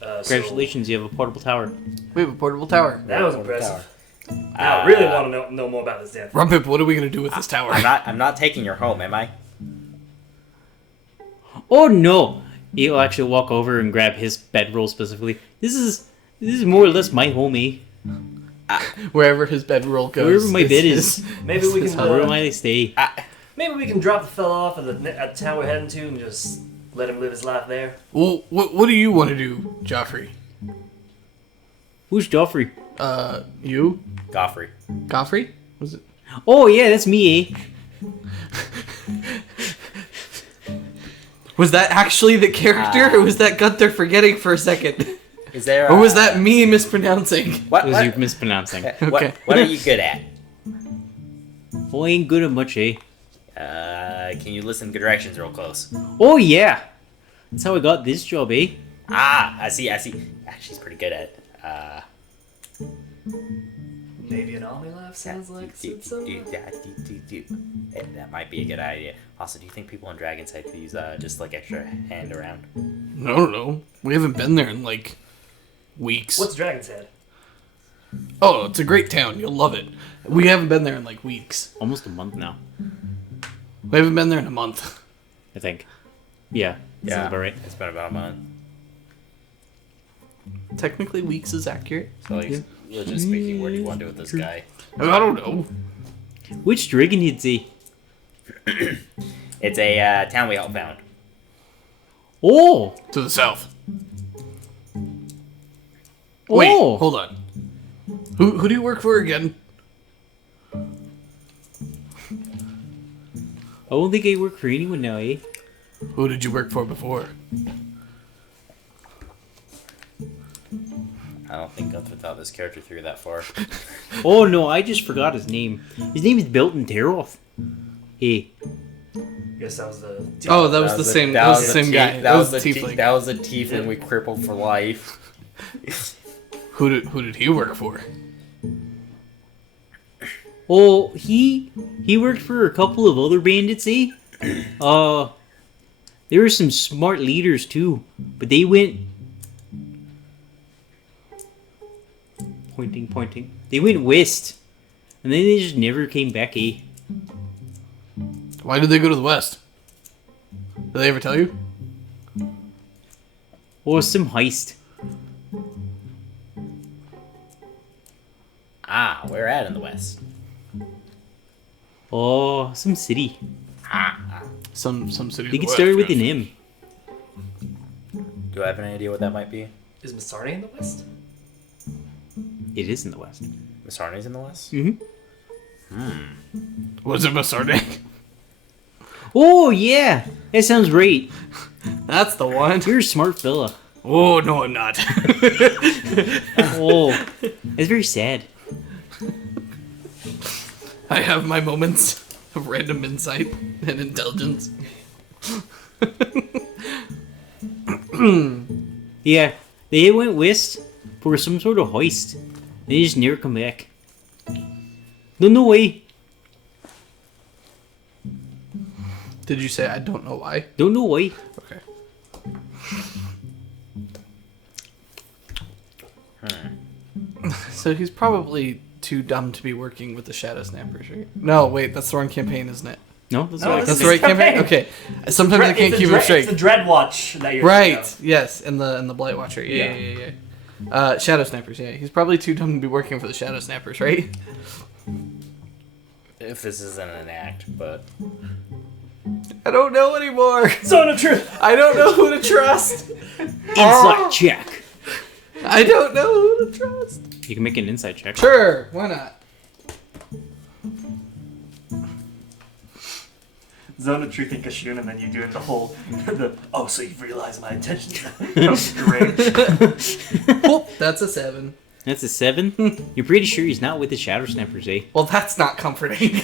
Congratulations, you have a portable tower. We have a portable tower. That was impressive. I really want to know more about this damn thing. Ronpip, what are we gonna do with this tower? I'm not taking your home, am I? Oh no! He'll actually walk over and grab his bedroll specifically. This is more or less my homie. Wherever his bedroll goes. Wherever my bed is. Maybe we can Wherever I stay. maybe we can drop the fella off at the town we're heading to and just let him live his life there. Well, what do you want to do, Joffrey? Who's Joffrey? You? Godfrey. Godfrey? Was it? Oh yeah, that's me, Was that actually the character, or was that Gunther forgetting for a second? Is there? Or was that me mispronouncing? What? It was you mispronouncing. Okay. What are you good at? Oh, I ain't good at much, eh? Can you listen to directions real close? Oh yeah! That's how I got this job, eh? I see. She's pretty good at it. Maybe an army life sounds like That might be a good idea. Also, do you think people in Dragon's Head could use just like extra hand around? No. We haven't been there in like weeks. What's Dragon's Head? Oh, it's a great town. You'll love it. We haven't been there in like weeks. Almost a month now, We haven't been there in a month. I think. Yeah. Sounds about right. It's been about a month. Technically, weeks is accurate. So, like, legit speaking, what do you want to do with this guy? I don't know. Which dragon you'd see? It's a town we helped found. Oh! To the south. Wait, Oh! hold on. Who do you work for again? I don't think I work for anyone now, eh? Who did you work for before? I don't think Gunther thought this character through that far. Oh no, I just forgot his name. His name is Belton Teroth. Hey. Guess that was the. Oh, that was the same. That was the same guy. That was the tiefling. That was the tiefling we crippled for life. Who did he work for? Oh, he worked for a couple of other bandits, eh? There were some smart leaders too, but they went... Pointing. They went west, and then they just never came back, eh? Why did they go to the west? Did they ever tell you? Oh, some heist. Ah, where at in the west? Oh, some city. Some city. They get started with an M. Do I have any idea what that might be? Is Masarni in the west? It is in the west. Masarni's in the west? Was it Masardi? Oh, yeah. That sounds right. That's the one. You're a smart fella. Oh, no, I'm not. Oh, that's very sad. I have my moments of random insight and intelligence. Yeah, they went west for some sort of heist. They just never come back. No way. Did you say I don't know why? Don't know why. Okay. So he's probably too dumb to be working with the Shadow Snappers, right? No, wait, that's the wrong campaign, isn't it? No, that's No, right. That's the right campaign? Okay. Sometimes I can't keep him straight. It's the Dreadwatch that you're Right, yes, and the Blight Watcher. Yeah. Shadow Snappers, yeah. He's probably too dumb to be working for the Shadow Snappers, right? If this isn't an act, but... I don't know anymore. Zone of Truth! I don't know who to trust. Insight check. I don't know who to trust. You can make an insight check. Sure, why not? Zone of Truth and Kashun, and then you do it the whole, so you've realized my intentions. That was great. Whoop, that's a 7. That's a 7? You're pretty sure he's not with the Shadow Snappers, eh? Well, that's not comforting.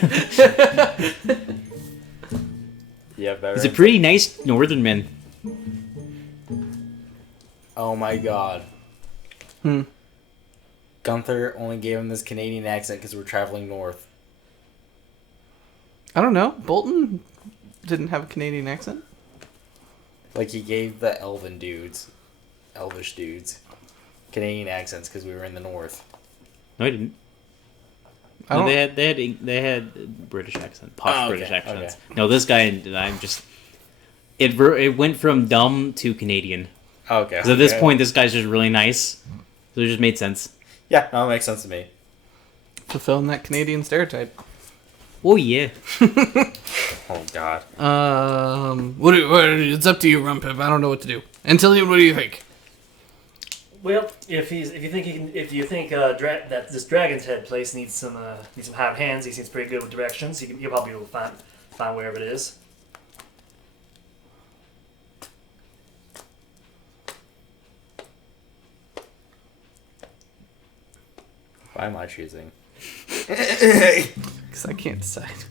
Yeah, better. He's a pretty nice northern man. Oh my god. Gunther only gave him this Canadian accent because we're traveling north. I don't know. Bolton didn't have a Canadian accent. Like, he gave the elvish dudes, Canadian accents because we were in the north. No, I didn't. I No, don't- they had British accent, posh Oh, okay, British accents. okay. No, this guy, I'm just... It went from dumb to Canadian. Okay. So at this okay. point, this guy's just really nice. So it just made sense. Yeah, no, that makes sense to me. Fulfilling that Canadian stereotype. Oh, yeah. Oh god. It's up to you, Ronpip. I don't know what to do. Antileon, what do you think? Well, if you think that this Dragon's Head place needs some hired hands, he seems pretty good with directions. You'll probably be able to find wherever it is. Why am I choosing? Because I can't decide.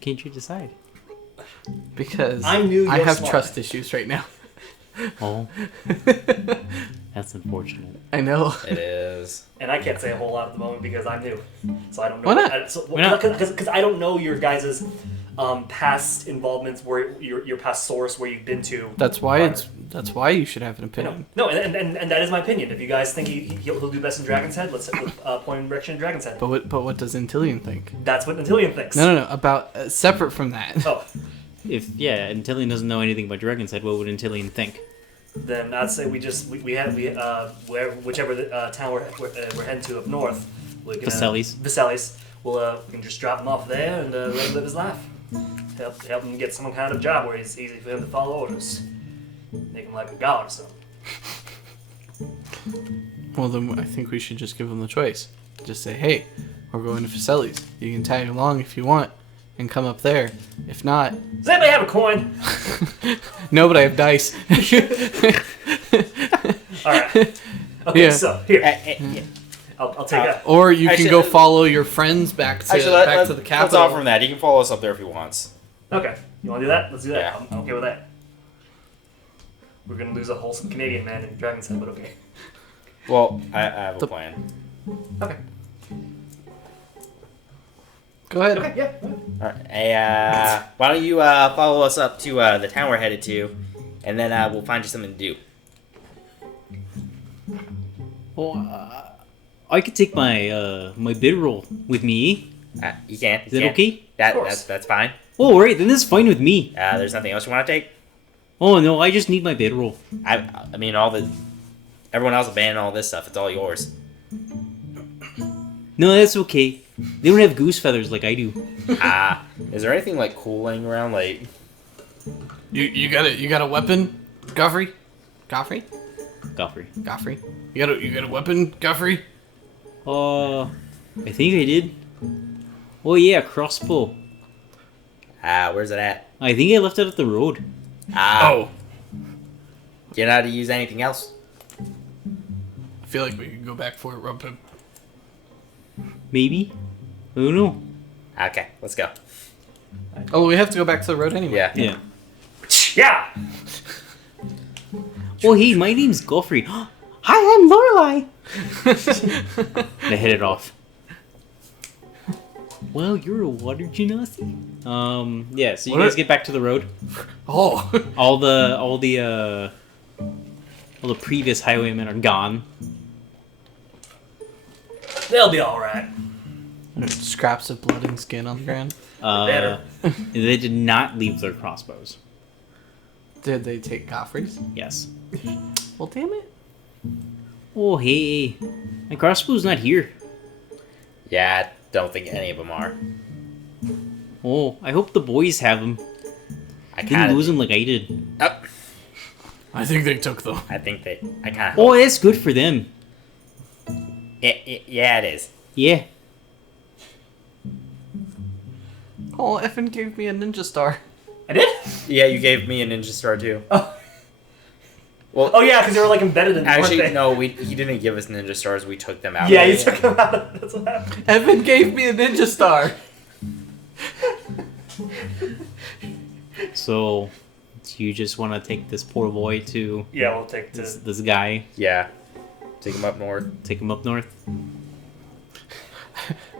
Can't you decide? Because I'm new, I you're have smart. trust issues right now. Oh. That's unfortunate. I know. It is. And I can't say a whole lot at the moment because I'm new, so I don't know. Why not? Why not? Because I don't know your guys' past involvements, where your past source, where you've been to. That's why you should have an opinion. No, and that is my opinion. If you guys think he'll do best in Dragon's Head, let's point in direction in Dragon's Head. But what does Antileon think? That's what Antileon thinks. No. About separate from that. Oh, Antileon doesn't know anything about Dragon's Head, what would Antileon think? then I'd say whichever town we're heading to up north. We can, Visellis. We can just drop him off there and let him live his life. Help him get some kind of job where it's easy for him to follow orders. Make him like a god or something. Well, then I think we should just give him the choice. Just say, hey, we're going to Visellis. You can tag along if you want and come up there. If not... Does anybody have a coin? No, but I have dice. Alright. Okay, Yeah. so, here. I'll take that. Or you Actually, can go follow your friends back to the Let's capital. offer him that. He can follow us up there if he wants. Okay, you want to do that? Let's do that. Yeah. I'm okay with that. We're going to lose a wholesome Canadian man in Dragon's Head, but okay. Well, I have a plan. Okay. Go ahead. Okay, yeah. All right. Hey, why don't you follow us up to the town we're headed to, and then we'll find you something to do. Oh, I could take my my bedroll with me. You can. Is that okay? That's fine. Oh, all right, then that's fine with me. There's nothing else you want to take? Oh no, I just need my bedroll. I mean, everyone else abandoned all this stuff. It's all yours. No, that's okay. They don't have goose feathers like I do. Is there anything like cool laying around? Like, You got a weapon, Goffrey? Godfrey. Goffrey? You got a weapon, Goffrey? I think I did. Oh yeah, crossbow. where's it at? I think I left it at the road. Oh. Do you know how to use anything else? I feel like we could go back for it, Ronpip. Maybe. I don't know. Okay, let's go. Oh, we have to go back to the road anyway. Yeah. Yeah. Yeah! Oh hey, my name's Godfrey. Hi, I'm Lorelei. They hit it off. Well, you're a water genasi. Yeah. So you What guys are- get back to the road. Oh. All the previous highwaymen are gone. They'll be alright. Scraps of blood and skin on the ground. Better. They did not leave their crossbows. Did they take Goffrey's? Yes. Well, damn it. Oh hey, my crossbow's not here. Yeah, I don't think any of them are. Oh, I hope the boys have them. I Didn't kind lose of. them like I did. Oh, I think they took them. I kind of. Oh, that's good for them. Yeah, it is. Yeah. Oh, Effin gave me a ninja star. I did? Yeah, you gave me a ninja star too. Oh. Well, Oh yeah, because they were like embedded in them, actually, weren't they? no. He didn't give us ninja stars. We took them out. Yeah, you took them out. That's what happened. Effin gave me a ninja star. So, do you just want to take this poor boy to Yeah, we'll take this guy, Yeah. Take them up north. take him up north?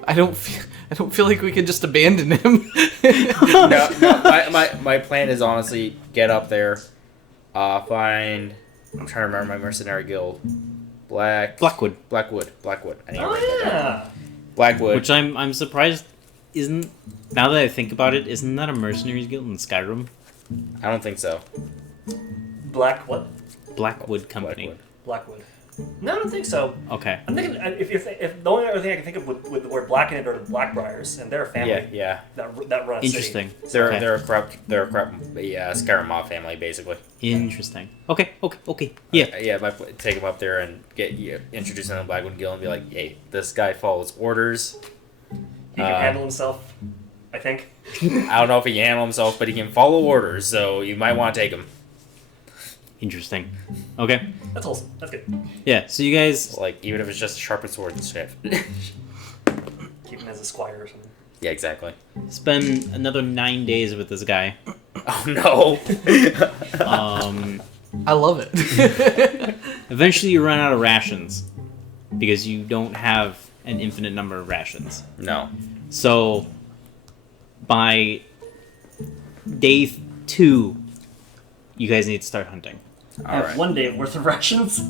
I don't feel like we can just abandon him. No. My plan is honestly get up there, find. I'm trying to remember my mercenary guild. Blackwood, Blackwood. I need to Oh write that down. yeah. Blackwood. which I'm surprised isn't. Now that I think about it, isn't that a mercenaries guild in Skyrim? I don't think so. Black what? Blackwood Company. Blackwood. Blackwood. No, I don't think so. Okay. I'm thinking if the only other thing I can think of with the word black in it are the Blackbriars, and they're a family Yeah. that run a city. Interesting. They're Okay. they're a corrupt Skyrim mob family basically. Interesting. Okay. Yeah. Yeah. If I take them up there and introduce them to the Blackwood Guild and be like, hey, this guy follows orders. He can handle himself, I think. I don't know if he can handle himself, but he can follow orders, so you might want to take him. Interesting. Okay. That's wholesome. That's good. Yeah. So you guys. Like, even if it's just a sharpened sword and stuff. Keep him as a squire or something. Yeah, exactly. Spend another 9 days with this guy. Oh no. I love it. Eventually, you run out of rations because you don't have an infinite number of rations. No. So, by day 2, you guys need to start hunting. I have Alright. 1 day worth of rations.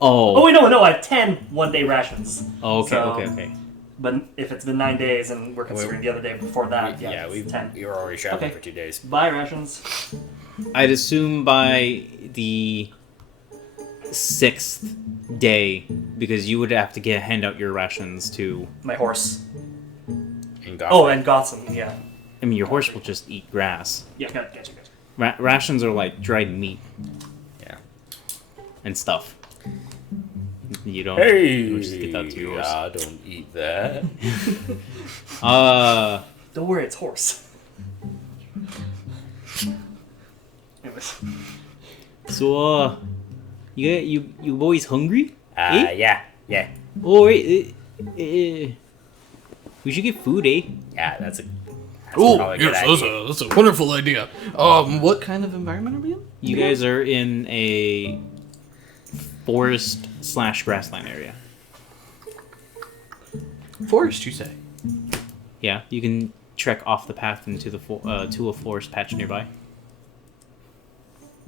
Oh. Oh wait, no, I have 10 1-day rations. Oh, okay, So- okay. But if it's been 9 days and we're considering the other day before that, Yeah, it's 10. we were already traveling Okay. for 2 days. Buy rations. I'd assume by the 6th day, because you would have to hand out your rations to. My horse. And Oh, and Gotham, yeah. I mean, your horse will just eat grass. Yeah, gotcha. Rations are like dried meat Yeah. and stuff. You don't. Hey, you just get that to yours. I don't eat that. Don't worry, it's horse. Anyways. So, you boys hungry? Eh? Yeah. Oh, wait, we should get food, eh? Yeah, that's Oh, probably a good yes, idea. that's a wonderful idea. What kind of environment are we in? You guys are in a forest/grassland area. Forest, you say? Yeah, you can trek off the path into the to a forest patch nearby.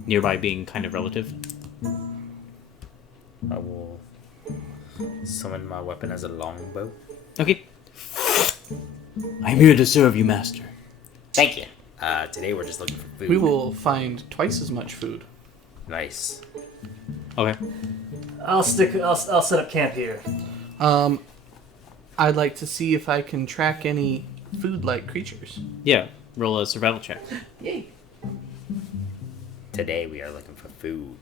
Nearby being kind of relative. I will summon my weapon as a longbow. Okay. I'm here to serve you, master. Thank you. Today we're just looking for food. We will find twice as much food. Nice. Okay. I'll set up camp here. I'd like to see if I can track any food-like creatures. Yeah, roll a survival check. Yay. Today we are looking for food.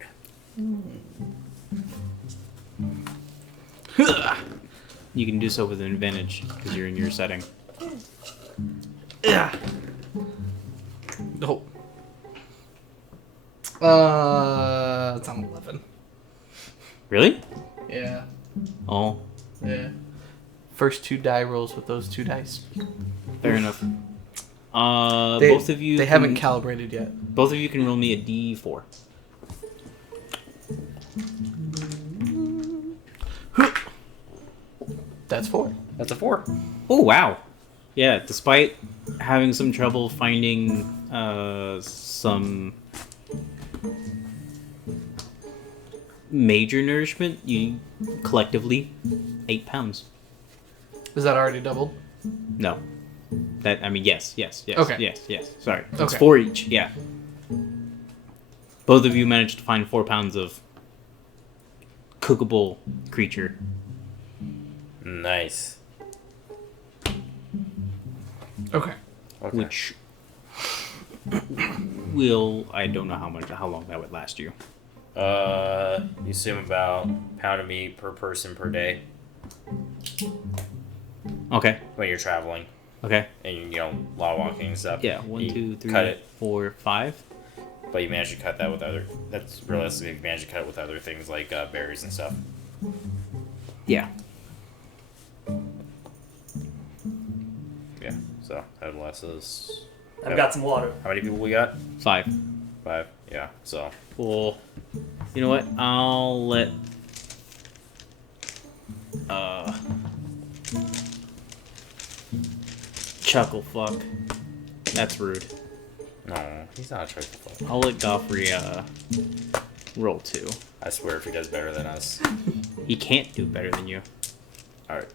You can do so with an advantage because you're in your setting. Yeah. Oh. It's on 11. Really? Yeah. Oh, Yeah. First 2 die rolls with those 2 dice. fair enough. Both of you. They haven't calibrated yet. Both of you can roll me a D4. That's 4. That's a 4. Oh wow! Yeah, despite having some trouble finding some major nourishment, you collectively 8 pounds. Is that already doubled? No, yes. Okay. Yes. Sorry, it's Okay. 4 each. Yeah. Both of you managed to find 4 pounds of cookable creature. Nice. Okay. Okay. Which I don't know how long that would last you. You assume about pound of meat per person per day Okay. when you're traveling, Okay. and you know, a lot of walking and stuff. Yeah. 1, You 2, 3, cut it, 4, 5. but you manage to cut that with other. That's realistically, you manage to cut it with other things like berries and stuff. Yeah. Yeah. So that lasts us. I've got some water. How many people we got? 5. 5. Yeah. So. Well, you know what? I'll let Chuckle fuck. That's rude. No, he's not a tricky fuck. I'll let Godfrey roll 2. I swear, if he does better than us. He can't do better than you. All right.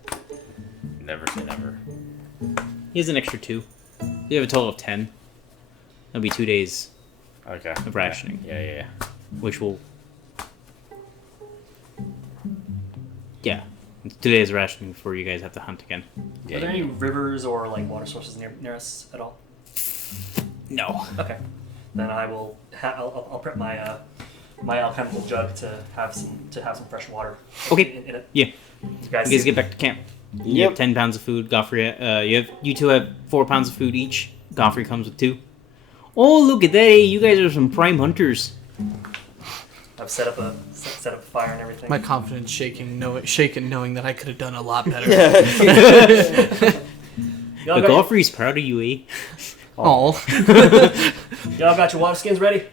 Never say never. He has an extra 2. You have a total of 10. That'll be 2 days, Okay. Of rationing. Yeah. which will. Yeah. 2 days of rationing before you guys have to hunt again. Yeah, Are there any yeah. rivers or like water sources near us at all? No. Okay. Then I will. I'll prep my my alchemical jug to have some fresh water. Okay. In it. Yeah. You guys, You guys get back to camp. You have 10 pounds of food. Godfrey, you two have 4 pounds of food each. Godfrey comes with 2. Oh, look at that! Hey, you guys are some prime hunters. I've set up a fire and everything. My confidence shaken knowing that I could have done a lot better. Y'all But got, Godfrey's proud of you, eh? Oh. y'all got your water skins ready?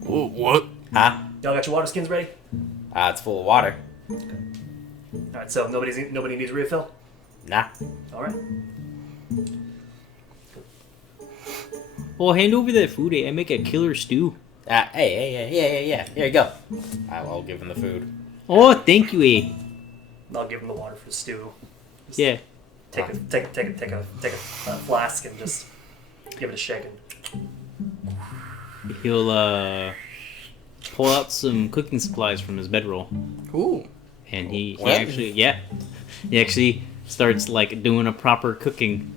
What? Huh? Y'all got your water skins ready? It's full of water. All right. So nobody needs a refill. Nah. All right. Well, hand over that food, eh? I make a killer stew. Yeah. Here you go. I'll give him the food. Oh, thank you, eh? I'll give him the water for the stew. Just Yeah. Take a flask and just give it a shake. He'll pull out some cooking supplies from his bedroll, Ooh. and he What? actually starts like doing a proper cooking.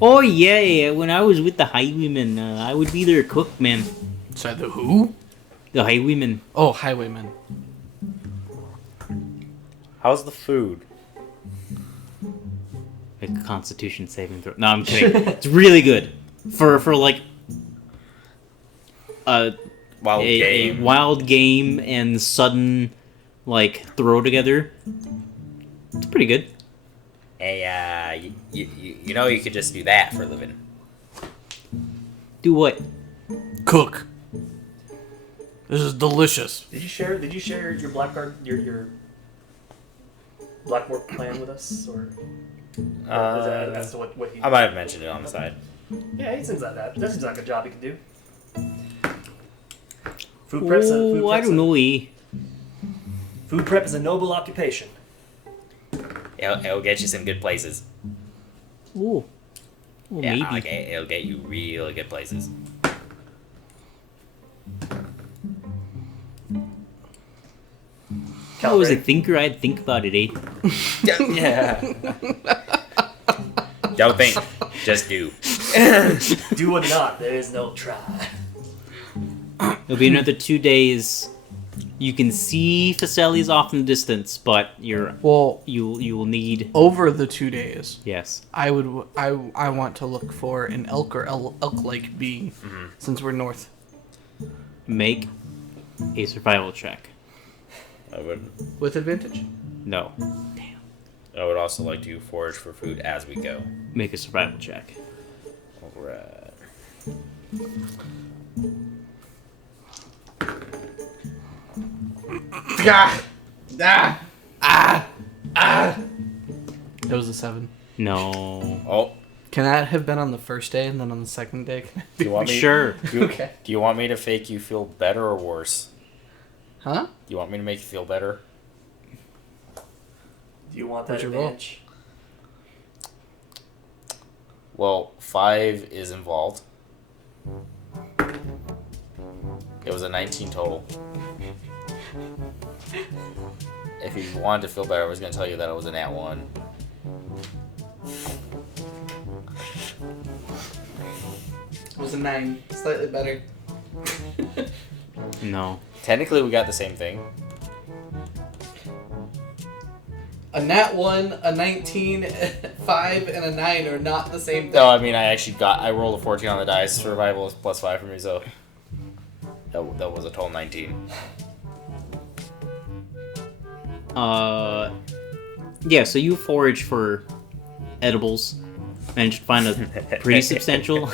Oh yeah, when I was with the highwaymen, I would be their cook, man. Sorry, the who? The highwaymen. Oh, highwayman. How's the food? Like a Constitution saving throw. No, I'm kidding. It's really good for like Wild a game. wild game and sudden like throw together. It's pretty good. Hey, you know you could just do that for a living. Do what? Cook. This is delicious. Did you share your blackguard your Blackmore plan with us, or that's what he? I might have mentioned it on the side. Yeah, he seems like that. That seems like a job he could do. Food prep's I don't know. Food prep is a noble occupation. It'll get you some good places. Ooh. Well, Yeah, maybe. like, it'll get you really good places. If I was a thinker, I'd think about it, eh? Yeah. Don't think, just do. Do or not, there is no try. It'll be another 2 days. You can see Facelli's off in the distance, but you will need. Over the 2 days, Yes. I want to look for an elk or elk-like being, since we're north. Make a survival check. I would. With advantage? No. I would also like to forage for food as we go. Make a survival check. Alright. It was a 7. No. Oh, Can that have been on the first day and then on the second day? do you want me? Sure. Okay. Do you want me to fake you feel better or worse? Huh? Do you want me to make you feel better? Do you want that What's your roll? advantage? Well, 5 is involved. It was a 19 total. If you wanted to feel better, I was going to tell you that it was a nat 1. It was a 9. Slightly better. No. Technically, we got the same thing. A nat 1, a 19, 5, and a 9 are not the same thing. No, I mean, I rolled a 14 on the dice. Survival is +5 for me, so that was a total 19. Yeah, so you forage for edibles. Managed to find a pretty substantial. You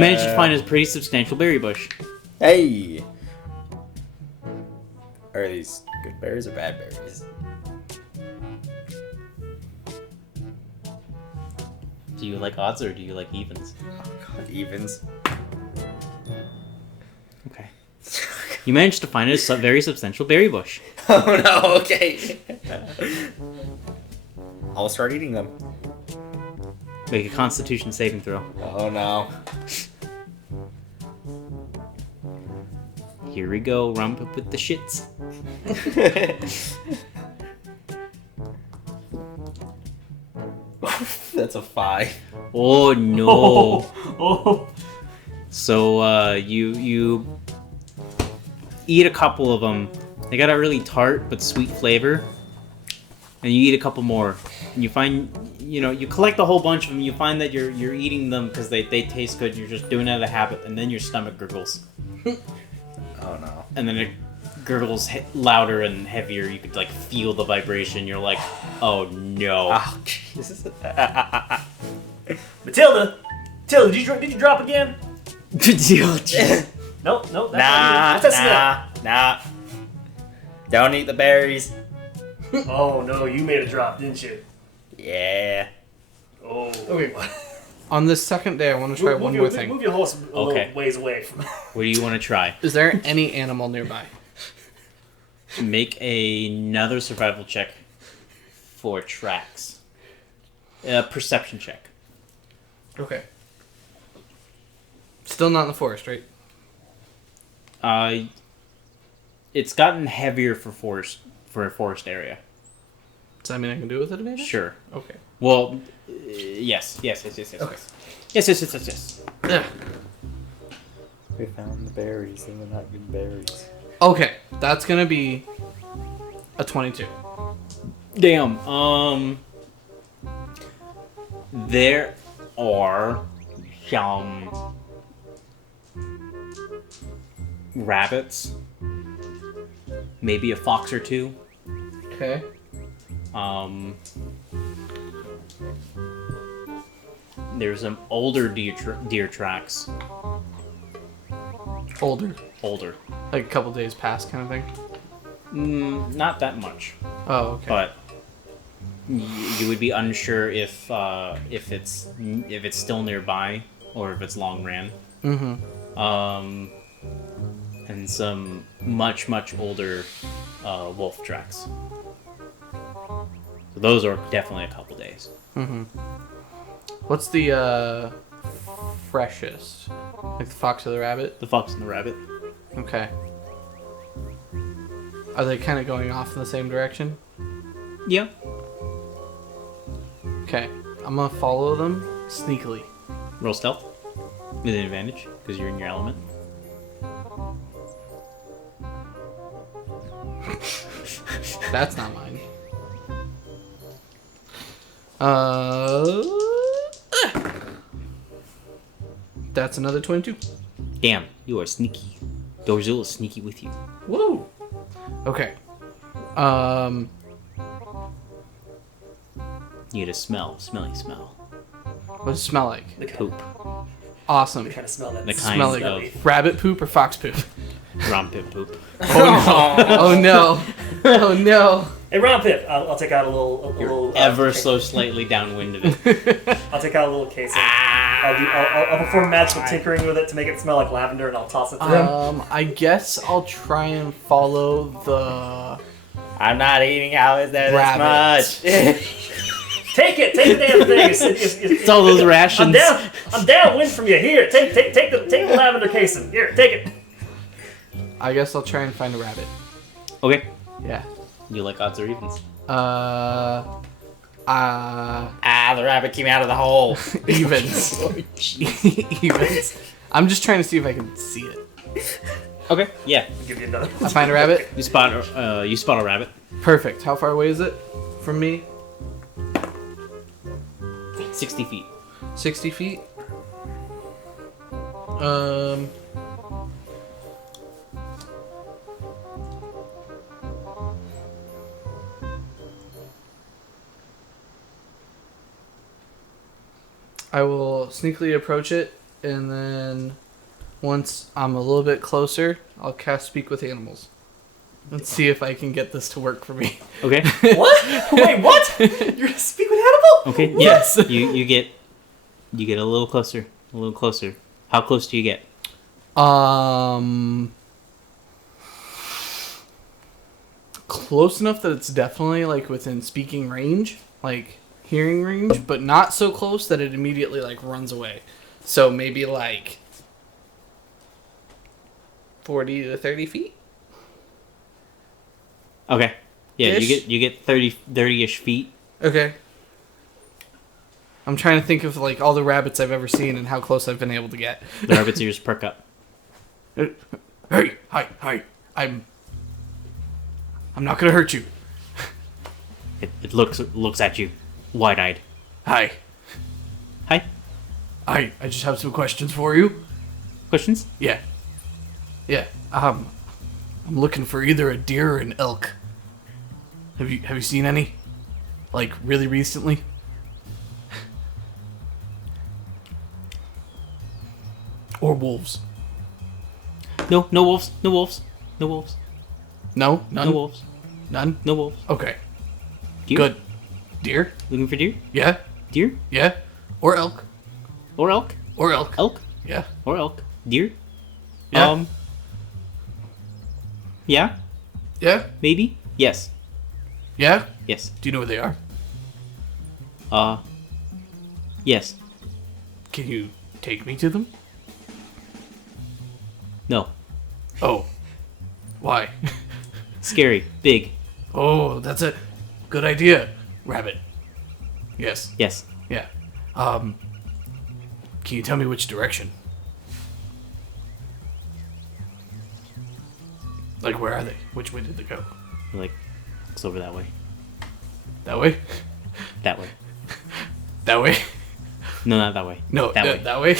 managed to find a pretty substantial berry bush. Hey! Are these good berries or bad berries? Do you like odds or do you like evens? Evens. Okay. You managed to find a very substantial berry bush. Oh no, okay. I'll start eating them. Make a Constitution saving throw. Oh no. Here we go, Ronpip with the shits. That's a 5. Oh no. Oh. So you eat a couple of them. They got a really tart but sweet flavor. And you eat a couple more. And you find, you collect a whole bunch of them. You find that you're eating them because they taste good. You're just doing it out of habit. And then your stomach gurgles. Oh no. And then it gurgles louder and heavier. You could feel the vibration. You're like, oh no. Oh Jesus. Matilda, did you drop again? Nope. Nah. Don't eat the berries. Oh no, you made a drop, didn't you? Yeah. Oh. Okay. On this second day, I want to try one more thing. Move your horse a Okay. little ways away from. What do you want to try? Is there any animal nearby? Make another survival check for tracks. Perception check. Okay. Still not in the forest, right? It's gotten heavier for a forest area. Does that mean I can do it with advantage? Sure. Okay. Well, yes. Okay. Yes. Ugh. We found the berries and they're not good berries. Okay, that's gonna be a 22. Damn. There are some rabbits, maybe a fox or two. Okay. There's some older deer tracks. Older. Like a couple days past kind of thing? Not that much, Oh, okay. but you would be unsure if it's still nearby or if it's long ran. Mm-hmm. And some much older wolf tracks. So those are definitely a couple days. Mm-hmm. What's the freshest? Like the fox or the rabbit? The fox and the rabbit. Okay. Are they kind of going off in the same direction? Yeah. Okay. I'm gonna follow them sneakily. Roll stealth with an advantage because you're in your element. That's not mine. That's another 22. Damn, you are sneaky. Dorzul is sneaky with you. Woo! Okay. You get a smelly smell. What does it smell like? The Poop. Awesome. kind of smell that. The Smell kind like of rabbit poop or fox poop? Ronpip poop. Oh no. Oh no. Hey, Ronpip, I'll take out a little. Ever so slightly downwind of it. I'll take out a little casing. I'll perform magical tinkering with it to make it smell like lavender, and I'll toss it to him. I guess I'll try and follow the I'm not eating out is there Rabbit. this much. Take the damn thing. It's all those rations. I'm downwind from you. Here, take the lavender casing. Here, take it. I guess I'll try and find a rabbit. Okay. Yeah. You like odds or evens? The rabbit came out of the hole. Evens. Evens. I'm just trying to see if I can see it. Okay. Yeah. I'll give you another. I find a rabbit. You spot a rabbit. Perfect. How far away is it from me? 60 feet. 60 feet. I will sneakily approach it, and then once I'm a little bit closer, I'll cast Speak with Animals. Let's see if I can get this to work for me. Okay. What? Wait, what? You're gonna speak with animal? Okay. Yes. You get a little closer. A little closer. How close do you get? Close enough that it's definitely like within speaking range, like hearing range, but not so close that it immediately like runs away. So maybe like 40 to 30 feet. Okay. Yeah, Ish? you get 30-ish feet. Okay. I'm trying to think of like all the rabbits I've ever seen and how close I've been able to get. The rabbit's ears perk up. Hey, hi. I'm not gonna hurt you. It looks at you, wide-eyed. Hi. Hi. I just have some questions for you. Questions? Yeah. I'm looking for either a deer or an elk. Have you seen any? Like really recently? Or wolves? No wolves. No wolves. No wolves. No, none. No wolves. None. No wolves. Okay. Deer? Good. Deer? Looking for deer? Yeah. Deer? Yeah. Or elk. Or elk? Or elk. Elk? Yeah. Or elk? Deer? Yeah. Yeah? Yeah. Maybe? Yes. Yeah. Yes. Do you know where they are? Yes. Can you take me to them? No. Oh. Why? Scary. Big. Oh, that's a good idea. Rabbit. Yes. Yes. Yeah. Can you tell me which direction? Like, where are they? Which way did they go? Like, it's over that way. That way? That way. That way? No, not that way. No, That way. That way?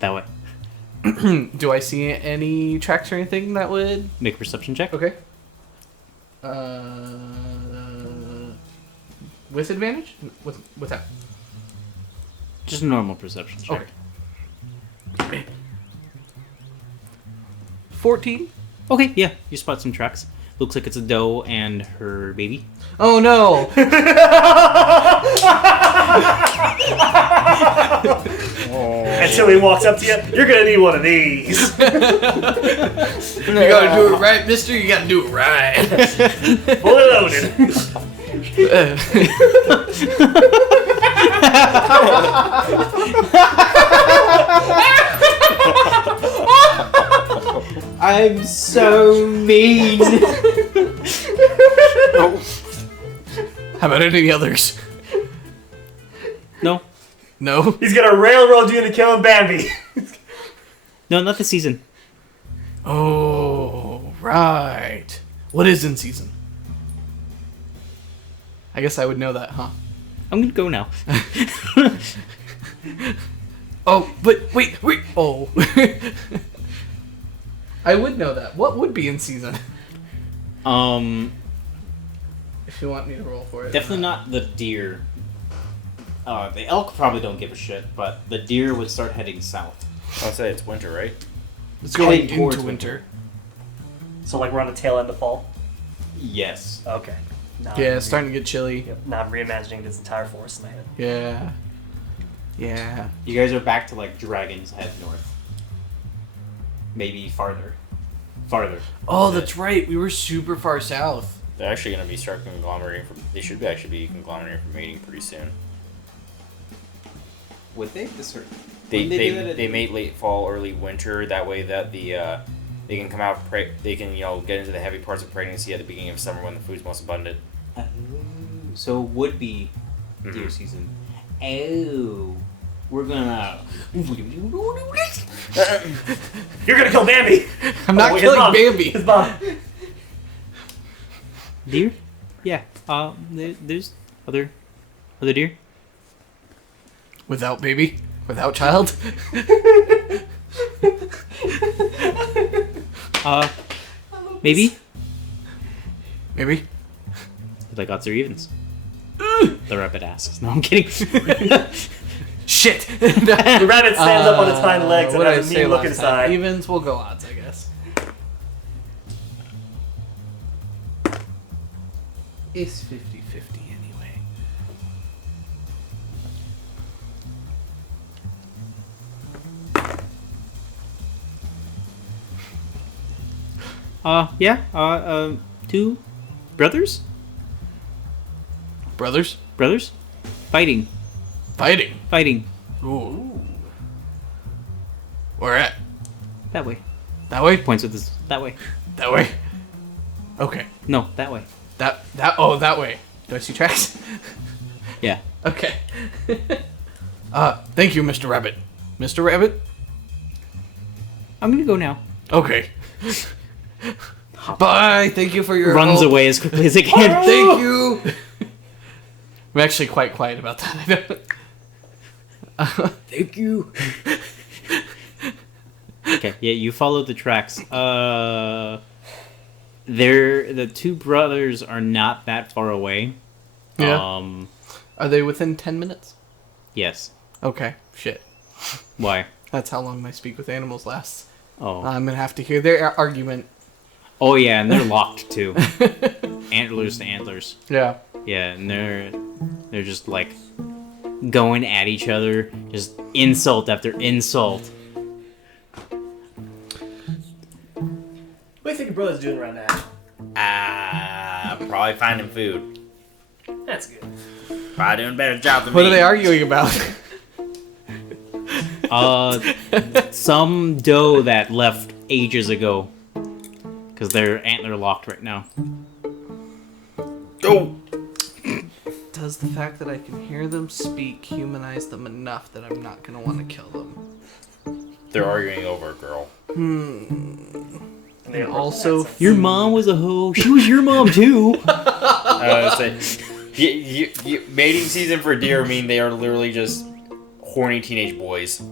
That way. Do I see any tracks or anything that would... Make a perception check. Okay. With advantage? Without? Just a normal perception check. Okay. 14? Okay, yeah. You spot some tracks. Looks like it's a doe and her baby. Oh no! Until he walks up to you, you're gonna need one of these. You gotta do it right, mister. You gotta do it right. Fully loaded. I'm so mean. How about any others? No. No? He's gonna railroad you into killing Bambi. No, not this season. Oh, right. What is in season? I guess I would know that, huh? I'm gonna go now. Oh, but wait. Oh. I would know that. What would be in season? If you want me to roll for it. Definitely not the deer. The elk probably don't give a shit, but the deer would start heading south. I'll say it's winter, right? It's going Heading towards into winter. So like we're on the tail end of fall. Yes. Okay. Now Yeah, I'm it's starting to get chilly. Yep. Now I'm reimagining this entire forest in my head. Yeah. Yeah. You guys are back to like dragons head north. Maybe farther. Oh, that's right. We were super far south. They're actually going to be start conglomerating. They should actually be conglomerating for mating pretty soon. Would they? This or They mate late fall, early winter. That way that they can come out. They can get into the heavy parts of pregnancy at the beginning of summer when the food's most abundant. So it would be deer season. Oh, we're gonna. You're gonna kill Bambi. I'm not wait, killing his mom. Bambi. His mom. Deer? Yeah. There's other deer. Without baby? Without child? Maybe. Maybe. Like odds or evens. The rabbit asks. No, I'm kidding. Shit! The rabbit stands up on its hind legs and What did has I a say mean look last inside. time? Evens will go odds, I guess. It's 50-50 anyway. Yeah. Two brothers? Brothers? Brothers? Fighting. Fighting. Ooh. Where at? That way. That way? Points with this. That way. That way? Okay. No, that way. That way. Do I see tracks? Yeah. Okay. Thank you, Mr. Rabbit. Mr. Rabbit? I'm gonna go now. Okay. Bye. Thank you for your Runs help. away as quickly as he can. Thank you. I'm actually quite quiet about that. Thank you. Okay, yeah, you followed the tracks. The two brothers are not that far away. Yeah. Are they within 10 minutes? Yes. Okay. Shit. Why? That's how long my speak with animals lasts. Oh. I'm gonna have to hear their argument. Oh yeah, and they're locked too. Antlers to antlers. Yeah. Yeah, and they're just like going at each other, just insult after insult. What do you think your brother's doing right now? Probably finding food. That's good. Probably doing a better job than What me. are they arguing about? Some doe that left ages ago. Because they're antler locked right now. Oh! Does the fact that I can hear them speak humanize them enough that I'm not gonna want to kill them? They're arguing over a girl. And also, Your mom was a hoe. She was your mom too. Mating season for deer mean they are literally just horny teenage boys.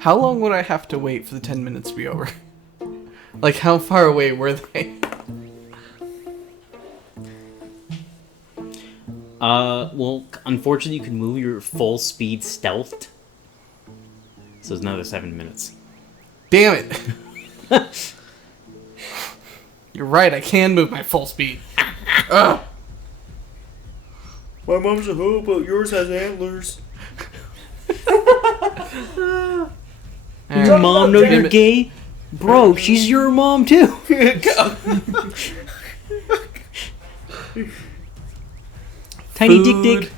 how long would I have to wait for the 10 minutes to be over? Like, how far away were they? Well, unfortunately, you can move your full speed stealthed. So it's another 7 minutes. Damn it! You're right, I can move my full speed. Ugh. My mom's a hoe, but yours has antlers. Your mom know you're gay? Bro, she's your mom too. Tiny dick.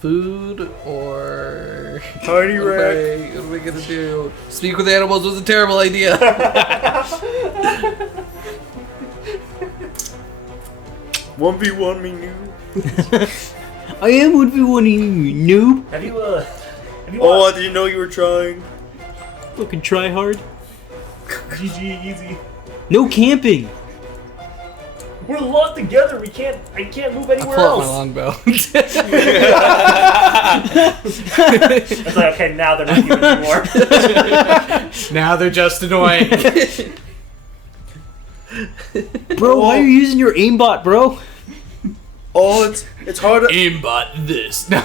Food or... Tiny What am I gonna do? Speak with animals was a terrible idea. 1v1 me new. I am 1v1ing you, noob. Have you Oh, watched? I didn't know you were trying. Fucking try hard. GG, easy. No camping. We're locked together. I can't move I anywhere pull out my else. longbow. It's like, okay, now they're not human anymore. Now they're just annoying. Bro, why are you using your aimbot, bro? Oh, it's hard to... Aimbot this. Make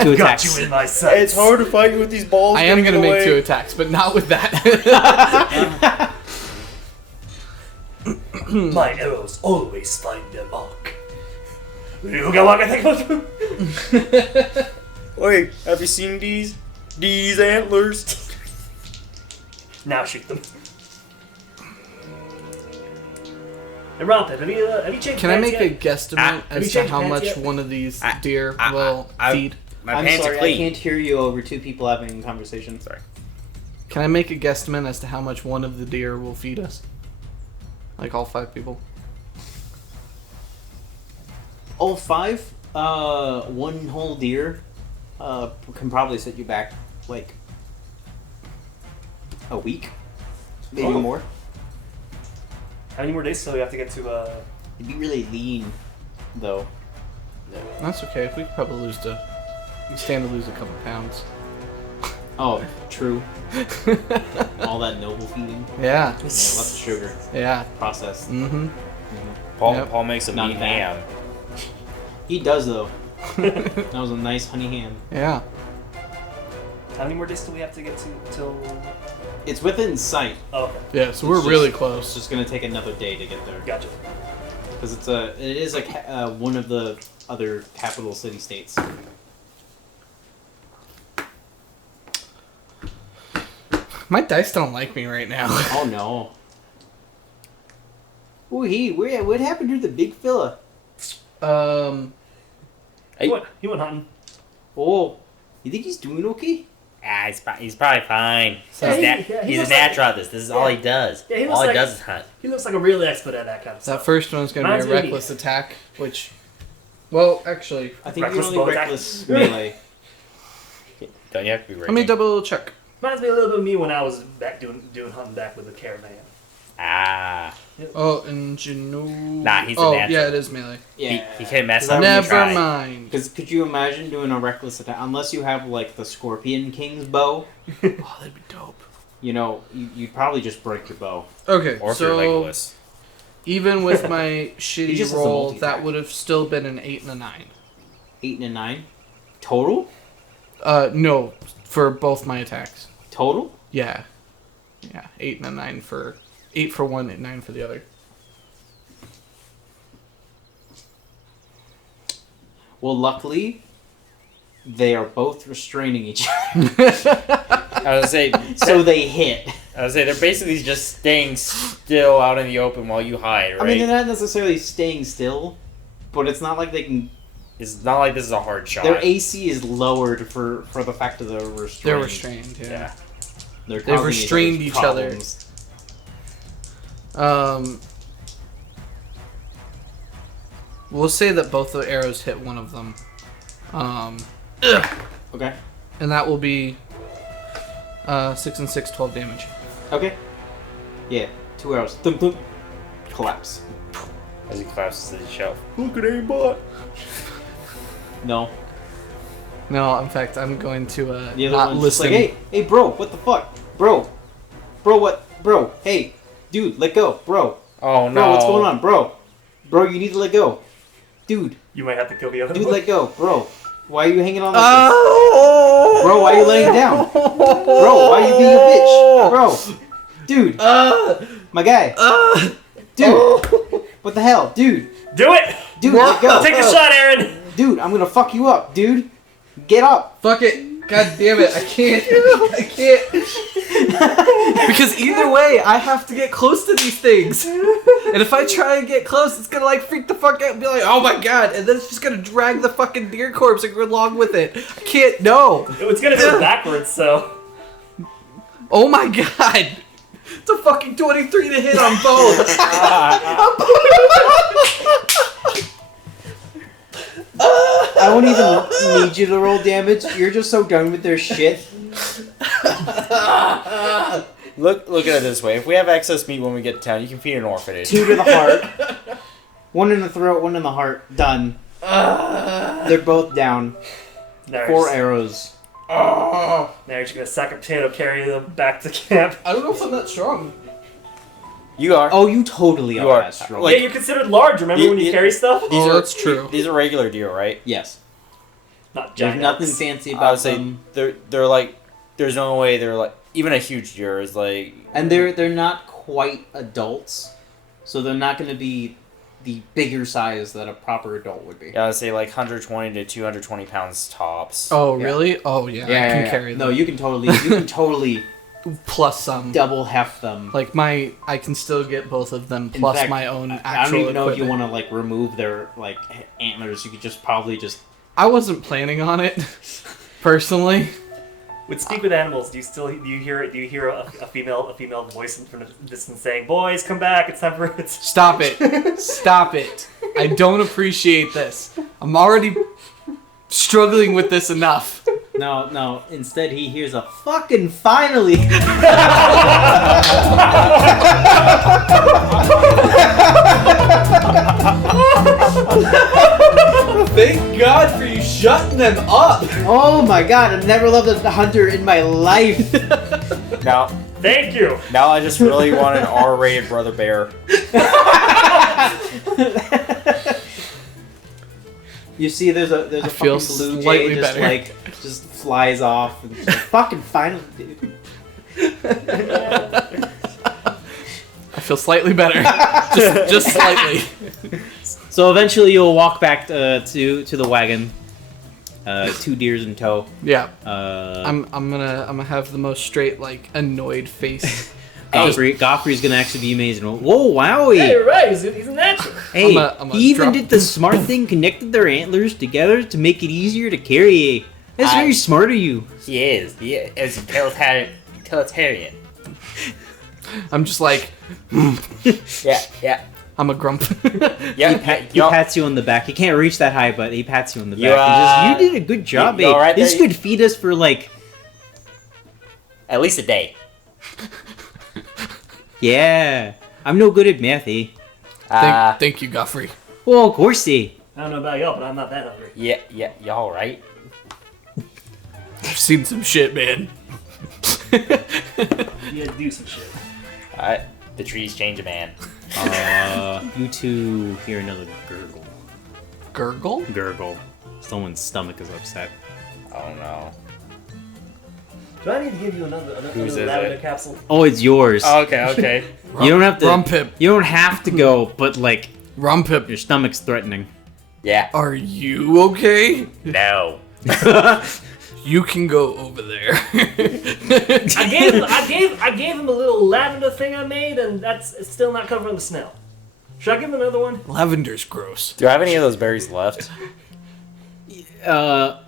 two I've got attacks. you in my sights. It's hard to fight you with these balls. I am getting gonna in the make way. 2 attacks, but not with that. My arrows always find their mark. You got what I think about? Wait, have you seen these? These antlers? Now shoot them. And Ronpip, have you changed Can I pants make yet? a guesstimate have you as to changed how pants much yet? one of these deer will feed? My I'm pants sorry, are clean. I can't hear you over two people having a conversation. Sorry. Can I make a guesstimate as to how much one of the deer will feed us? Like all 5 people. All 5? One whole deer can probably set you back like a week, maybe Oh. more. How many more days till we have to get to? You'd be really lean, though. That's okay. We could probably stand to lose a couple pounds. Oh, true. All that noble feeding. Yeah. Lots of sugar. Yeah. Processed. Mm-hmm. Paul, Yep. Paul makes a Not mean bad. ham. He does, though. That was a nice honey ham. Yeah. How many more days till we have to get to till? It's within sight. Oh, okay, Yeah, so we're It's really just- close. It's just gonna take another day to get there. gotcha. Because it is one of the other capital city states. My dice don't like me right now. Oh no. Oh, what happened to the big fella? He went hunting. Oh, you think he's doing okay? Ah, he's probably fine. Yeah, he He's a looks like- natural at this. This is all he does. Yeah, he looks all he like- does is hunt. He looks like a real expert at that kind of that stuff. first one's gonna Reminds be a me of reckless attack, which, well, actually, I think Reckless you're bow only attack? reckless melee. Don't you have to be let me double check. Reminds me a little bit of me when I was back doing hunting back with the caravan. Ah. Oh, ingenuity. Nah, he's a Oh, natural. yeah, it is melee. Yeah. He can't mess up. Never try. mind. Because could you imagine doing a reckless attack? Unless you have like the Scorpion King's bow, Oh, that'd be dope. you know, you'd probably just break your bow. Okay, Or if you're so Legolas. even with my He shitty just has a roll, multi-attack. that would have still been an 8 and a 9. 8 and a 9 total. No, for both my attacks. Total. Yeah, 8 and a 9 for 8 for one and 9 for the other. Well, luckily, they are both restraining each other, I was say. so they hit. I was say they're basically just staying still out in the open while you hide, right? I mean, they're not necessarily staying still, but it's not like they can. It's not like this is a hard shot. Their AC is lowered for the fact that they're restrained. They're restrained, yeah. Yeah. They're They've causing restrained each other. problems. We'll say that both the arrows hit one of them. Okay. And that will be 6 and 6, 12 damage. Okay. Yeah. 2 arrows. Thump, thump. Collapse. As he collapses to the shelf. Look at aimbot. No. No, in fact, I'm going to The other not one's just listen. like, hey, bro, what the fuck? Bro, what? Bro, hey, dude, let go. Bro, Oh no. bro, what's going on? Bro, you need to let go. Dude, You might have to kill the other dude, one. let go, bro. Why are you hanging on like this? Bro, why are you laying down? Bro, why are you being a bitch? Bro, dude, my guy. Dude, what the hell, dude? Do it! Dude, let go. Take a shot, Aaron! Dude, I'm gonna fuck you up, dude. Get up. Fuck it. God damn it. I can't. I can't. Because either way, I have to get close to these things. And if I try and get close, it's gonna like freak the fuck out and be like, oh my god. And then it's just gonna drag the fucking deer corpse along with it. I can't. No. It's gonna go backwards, so. Oh my god. It's a fucking 23 to hit on both. I won't even need you to roll damage. You're just so done with their shit. Look at it this way. If we have excess meat when we get to town, you can feed an orphanage. 2 to the heart. 1 in the throat, 1 in the heart. Done. They're both down. Now 4 arrows. Now you're just gonna sack a potato, carry them back to camp. I don't know if I'm that strong. You are. Oh, you totally You are are. that strong. Like- Yeah, you're considered large, remember when you carry stuff? That's true. These are regular deer, right? Yes. Not There's giant nothing elks. fancy I about would say them. they're like. There's no way they're like even a huge deer is like. And they're not quite adults. So they're not going to be the bigger size that a proper adult would be. I would say like 120 to 220 pounds tops. Oh, Yeah. really? Oh, yeah. I can carry them. No, you can totally Plus some. double heft them. Like I can still get both of them In plus fact, my own actual I don't even know if you equipment. want to like remove their like antlers. You could just probably just. I wasn't planning on it, personally. With Speak with Animals, do you hear a female voice from the distance saying, "Boys, come back! It's time for it." Stop it. Stop it. I don't appreciate this. I'm already struggling with this enough. No. Instead, he hears a fucking finally. Thank God for you shutting them up. Oh my god! I've never loved a hunter in my life. Now Thank you. I just really want an R-rated brother bear. You see, there's a feel fucking blue slightly jay just better. just flies off and just like, fucking finally, dude. I feel slightly better. just slightly. So eventually, you'll walk back to the wagon. 2 deers in tow. Yeah. Uh, I'm gonna have the most straight like annoyed face. Godfrey's gonna actually be amazing. Whoa, wowie! Hey, you're right. He's a natural. Hey, I'm a he even drop- did the smart thing, connected their antlers together to make it easier to carry. That's very smart of you. He is. Yeah, as a utilitarian. I'm just like Yeah. I'm a grump. Yeah. He pats you on the back. He can't reach that high, but he pats you on the back. You, He just, you did a good job, you babe. alright This there? could feed us for like, At least a day. yeah. I'm no good at math, eh? Thank you, Guthrie. Well, of course, eh. I don't know about y'all, but I'm not that hungry. Yeah. Y'all right? I've seen some shit, man. You gotta do some shit. Alright. The trees change a man. You two hear another gurgle. Gurgle? Gurgle. Someone's stomach is upset. Oh no. Do I need to give you another Whose is lavender it? capsule? Oh, it's yours. Okay. You don't have to. Ronpip. You don't have to go, but like Ronpip, your stomach's threatening. Yeah. are you okay? No. You can go over there. I gave him a little lavender thing I made, and it's still not covering the smell. Should I give him another one? Lavender's gross. Do I have any of those berries left? I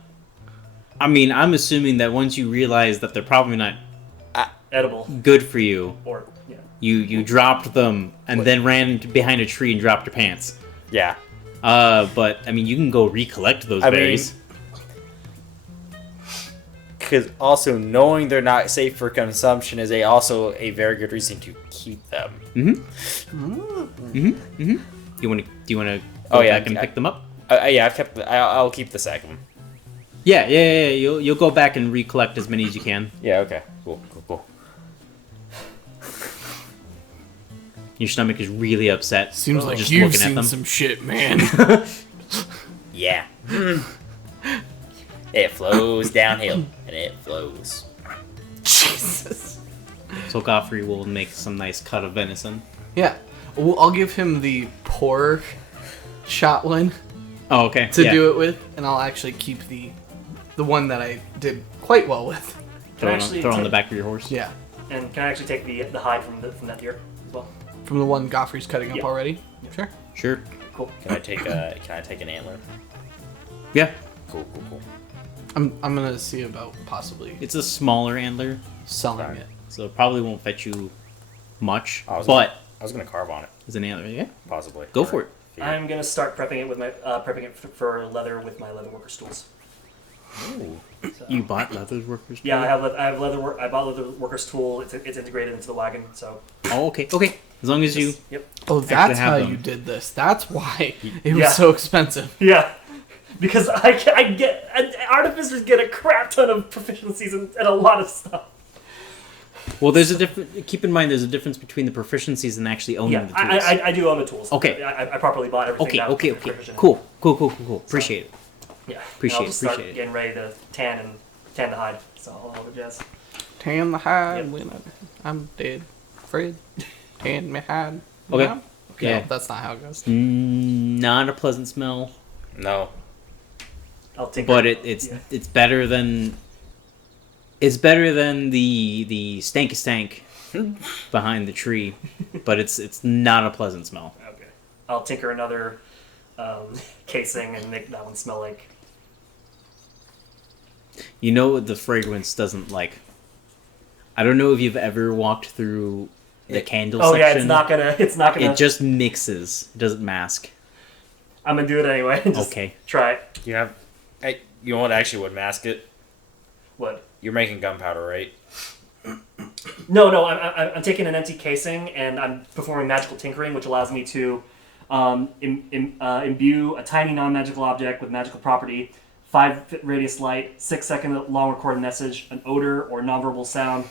mean, I'm assuming that once you realize that they're probably not Edible. good for you, Or, yeah. you dropped them and then ran behind a tree and dropped your pants. Yeah. But I mean, you can go recollect those I mean, berries. Because also knowing they're not safe for consumption is also a very good reason to keep them. Do you want to go back and pick them up? Yeah, I've kept. I'll keep the sack of them. Yeah. You'll go back and recollect as many as you can. Yeah. Okay. Cool. Your stomach is really upset. Seems like just you've looking at seen them. some shit, man. Yeah. It flows downhill, and it flows. Jesus. So Godfrey will make some nice cut of venison. Yeah. Well, I'll give him the pork shot one Oh, okay. to do it with, and I'll actually keep the one that I did quite well with. Throw Can I it on actually the back of your horse. Yeah. And can I actually take the hide from that deer as well? From the one Godfrey's cutting up Yeah. already? Sure. Sure. Cool. Can I take an antler? Yeah. Cool. I'm gonna see about possibly It's a smaller antler, selling Right. it. so it probably won't fetch you much. I was But gonna carve on it, it's an antler. Yeah. possibly. Go for it. I'm gonna start prepping it with my for leather with my leather worker's tools. Ooh. So, You bought leather workers? yeah, I have leather work. I bought leather worker's tool. It's integrated into the wagon. So Oh, okay. Okay. As long as you. Yep. Oh, that's have how them. you did this. That's why it was Yeah. so expensive. Yeah. Because artificers get a crap ton of proficiencies and a lot of stuff. Well, there's a different. Keep in mind, there's a difference between the proficiencies and actually owning Yeah, the tools. I do own the tools. Okay. I properly bought everything. Okay. down Okay. to Okay. proficiency. Cool. Appreciate it. Yeah. Appreciate I'll it, just start appreciate it. getting ready to tan the hide. So all the jazz. Tan the hide Yep. when I'm dead. Fred, tan me hide. Okay. Yeah. Yeah. No, that's not how it goes. Not a pleasant smell, No. I'll take. but it's better than. It's better than the stank behind the tree, but it's not a pleasant smell. Okay. I'll tinker another casing and make that one smell like. You know, the fragrance doesn't like. I don't know if you've ever walked through the candle Oh section. yeah, it's not gonna. It just mixes. It doesn't mask. I'm gonna do it anyway. Just Okay. Try it. You have. Hey, you know what actually would mask it? What? You're making gunpowder, right? No. I'm taking an empty casing and I'm performing magical tinkering, which allows me to imbue a tiny non-magical object with magical property, 5 radius light, 6-second long recorded message, an odor or nonverbal sound,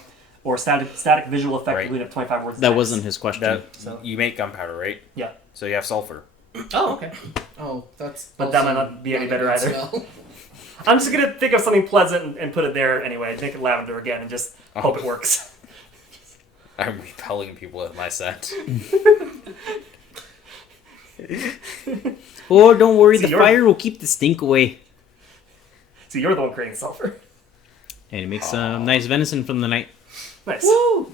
or static visual effect. Right. Including up 25 words. That max. wasn't his question. That you make gunpowder, right? Yeah. So you have sulfur. Oh, okay. Oh, that's. But that might not be any better either. I'm just gonna think of something pleasant and put it there anyway. Make it lavender again and just hope it works. I'm repelling people with my scent. Oh, don't worry. See, The you're- fire will keep the stink away. So you're the one creating sulfur. And it makes some nice venison from the night. Nice. Woo!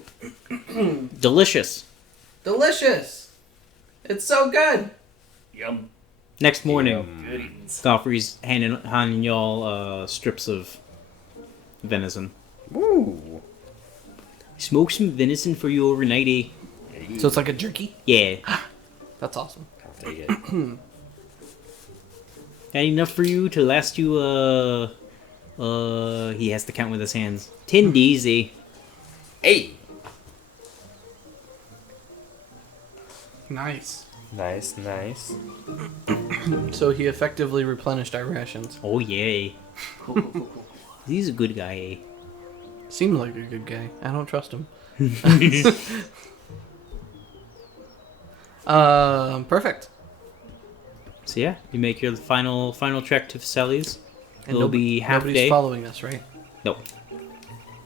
Delicious. Delicious. It's so good. Yum. Next morning, Good eatings. Godfrey's handing y'all strips of venison. Ooh. Smoke some venison for you overnight, eh? So it's like a jerky. Yeah. That's awesome. I'll take it. Got enough for you to last you, he has to count with his hands. 10 days, eh? Hey. Nice. Nice. So he effectively replenished our rations. Oh, yeah. Cool. He's a good guy, eh? Seems like a good guy. I don't trust him. Perfect. So yeah, you make your final trek to Sally's. And It'll be half nobody's day. following us, right? No.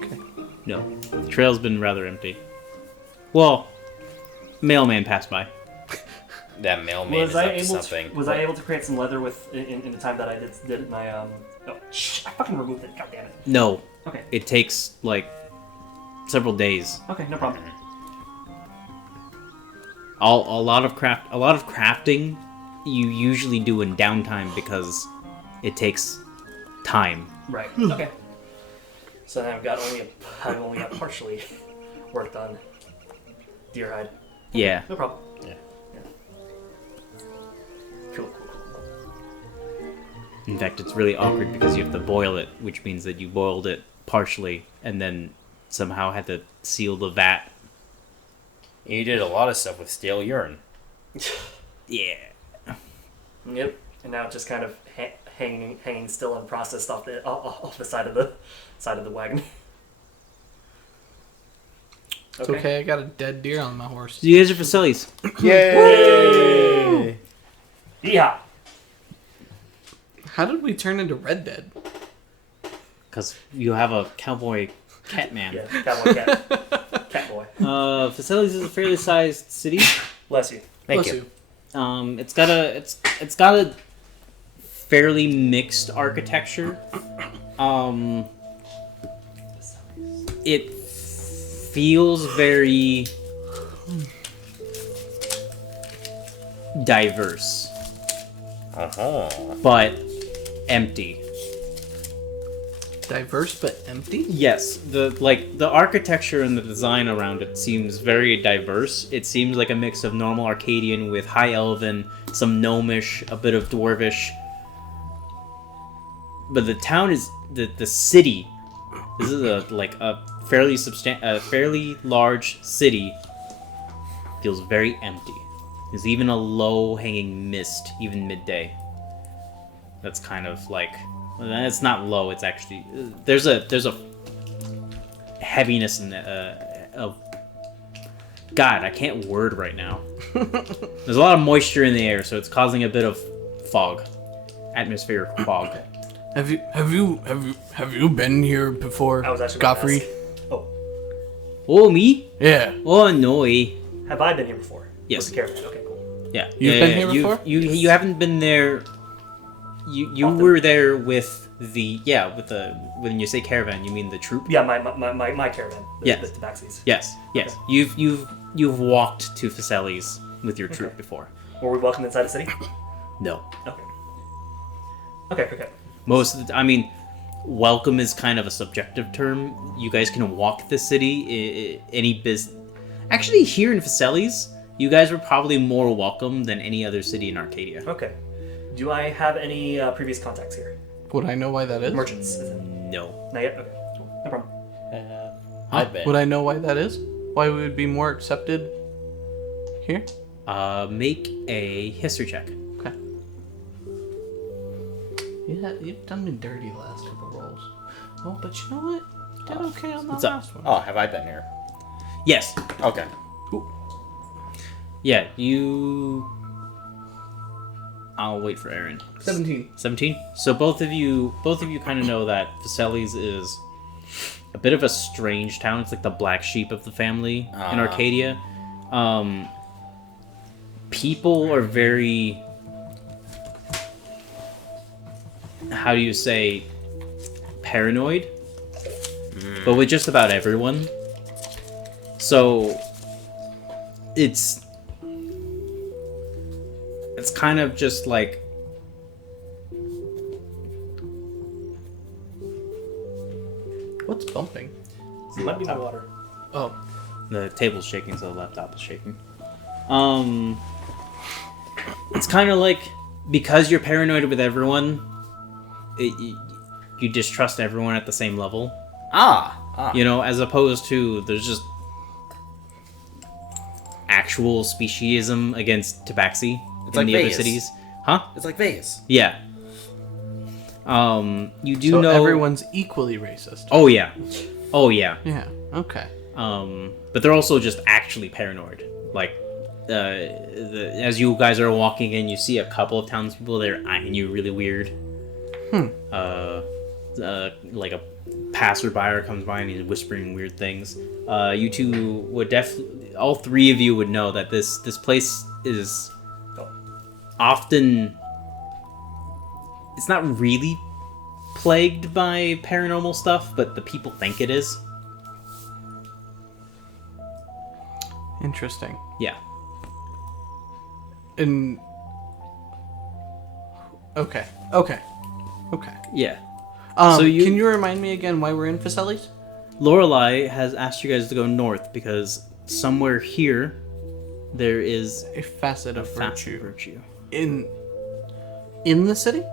Okay. No. The trail's been rather empty. Well, mailman passed by. That mailman Was is I up to able something. to? Was I able to create some leather with in the time that I did my Oh, shh! I fucking removed it. God damn it. No. Okay. It takes like several days. Okay. No problem. A lot of crafting you usually do in downtime because it takes time. Right. Okay. So now I've only got partially worked on deer hide. Yeah. No problem. Yeah. Cool. In fact, it's really awkward because you have to boil it, which means that you boiled it partially and then somehow had to seal the vat. You did a lot of stuff with stale urine. Yeah. Yep. And now it's just kind of hanging still and processed off the side of the wagon. It's okay. I got a dead deer on my horse. So you guys are for Sully's. Yay! Yeehaw! How did we turn into Red Dead? Because you have a cowboy cat man. Yeah, cowboy cat. Cat boy. Facilities is a fairly sized city. Bless you. Thank Bless you. It's got a fairly mixed architecture. It feels very diverse, but empty. Diverse but empty? Yes, the architecture and the design around it seems very diverse. It seems like a mix of normal Arcadian with high elven, some gnomish, a bit of dwarvish. But the town is the city. This is a fairly large city. Feels very empty. There's even a low-hanging mist, even midday. That's kind of like. It's not low. It's actually there's a heaviness in of. God, I can't word right now. There's a lot of moisture in the air, so it's causing a bit of fog, atmospheric fog. Have you been here before, I was actually gonna Godfrey? ask. Oh, Oh, me? Yeah. Oh, no. have I been here before? Yes. With the caravan. Okay, cool. Yeah. You've been here before? You haven't been there. You Often. were there with when you say caravan, you mean the troop? Yeah, my caravan. Yes. The Tabaxis. Yes. Yes. Okay. You've walked to Facilities with your troop before. Were we welcome inside the city? No. Okay. Okay. Most of the I mean, welcome is kind of a subjective term. You guys can walk the city. Any business. Actually, here in Facilities, you guys were probably more welcome than any other city in Arcadia. Okay. Do I have any previous contacts here? Would I know why that is? Merchants, is it? No. Not yet? Okay. Cool. No problem. I've been. Would I know why that is? Why we would be more accepted here? Make a history check. Okay. Yeah, you've done me dirty the last couple rolls. Oh, but you know what? You did okay on that what's up? last one. Oh, have I been here? Yes. Okay. Yeah, you. I'll wait for Aaron. 17. 17. So both of you kind of know that Facilities is a bit of a strange town. It's like the black sheep of the family in Arcadia. People are very. How do you say? Paranoid, but with just about everyone. So it's kind of just like What's bumping? It might be my water. Oh. the table's shaking, so the laptop is shaking. It's kind of like because you're paranoid with everyone, you distrust everyone at the same level. You know, as opposed to there's just actual speciesism against Tabaxi in like the other Vegas. cities. Huh? It's like Vegas. Yeah. You do So know everyone's equally racist. Oh yeah. Oh yeah. Yeah. Okay. But they're also just actually paranoid. Like, as you guys are walking in, you see a couple of townspeople there eyeing you really weird. Like a passerby comes by and he's whispering weird things. You two would definitely, all three of you would know that this place is often, it's not really plagued by paranormal stuff, but the people think it is. Interesting. Yeah. And okay. Yeah. So So you- can you remind me again why we're in Facilities? Lorelei has asked you guys to go north because somewhere here there is A facet a of facet virtue virtue. in the city,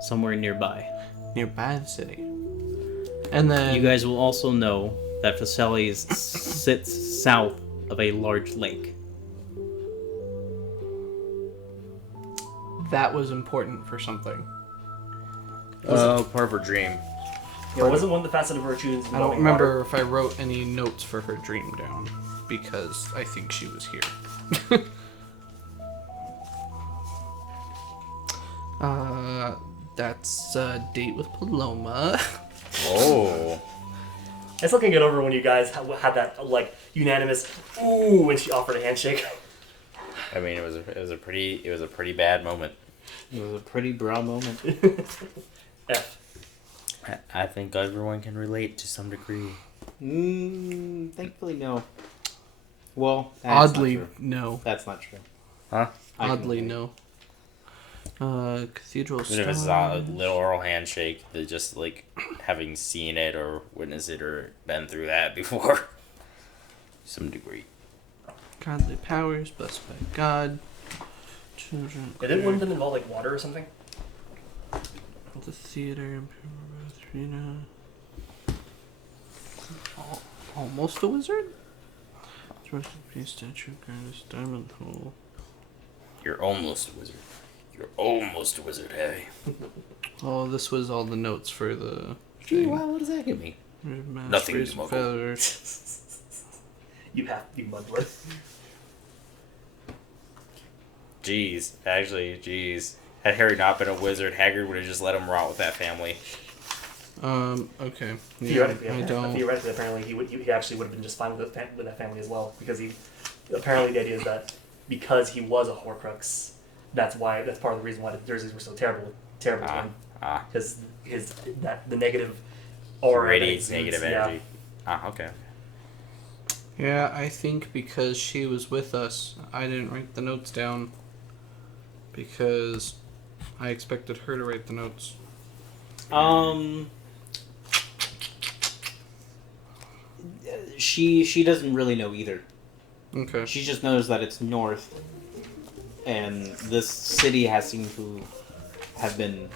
Somewhere nearby. nearby the city, and then You guys will also know that Facilities sits south of a large lake. that was important for something. Part of her dream. Yeah, wasn't one of the facets of virtues. I don't remember if I wrote any notes for her dream down because I think she was here. That's a date with Paloma. Oh. I still can't get over when you guys had that like unanimous ooh when she offered a handshake. I mean, it was a pretty bad moment. It was a pretty brow moment. F. I think everyone can relate to some degree. Thankfully, no. Well, that's Oddly, not true. no. That's not true. Huh? Oddly, no. Cathedral Even if it's Stone. a literal handshake, that just like having seen it or witnessed it or been through that before, some degree. Godly powers, blessed by God. Children. Didn't one of them involve like water or something? The theater. Arena. Almost a wizard? Statue, Grandest Diamond Hole. You're almost a wizard. You're almost a wizard, hey. Oh, this was all the notes for the Gee, thing. wow, what does that give me? Mass Nothing, raise Muggle. feathers. You have to be mudblood. Jeez. Had Harry not been a wizard, Hagrid would have just let him rot with that family. Okay. Theoretically, I don't. theoretically, apparently he actually would have been just fine with that family as well because apparently the idea is that because he was a Horcrux, that's part of the reason why the jerseys were so terrible to him because the negative aura Radiates that it negative exudes, energy. Okay. Yeah, I think because she was with us, I didn't write the notes down because I expected her to write the notes. She doesn't really know either. Okay. She just knows that it's north, and this city has seemed to have been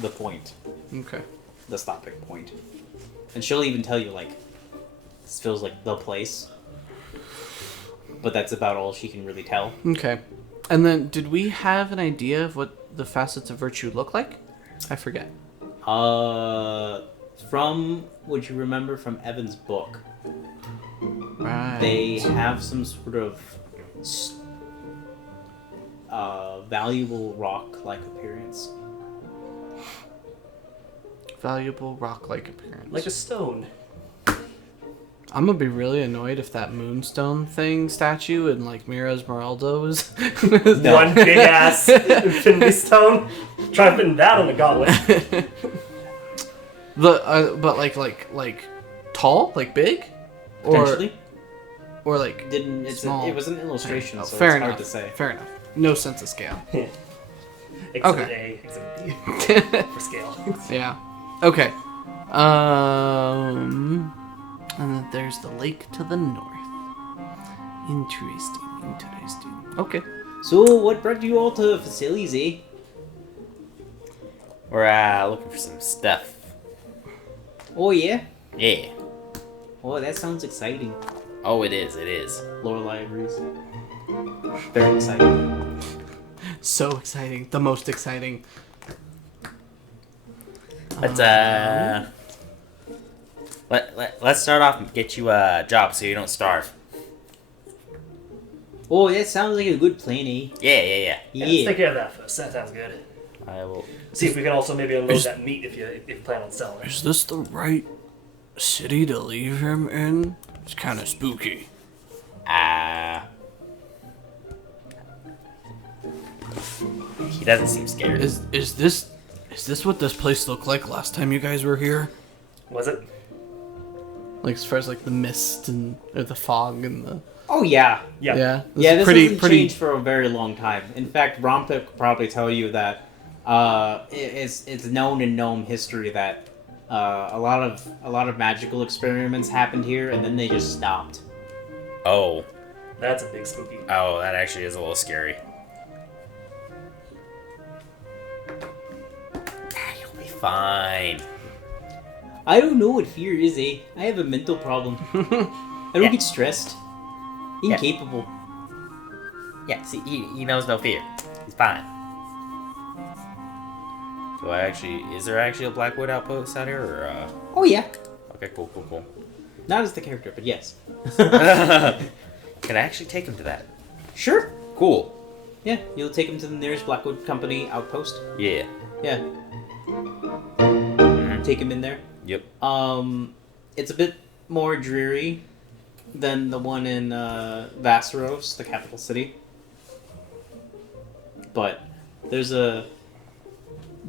the point, Okay. the stopping point. And she'll even tell you, like, this feels like the place. But that's about all she can really tell. Okay. And then, did we have an idea of what the facets of virtue look like? I forget. From what you remember from Evan's book, Right. they have some sort of valuable rock-like appearance. Valuable rock-like appearance. like a stone. I'm gonna be really annoyed if that moonstone thing statue in like Mira Esmeralda was. No. One big ass infinity stone. Try to fit that on the gauntlet. But like tall, like big, Potentially. or like small. It was an illustration, Oh, so fair it's enough. hard to say. Fair enough. No sense of scale. Exhibit A, Exhibit B for scale. Yeah. Okay. And then there's the lake to the north. Interesting. Okay. So, what brought you all to Facilities, eh? We're looking for some stuff. Oh, yeah? Yeah. Oh, that sounds exciting. Oh, it is. Lorelai agrees. Very exciting. So exciting. The most exciting. Let's start off and get you a job so you don't starve. Oh, that sounds like a good plan, eh? Yeah. Yeah, let's take care of that first. That sounds good. I will. See if we can also maybe unload that meat if you plan on selling it. Is this the right city to leave him in? It's kind of spooky. He doesn't seem scared. Is this what this place looked like last time you guys were here? Was it? Like as far as like the mist and or the fog and the Oh, yeah. Yeah. Yeah, this pretty hasn't changed for a very long time. In fact, Ronpip could probably tell you that it's known in gnome history that a lot of magical experiments happened here, and then they just stopped. Oh, That's a big spooky. that actually is a little scary. You'll be fine. I don't know what fear is, eh? I have a mental problem. I don't Yeah. get stressed. Incapable. Yeah, see, he knows no fear. He's fine. Is there actually a Blackwood outpost out here, or Oh, yeah. Okay, cool. Not as the character, but yes. Can I actually take him to that? Sure. Cool. Yeah, you'll take him to the nearest Blackwood Company outpost. Yeah. Yeah. Take him in there. Yep. It's a bit more dreary than the one in Vasseros, the capital city. But there's a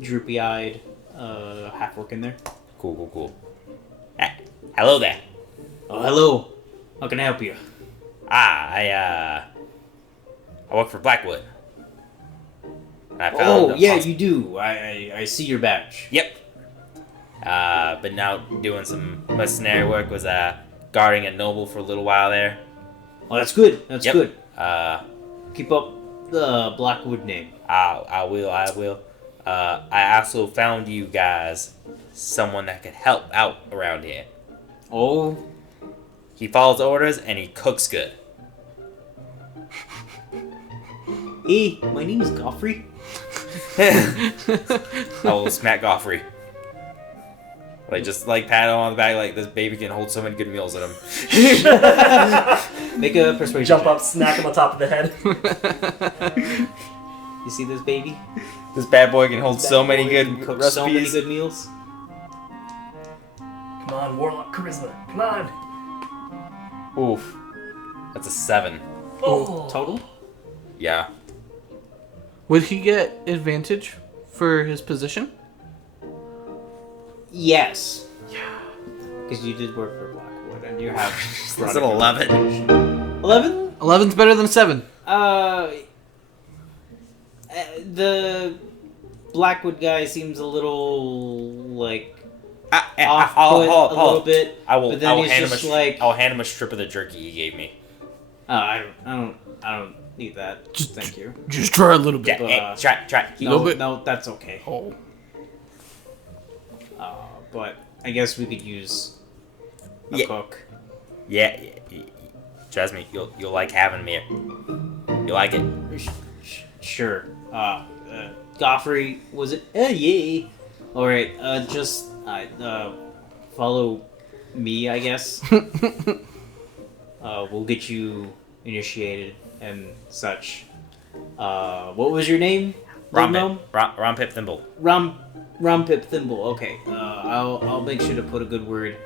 droopy-eyed half-orc in there. Cool. Hello there. Oh, hello. How can I help you? I work for Blackwood. I found Oh, a yeah, hosp- you do. I see your badge. Yep. Been out doing some mercenary work. Was guarding a noble for a little while there. Oh, that's good. That's Yep. good. Keep Keep up the Blackwood name. I will. I also found you guys someone that could help out around here. Oh, He follows orders and he cooks good. hey, my name is Godfrey. I will smack Godfrey. Like, just like pat him on the back, like this baby can hold so many good meals at him. Make a persuasion. Jump check. up, smack him on top of the head. You see this baby? This bad boy can hold so many good Cook recipes. so many good meals. Come on, Warlock Charisma. Come on. Oof. That's a 7. Oh. Total? Yeah. Would he get advantage for his position? Yes. Yeah. Because you did work for Blackwood, and you have. That's an 11. 11? 11's better than 7. The Blackwood guy seems a little like I'll off-put a little bit. I will. But then I will he's hand him just a. like, I'll hand him a strip of the jerky he gave me. I don't need that. Thank you. Just try a little bit. Yeah, hey, try. No, bit. no, that's okay. Oh. But I guess we could use a Yeah. cook. Yeah. Trust me, you'll like having me. You like it. Sure. Godfrey, was it? Yeah. All right. Just follow me, I guess. We'll get you initiated and such. What was your name? Ronpip Thimble. Ronpip Thimble. Okay. I'll make sure to put a good word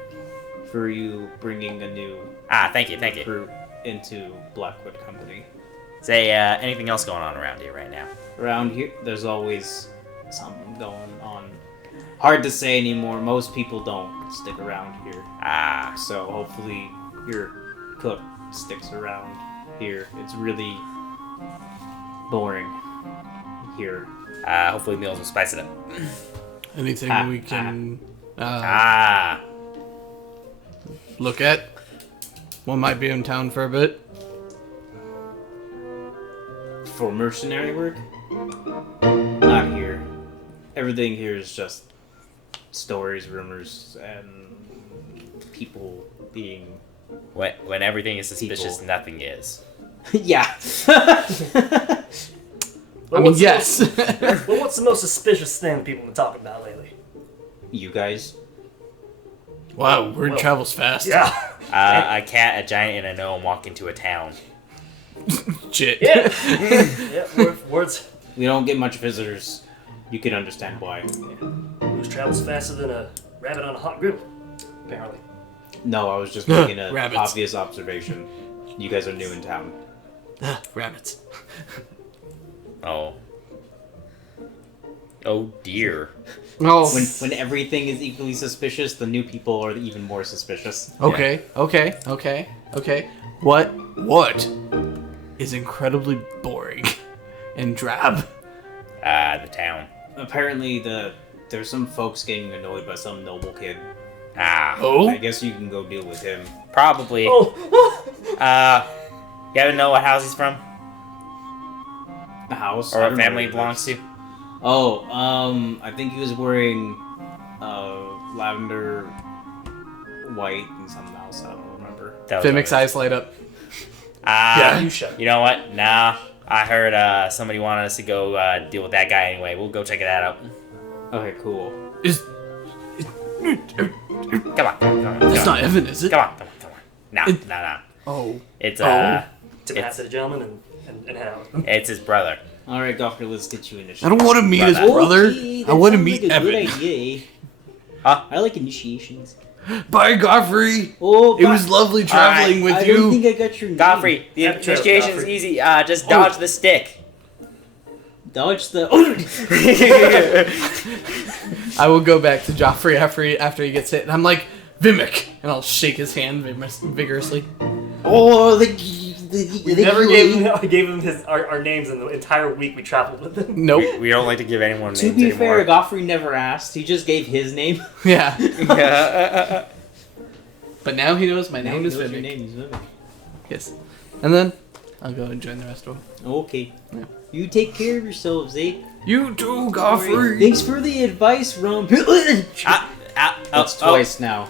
for you bringing a new Thank you. recruit into Blackwood Company. Say, anything else going on around here right now? Around here, there's always something going on. Hard to say anymore. Most people don't stick around here. So hopefully your cook sticks around here. It's really boring here. Hopefully meals will spice it up. Anything we can look at? One might be in town for a bit. For mercenary work? Not here. Everything here is just stories, rumors, and people being... When everything is suspicious, People. nothing is. Yeah. I mean, yes. Well, what's the most suspicious thing people have been talking about lately? You guys? Wow, word travels fast. Yeah. A cat, a giant, and a gnome walk into a town. Shit. Yeah. Yeah, words. We don't get much visitors. You can understand why. News travels faster than a rabbit on a hot griddle, apparently. No, I was just making an Rabbits. obvious observation. You guys are new in town. Rabbits. Oh. Oh dear. Oh. When everything is equally suspicious, the new people are even more suspicious. Okay. What is incredibly boring and drab? The town. Apparently, there's some folks getting annoyed by some noble kid. Oh? I guess you can go deal with him. Probably. Oh! You ever know what house he's from? The house? Or I what don't know family he where belongs to? Oh, I think he was wearing lavender, white, and something else. I don't remember. That was Vimack's eyes light up. You shut. You know what? Nah. I heard somebody wanted us to go deal with that guy anyway. We'll go check that out. Okay, cool. Come on. That's not Evan, is it? Come on. Nah. Oh. It's To pass it a gentleman and head out. it's his brother. Alright, Gawker, let's get you I initiated. don't want to meet his brother. Okay, I want to that meet sounds like a Evan. good idea. Huh? I like initiations. Bye, Godfrey. Oh, It was lovely traveling with I you. don't think I got your name. Godfrey, the Yeah, sure, initiation's Godfrey. easy. Just dodge the stick. Dodge the. I will go back to Joffrey after he gets hit, and I'm like, Vimack, and I'll shake his hand vigorously. Oh, We never gave him our names in the entire week we traveled with him. Nope. We don't like to give anyone To names be anymore. fair, Godfrey never asked. He just gave his name. Yeah. Yeah. But now he knows my name is Your Vimack. name is Vimack. Yes. And then I'll go and join the rest of them. Okay. Yeah. You take care of yourselves, eh? You too, Godfrey. Thanks for the advice, Ronpip. That's twice now.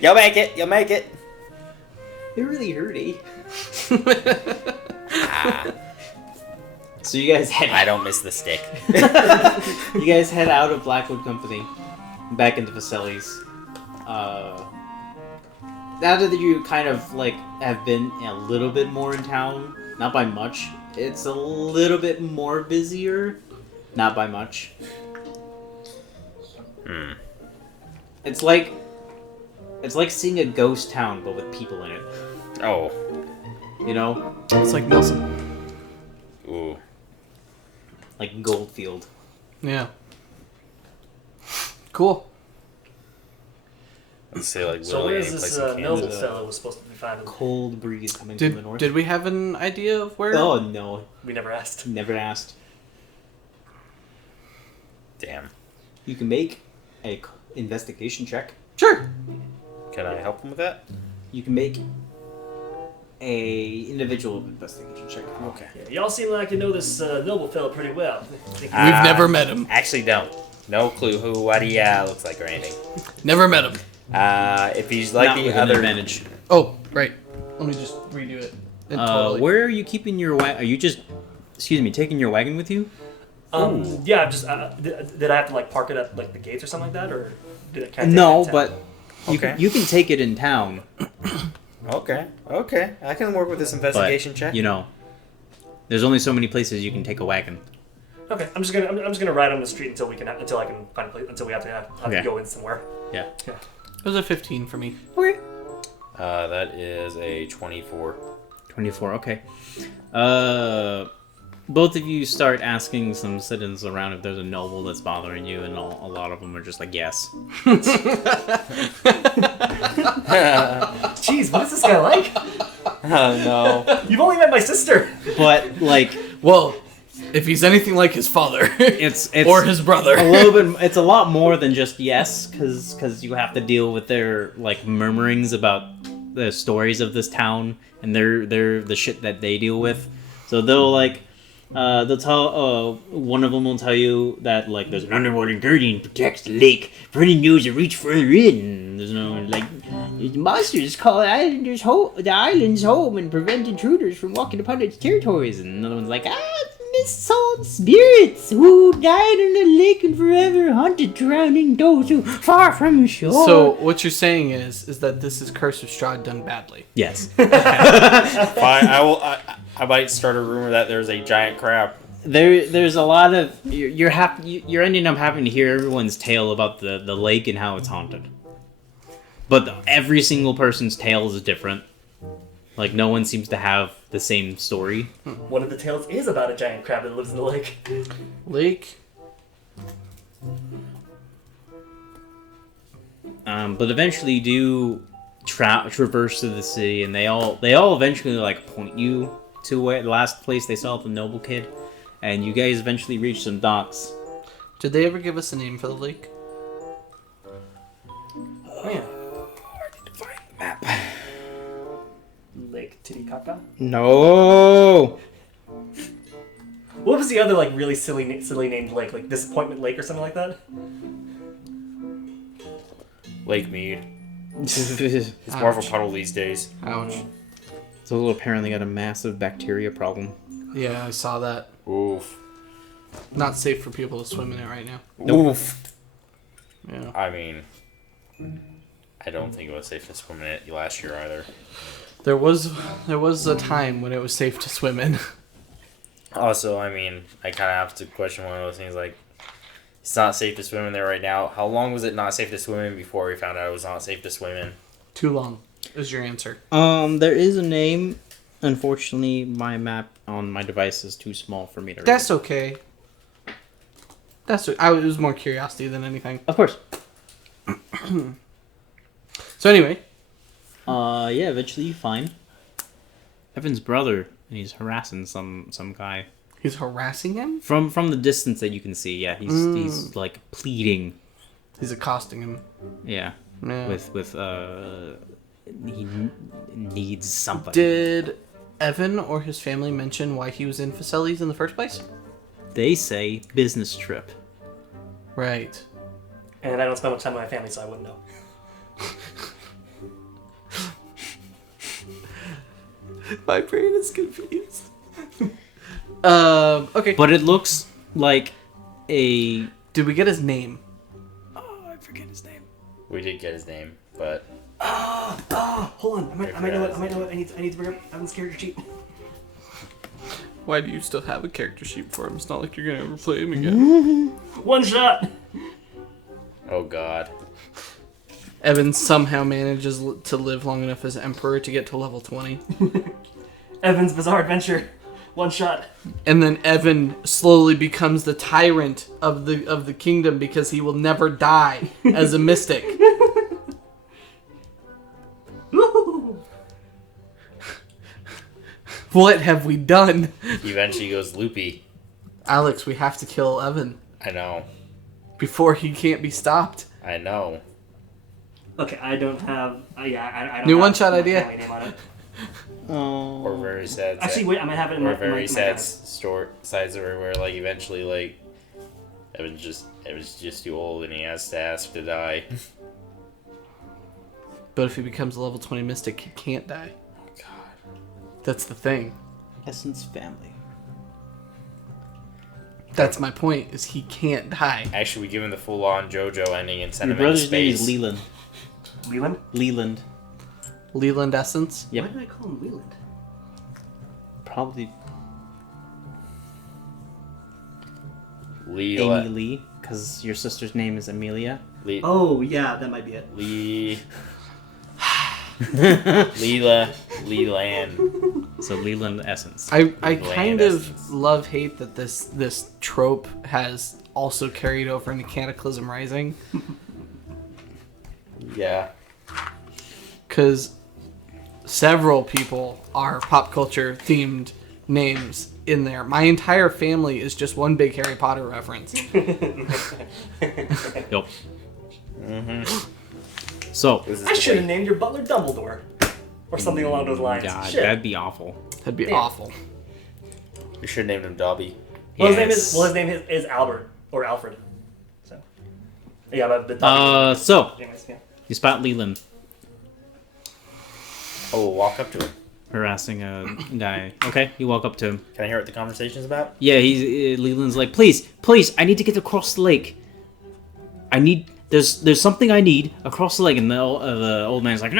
You'll make it. You'll make it. It really hurt, eh? So you guys head. I don't miss the stick. You guys head out of Blackwood Company, back into Viselli's. Now that you kind of like have been a little bit more in town, not by much. It's a little bit more busier, not by much. It's like seeing a ghost town, but with people in it. Oh. You know, It's like Nelson. Ooh. like Goldfield. Yeah. Cool. Let's say like So literally where's any this place in noble Kansas. fellow was supposed to be found? Cold breeze coming from the north. Did we have an idea of where? Oh no, We never asked. never asked. Damn. You can make a investigation check. Sure. Can I help him with that? You can make a individual investigation check. Okay. Yeah, y'all seem like you know this noble fellow pretty well. We've never met him. Actually, don't. No clue what he looks like or anything. Never met him. If he's like Not the with an other. advantage. Oh, right. Let me just redo it. Where are you keeping your wagon? Are you just, taking your wagon with you? Yeah, just did I have to like park it at like the gates or something like that, or did it? Can I take No, it in town? but Okay. you can take it in town. Okay. I can work with this investigation But, check. there's only so many places you can take a wagon. Okay, I'm just gonna ride on the street until I can find a place until we have to Okay. go in somewhere. Yeah. It was a 15 for me. Okay. That is a 24. 24, okay. Both of you start asking some citizens around if there's a noble that's bothering you, and a lot of them are just like, yes. Jeez, what is this guy like? Oh no. You've only met my sister. But, like, Well, if he's anything like his father. it's or his brother. a little bit, it's a lot more than just yes, because you have to deal with their, like, murmurings about the stories of this town, and the shit that they deal with. So they'll tell, one of them will tell you that, like, there's an underwater guardian protects the lake for any news that reach further in. There's no, like, the monsters call the island's home and prevent intruders from walking upon its territories. And another one's like, mist-souled spirits who died in the lake and forever haunted drowning those who far from shore. So what you're saying is that this is Curse of Strahd done badly. Yes. Fine. I might start a rumor that there's a giant crab. There's a lot of you're ending up having to hear everyone's tale about the lake and how it's haunted. But every single person's tale is different. Like, no one seems to have the same story. One of the tales is about a giant crab that lives in the lake. Lake. But eventually you do traverse through the city, and they all eventually, like, point you to where the last place they saw the noble kid, and you guys eventually reach some docks. Did they ever give us a name for the lake? Oh yeah. Map. Lake Titicaca. No. What was the other like really silly named lake? Like Disappointment Lake or something like that? Lake Mead. It's It's more of a puddle these days. Ouch. apparently got a massive bacteria problem. Yeah, I saw that. Oof. Not safe for people to swim in it right now. Oof. Yeah. I mean, I don't think it was safe to swim in it last year either. There was a time when it was safe to swim in. Also, I mean, I kind of have to question one of those things, like, it's not safe to swim in there right now. How long was it not safe to swim in before we found out it was not safe to swim in? Too long is your answer. There is a name. Unfortunately, my map on my device is too small for me to read. That's okay. It was more curiosity than anything. Of course. So anyway. Yeah, eventually you find Evan's brother, and he's harassing some guy. He's harassing him? From the distance that you can see, yeah. He's like pleading. He's accosting him. Yeah. Yeah. With he needs something. Did Evan or his family mention why he was in Facilities in the first place? They say business trip. Right. And I don't spend much time with my family, so I wouldn't know. My brain is confused. Okay. But it looks like a... Did we get his name? Oh, I forget his name. We did get his name, but... Hold on. I might know what I need to bring up Evan's character sheet. Why do you still have a character sheet for him? It's not like you're gonna ever play him again. One shot! Oh, God. Evan somehow manages to live long enough as Emperor to get to level 20. Evan's Bizarre Adventure. One shot. And then Evan slowly becomes the tyrant of the kingdom because he will never die as a mystic. What have we done? He eventually goes loopy. Alex, we have to kill Evan I know. before he can't be stopped. I know. Okay, I don't have... I don't New have one-shot my idea. family name on it. Oh. Or very sad. Actually, wait, I might have it in Or my... very my sad tablet. sides where like eventually like Evan's just too old and he has to ask to die. But if he becomes a level 20 mystic, he can't die. That's the thing. Essence family. That's my point, is he can't die. Actually, we give him the full-on JoJo ending and send Your him into brother's name space. is Leland. Leland? Leland. Leland Essence? Yep. Why did I call him Leland? Probably Lee. Amy Lee, because your sister's name is Amelia. Lee. Oh, yeah, that might be it. Lee. Leland. So Leland Essence. I Bland kind of essence. love-hate that this trope has also carried over into Cataclysm Rising. Yeah. Because several people are pop culture themed names in there. My entire family is just one big Harry Potter reference. Yep. So, This is I the should have way- named your butler Dumbledore. Or something along those lines. God, Shit. that'd be awful. That'd be Damn. awful. We should have named him Dobby. Well, Yes. his name is Albert. Or Alfred. So. Yeah, but... So, anyways, yeah. you spot Leland Oh, we'll walk up to him. harassing a guy. Okay, you walk up to him. Can I hear what the conversation's about? Yeah, Leland's like, please, I need to get across the lake. There's something I need across the lake, and the old man's like,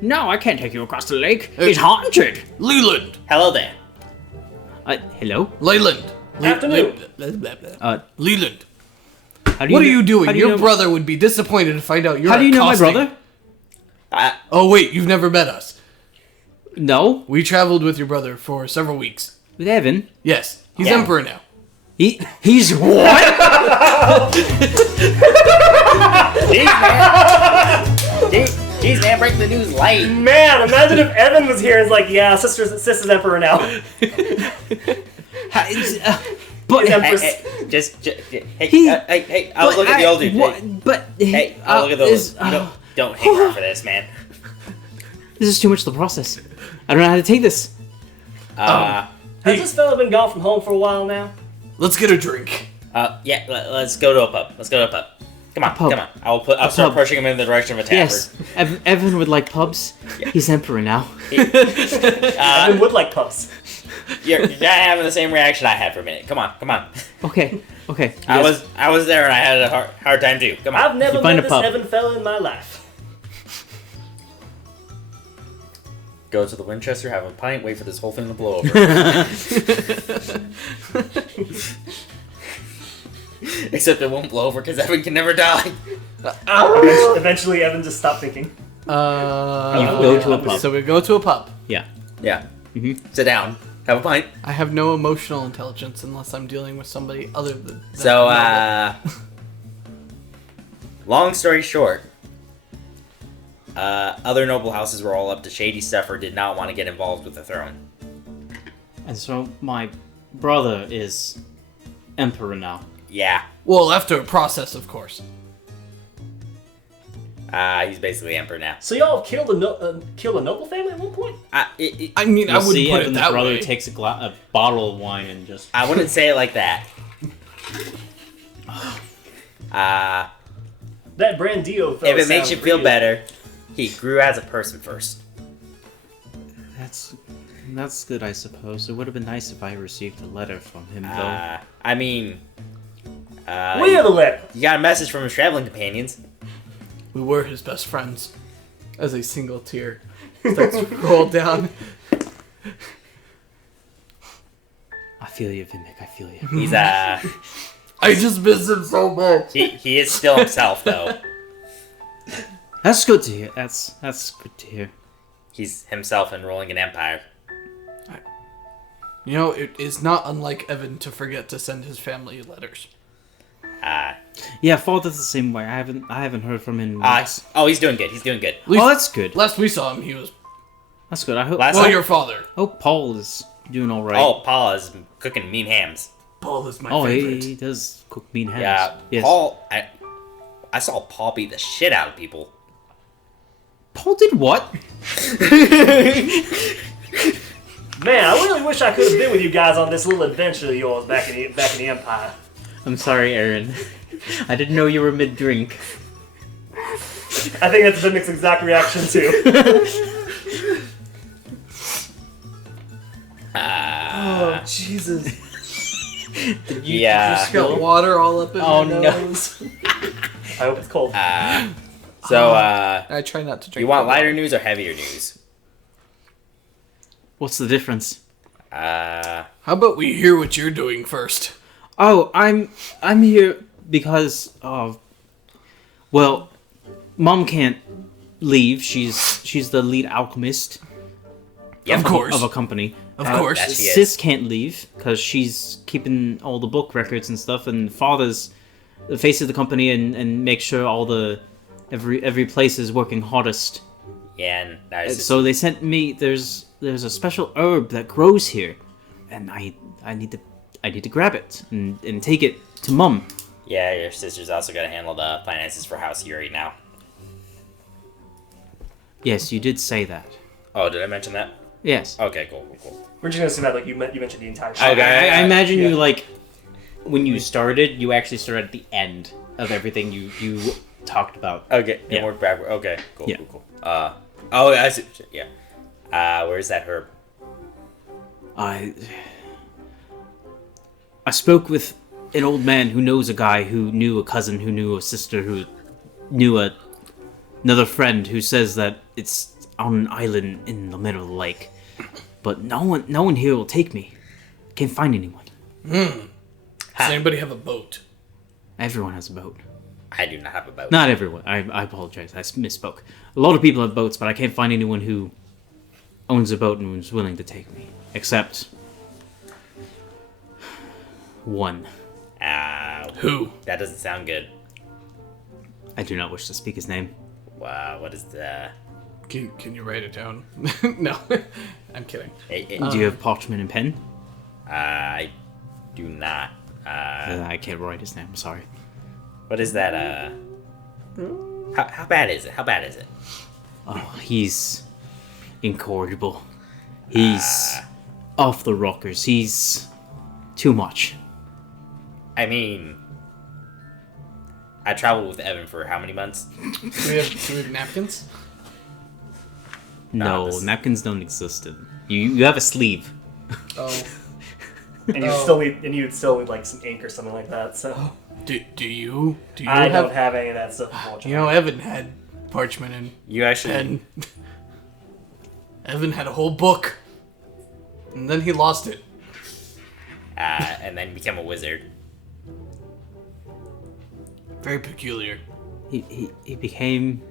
no, I can't take you across the lake. It's haunted. Leland! Hello there. Hello? Leyland! Afternoon. Leland! How do What are know- you doing? how do Your know- brother would be disappointed to find out you're How do you know my accosting- brother? Oh wait, you've never met us. No, We traveled with your brother for several weeks. with Evan. Yes, he's Yeah. Emperor now. He's what? Jeez, man, break the news light. Man, imagine if Evan was here and was like, yeah, sister's Emperor now. But Empress. Hey, I'll look at the old dude. Hey, I'll look at those. Don't hang around for this, man. This is too much to process. I don't know how to take this. Has this fella been gone from home for a while now? Let's get a drink. Yeah, let's go to a pub. Come on, pub. come on. I'll start pushing him in the direction of a tavern. Yes, Evan would like pubs. He's emperor now. Evan would like pubs. You're not having the same reaction I had for a minute. Come on. Okay. I was there and I had a hard time too. Come on. I've never You find met a this pub. Evan fella in my life. Go to the Winchester, have a pint, wait for this whole thing to blow over. Except it won't blow over because Evan can never die. Eventually, Evan just stopped thinking. You go to a pub. So we go to a pub. Yeah. Yeah. Sit down. Have a pint. I have no emotional intelligence unless I'm dealing with somebody other than. So, long story short, other noble houses were all up to shady stuff or did not want to get involved with the throne. And so my brother is emperor now. Yeah. Well, after a process, of course. He's basically emperor now. So y'all killed a noble family at one point? I mean, I wouldn't see put Evan it the that brother way. takes a bottle of wine and just... I wouldn't say it like that. That Brandio fella If it makes sounds you feel real. better, he grew as a person first. That's good, I suppose. It would have been nice if I received a letter from him, though. I mean... Where the letter? You got a message from his traveling companions. We were his best friends. As a single tear starts to roll down. I feel you, Vimack. I feel you. He's, I just miss him so much. he is still himself, though. That's good to hear. That's good to hear. He's himself and ruling an empire. You know, it is not unlike Evan to forget to send his family letters. Yeah, Father's the same way. I haven't heard from him in weeks. He's doing good. He's doing good. At least, Oh, that's good. last we saw him, he was... That's good. I hope. Last- Well, your father. Hope Paul is doing all right. Oh, Paul is cooking mean hams. Paul is my Oh, favorite. he does cook mean hams. Yeah, Yes. Paul. I saw Paul beat the shit out of people. Paul did what? Man, I really wish I could have been with you guys on this little adventure of yours back in the Empire. I'm sorry, Aaron. I didn't know you were mid-drink. I think that's Vimack's exact reaction too. Oh Jesus! Yeah. Just got water all up in Oh, my no. nose. I hope it's cold. So, I try not to drink. you want the water. lighter news or heavier news? What's the difference? How about we hear what you're doing first? Oh, I'm here because well, Mom can't leave. She's the lead alchemist. Of course. Of a company. Of course. that she is. Sis can't leave because she's keeping all the book records and stuff, and Father's the face of the company and make sure all the every place is working hardest. Yeah, and that is So they sent me. There's a special herb that grows here, and I need to grab it and take it to Mum. yeah, your sister's also got to handle the finances for House Yuri now. Yes, you did say that. Oh, did I mention that? Yes. Okay, cool. We're just gonna assume that like you mentioned the entire show. Okay. I imagine Yeah. you like when you started. You actually started at the end of everything you talked about. Okay, Yeah. and work backward. Okay, cool, Yeah. cool. Oh, I see. Yeah. Where's that herb? I spoke with an old man who knows a guy who knew a cousin who knew a sister who knew another friend who says that it's on an island in the middle of the lake. But no one here will take me. Can't find anyone. Does anybody have a boat? Everyone has a boat. I do not have a boat. Not everyone. I apologize. I misspoke. A lot of people have boats, but I can't find anyone who owns a boat and is willing to take me. Except one. Who? That doesn't sound good. I do not wish to speak his name. Wow, what is the... Can you write it down? No, I'm kidding. Do you have parchment and pen? I do not. I can't write his name. I'm sorry. What is that, How bad is it? How bad is it? Oh, he's incorrigible. He's off the rockers. He's too much. I mean... I traveled with Evan for how many months? Do we have napkins? No, this- napkins don't exist. You have a sleeve. Oh. And you'd still need like some ink or something like that. So Do you? Do you I have? don't have any of that stuff. Unfortunately. You know, Evan had parchment and You actually... pen. Evan had a whole book. And then he lost it. And then become a wizard. Very peculiar. He became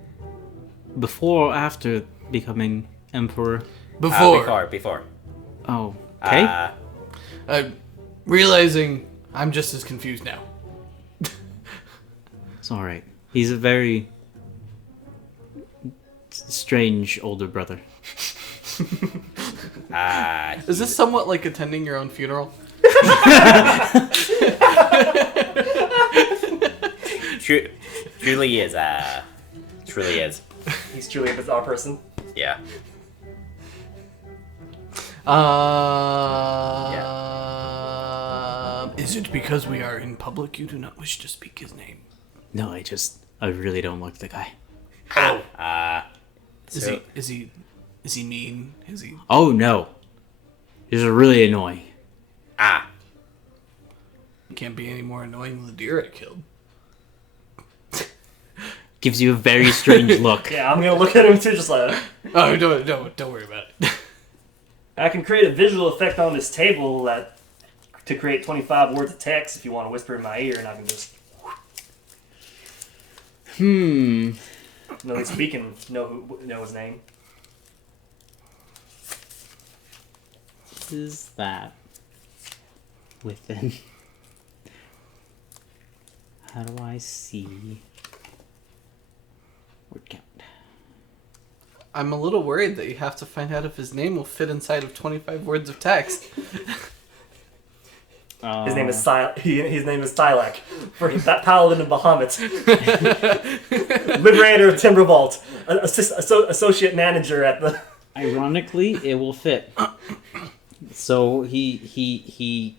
before or after becoming emperor. Before. Oh, okay. Realizing I'm just as confused now. It's all right. He's a very strange older brother. Is this somewhat like attending your own funeral? Truly is. Truly is. He's truly a bizarre person. Yeah. Is it because we are in public you do not wish to speak his name? No, I really don't like the guy. Is he mean? Is he? Oh no, he's really annoying. Can't be any more annoying than the deer I killed. Gives you a very strange look. Yeah, I'm gonna look at him too, just like. Oh, don't worry about it. I can create a visual effect on this table to create 25 words of text if you want to whisper in my ear, and I can just. No, speaking. Know his name. Is that within? How do I see word count? I'm a little worried that you have to find out if his name will fit inside of 25 words of text. His name is His name is Tylek, for that paladin of Bahamut, liberator of Timber Vault, associate manager at the. Ironically, it will fit. So he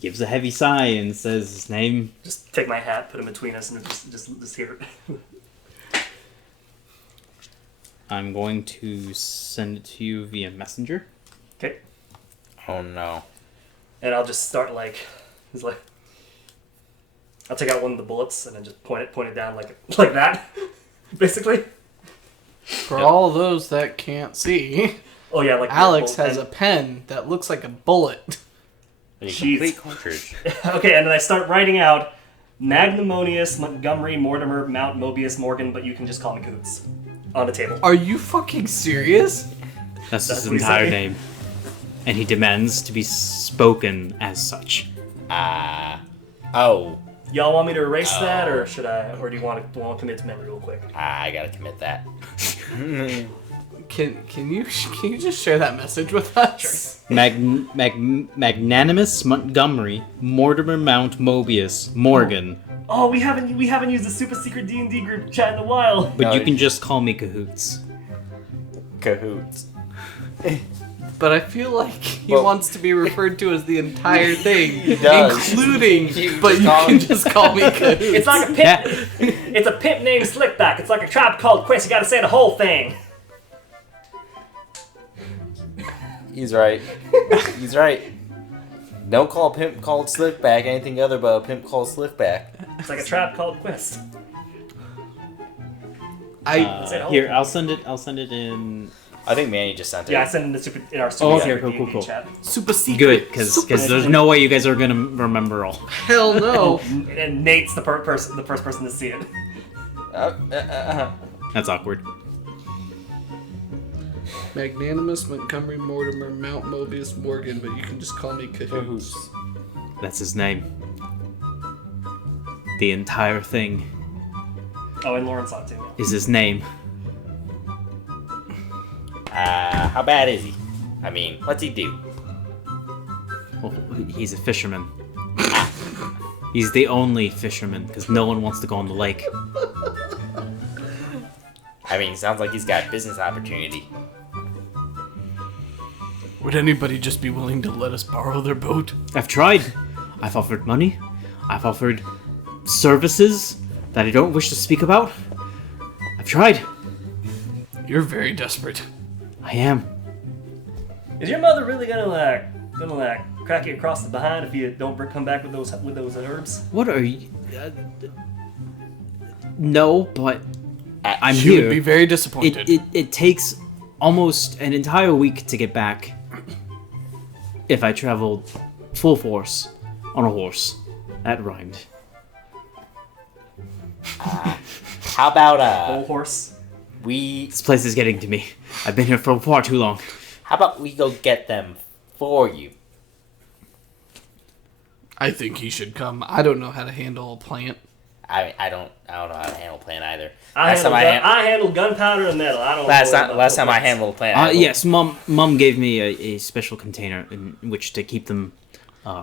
gives a heavy sigh and says his name. Just take my hat, put him between us, and just hear it. I'm going to send it to you via messenger. Okay. Oh no. And I'll just start I'll take out one of the bullets and then just point it down like that, basically. For all those that can't see, Oh yeah, like Alex has a pen that looks like a bullet. A Jeez. complete cartridge. Okay, and then I start writing out Magnimonius, Montgomery, Mortimer, Mount, Mobius, Morgan, but you can just call me Coots. On the table. Are you fucking serious? That's his what he's entire saying. name. And he demands to be spoken as such. Oh. Y'all want me to erase that, or should I? Or do you want to commit to memory real quick? I gotta commit that. Can you just share that message with us? Magnanimous Montgomery, Mortimer Mount Mobius, Morgan. Oh, we haven't used a super secret D&D group chat in a while. But No, you can just call me Cahoots. Cahoots. But I feel like he Well- wants to be referred to as the entire thing, He does. including. You But just you call can him- just call me Cahoots. It's like a pimp. It's a pimp named Slickback. It's like a Tribe Called Quest. You gotta say the whole thing. He's right. He's right. Don't call a pimp called Slickback anything other but a pimp called Slickback. It's like a Tribe Called Quest. I Here, I'll send it in. I think Manny just sent it. Yeah, I sent in our super Oh, okay, secret cool, D&D cool. chat. super secret. Good, because there's no way you guys are gonna remember all. Hell no. And Nate's the first person to see it. That's awkward. Magnanimous, Montgomery, Mortimer, Mount, Mobius, Morgan, but you can just call me Cahoots. That's his name. The entire thing Oh, and Lauren saw it too. Yeah. is his name. How bad is he? I mean, what's he do? Well, he's a fisherman. He's the only fisherman, because no one wants to go on the lake. I mean, sounds like he's got business opportunity. Would anybody just be willing to let us borrow their boat? I've tried. I've offered money. I've offered services that I don't wish to speak about. I've tried. You're very desperate. I am. Is your mother really gonna crack you across the behind if you don't come back with those herbs? What are you? No, but I'm You here. would be very disappointed. It takes almost an entire week to get back if I traveled full force on a horse. That rhymed. How about Old horse. This place is getting to me. I've been here for far too long. how about we go get them for you? I think he should come. I don't know how to handle a plant. I don't know how to handle plant either. I handle gunpowder and metal. I don't. Last time I handled a plant. Yes, Mum gave me a special container in which to keep them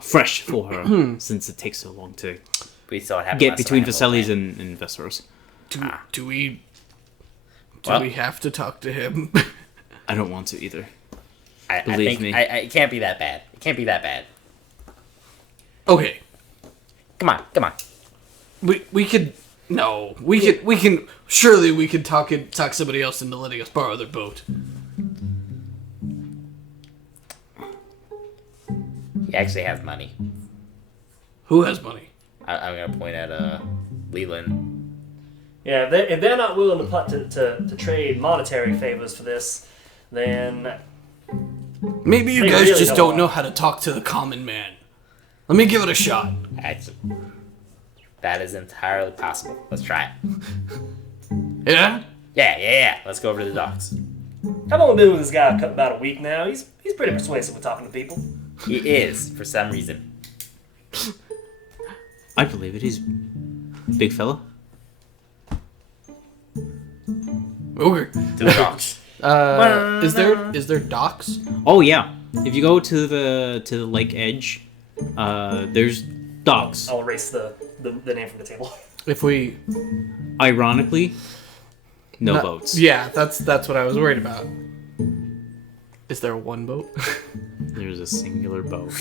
fresh for her, since it takes so long to We saw what happened get last time between I handled a Vaselis plant. and Vesseros. Do we Well- we have to talk to him? I don't want to either. I Believe think me. it can't be that bad. It can't be that bad. Okay. Come on. We could we can surely we could talk somebody else into letting us borrow their boat. He actually has money. Who has money? I'm gonna point at Leland. Yeah, if they're not willing to trade monetary favors for this, then Maybe you They guys really just don't don't want- know how to talk to the common man. Let me give it a shot. Actually, that is entirely possible. Let's try it. Yeah? Yeah. Let's go over to the docks. I've only been with this guy about a week now. He's pretty persuasive with talking to people. He is, for some reason. I believe it. He's a big fella. Okay. To the docks. Is there docks? Oh yeah. If you go to the lake edge, there's docks. I'll erase the name from the table. If we Ironically, no boats. Yeah, that's what I was worried about. Is there one boat? There's a singular boat.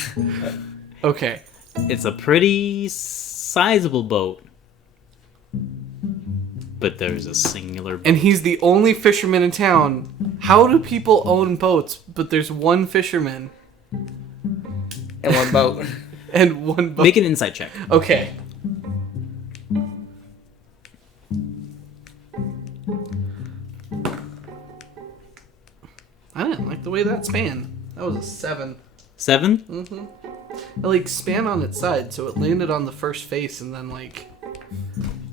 Okay. It's a pretty sizable boat, but there's a singular boat. And he's the only fisherman in town. How do people own boats, but there's one fisherman In one boat. and one boat? Make an insight check. Okay. I didn't like the way that span. That was a 7. 7? It like span on its side, so it landed on the first face and then like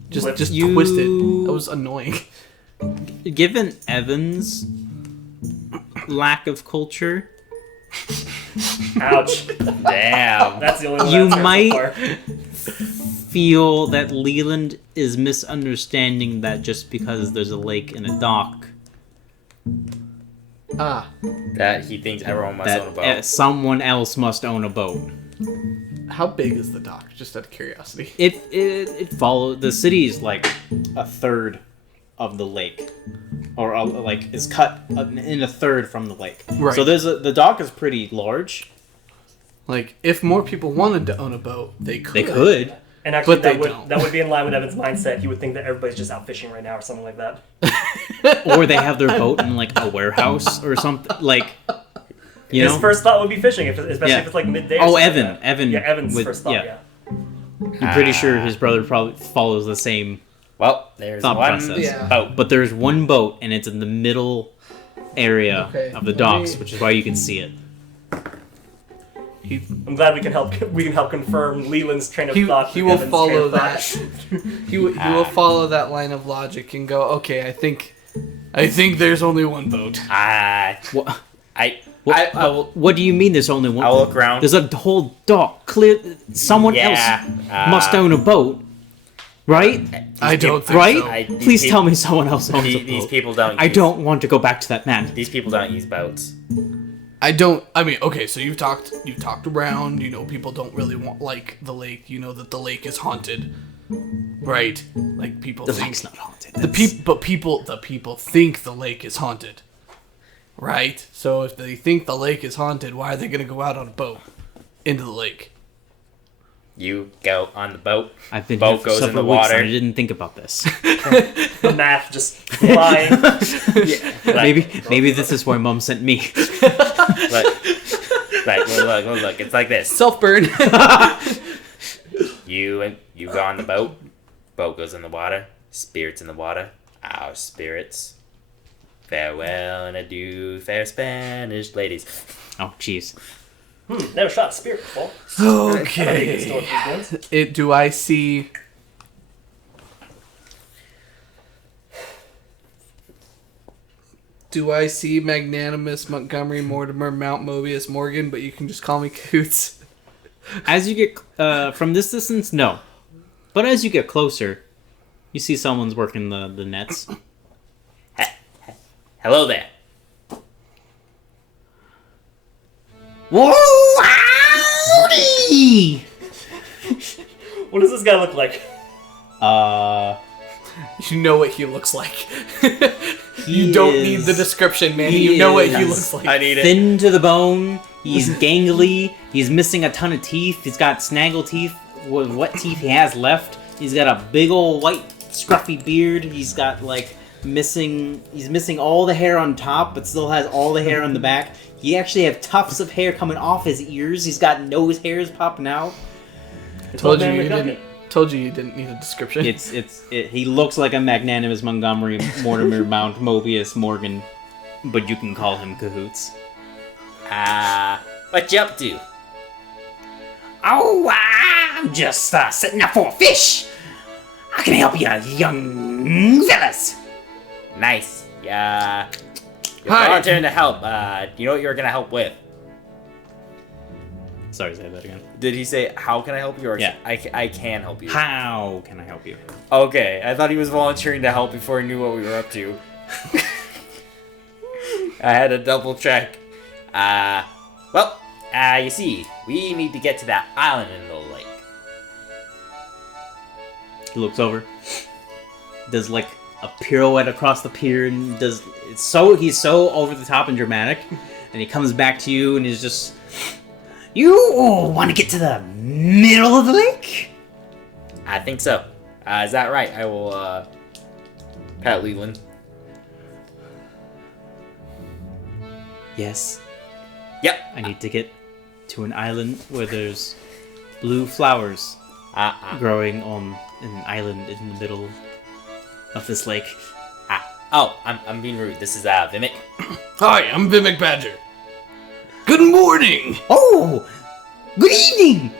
just You- twisted. That was annoying. Given Evan's lack of culture, Ouch. Damn. That's the only one You that's hurt might- so far. feel that Leland is misunderstanding that just because there's a lake and a dock, Ah, That he thinks everyone must own a that boat. someone else must own a boat. how big is the dock? Just out of curiosity. It follows the city is like a third of the lake, or like is cut in a third from the lake. Right. So the dock is pretty large. Like, if more people wanted to own a boat, they could. They could. And actually, But they that would don't. that would be in line with Evan's mindset. He would think that everybody's just out fishing right now or something like that. Or they have their boat in like a warehouse or something. Like, you His know. first thought would be fishing, especially Yeah. if it's like midday. Or Oh, something Evan. like that. Evan. Yeah, Evan's with- first thought. Yeah. I'm pretty sure his brother probably follows the same. Well, there's Thought one process. Yeah. boat. But there's one boat, and it's in the middle area Okay, of the let docks, me- which is why you can see it. I'm glad we can help confirm Leland's train of thought. He with will Evan's follow train of that. thought. he will follow that line of logic and go, okay, I think there's only one boat. What? I What, what do you mean there's only one? I'll look around. There's a whole dock. Clear. Someone Yeah, else must own a boat, right? I don't think Right? so. Please tell me someone else owns a These boat. people don't. I use- don't want to go back to that man. These people don't use boats. I mean, okay, so you've talked around, you know, people don't really like the lake, you know that the lake is haunted. Right? Like people The think lake's not haunted. the people think the lake is haunted. Right? So if they think the lake is haunted, why are they going to go out on a boat into the lake? You go on the boat. I've been boat here for goes in several the weeks water. and I didn't think about this. The math just flying. maybe this is why Mom sent me. Look. It's like this. Self-burn. You go on the boat. Boat goes in the water. Spirits in the water, our spirits. Farewell and adieu, fair Spanish ladies. Oh, jeez. Never shot a spirit before. Okay. Do I see... Do I see Magnanimous Montgomery Mortimer Mount Mobius Morgan, but you can just call me Coots? As you get from this distance, no. But as you get closer, you see someone's working the nets. Hello there. Whoa! Howdy! What does this guy look like? You know what he looks like. You don't need the description, man. You know what he looks like. I need it. Thin to the bone. He's gangly. He's missing a ton of teeth. He's got snaggle teeth. What teeth he has left. He's got a big old white scruffy beard. He's got he's missing all the hair on top, but still has all the hair on the back. He actually have tufts of hair coming off his ears. He's got nose hairs popping out. Told you you didn't need a description. He looks like a magnanimous Montgomery Mortimer Mount Mobius Morgan, but you can call him Cahoots. What you up to? Oh, I'm just setting up for a fish. I can help you, young fellas. Nice. You're Hi. volunteering to help. You know what you're gonna help with? Sorry, say that again. Did he say, how can I help you? Or Yeah. I can help you. How can I help you? Okay, I thought he was volunteering to help before he knew what we were up to. I had to double check. You see, we need to get to that island in the lake. He looks over, does a pirouette across the pier, and he's so over the top and dramatic, and he comes back to you and he's just, you want to get to the middle of the lake? I think so. Is that right? I will, pat Leland. Yes. Yep. I need to get to an island where there's blue flowers growing on an island in the middle of this lake. I'm being rude. This is, Vimack. Hi, I'm Vimack Badger. Good morning! Oh! Good evening!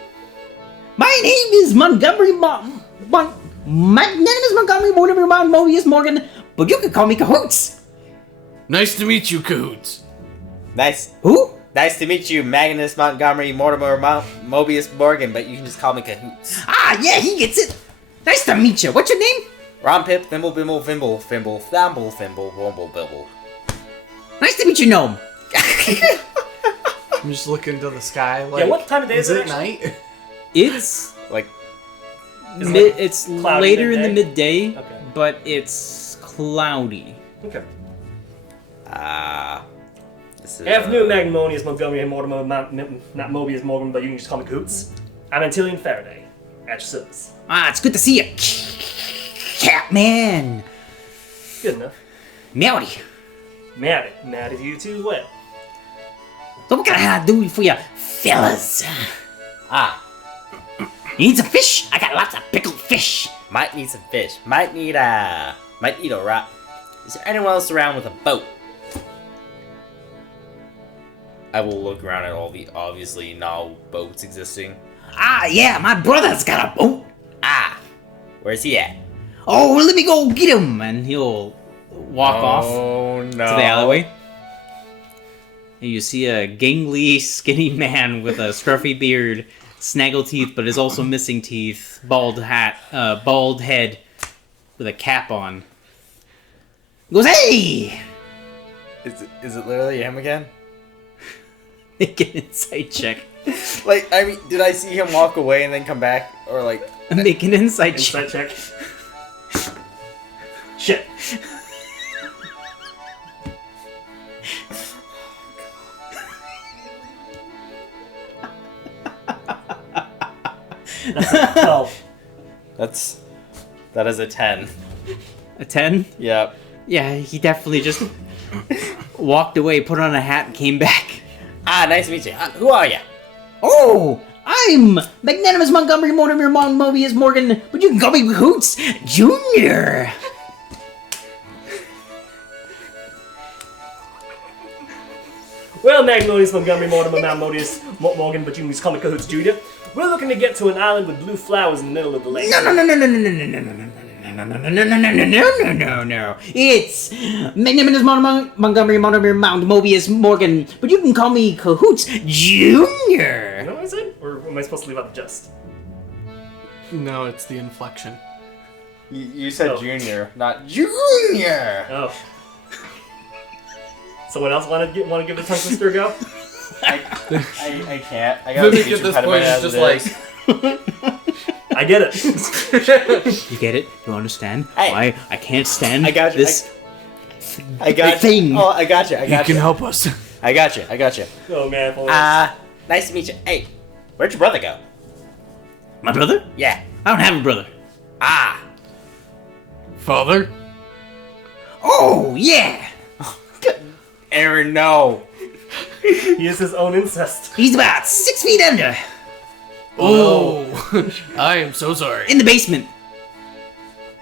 My name is Montgomery Magnanimous Montgomery Mortimer Mount Mobius Morgan, but you can call me Cahoots. Nice to meet you, Cahoots. Nice. Who? Nice to meet you, Magnus Montgomery Mortimer Mobius Morgan, but you can just call me Cahoots. Ah, yeah, he gets it. Nice to meet you. What's your name? Ronpip, Thimbl'bimble, Thimble, Thamble, Thimble, Womble, Bibble. Nice to meet you, Gnome. I'm just looking to the sky. What time of day is it? Night? It's it's cloudy later in the midday? midday, Okay. but it's cloudy. Okay. This is, Afternoon, Magnanimous Montgomery and Mortimer, not Mobius Morgan, but you can just call me Coots. I'm Antileon Faraday, at your service. Ah, it's good to see you, Catman. Good enough. Meowdy. Mad at you too as well. So what can I do for you, fellas? You need some fish? I got lots of pickled fish. Might need some fish. Might need a rock. Is there anyone else around with a boat? I will look around at all the obviously no boats existing. Ah, yeah, my brother's got a boat. Where's he at? Oh, well, let me go get him. And he'll walk off no. to the alleyway. And you see a gangly, skinny man with a scruffy beard, snaggle teeth, but is also missing teeth, bald head, with a cap on. He goes, hey! Is it literally him again? Make an insight check. Did I see him walk away and then come back? Or Make an insight check. Insight check. Shit. That's a 12. That is a 10. A 10? Yep. Yeah, he definitely just walked away, put on a hat, and came back. Nice to meet you. Who are you? Oh, I I'm Magnanimous Montgomery Mortimer Mobius Morgan, but you can call me Hoots Jr. Well, Magnolius Montgomery Mortimer Malmodius Morgan, but you can just call me Cahoots Jr. We're looking to get to an island with blue flowers in the middle of the lake. No. It's Magnanimous Montgomery Mortimer Mount Mobius Morgan, but you can call me Cahoots Jr. You know what I said? Or am I supposed to leave out the just? No, it's the inflection. You said Oh. junior, not junior. Oh. Someone else want to give the tongue twister a go? I can't. I gotta Vimack teach at him this how to point manage is just this. like, I get it. You get it? You understand? Hey. Why I can't stand I got you. this I got thing. you. Oh, I got you. I you got can you. help us. I got you. I got you. Oh man. Nice to meet you. Hey, where'd your brother go? My brother? Yeah. I don't have a brother. Ah. Father? Oh, yeah! Aaron, no. He is his own incest. He's about 6 feet under. Oh, I am so sorry. In the basement.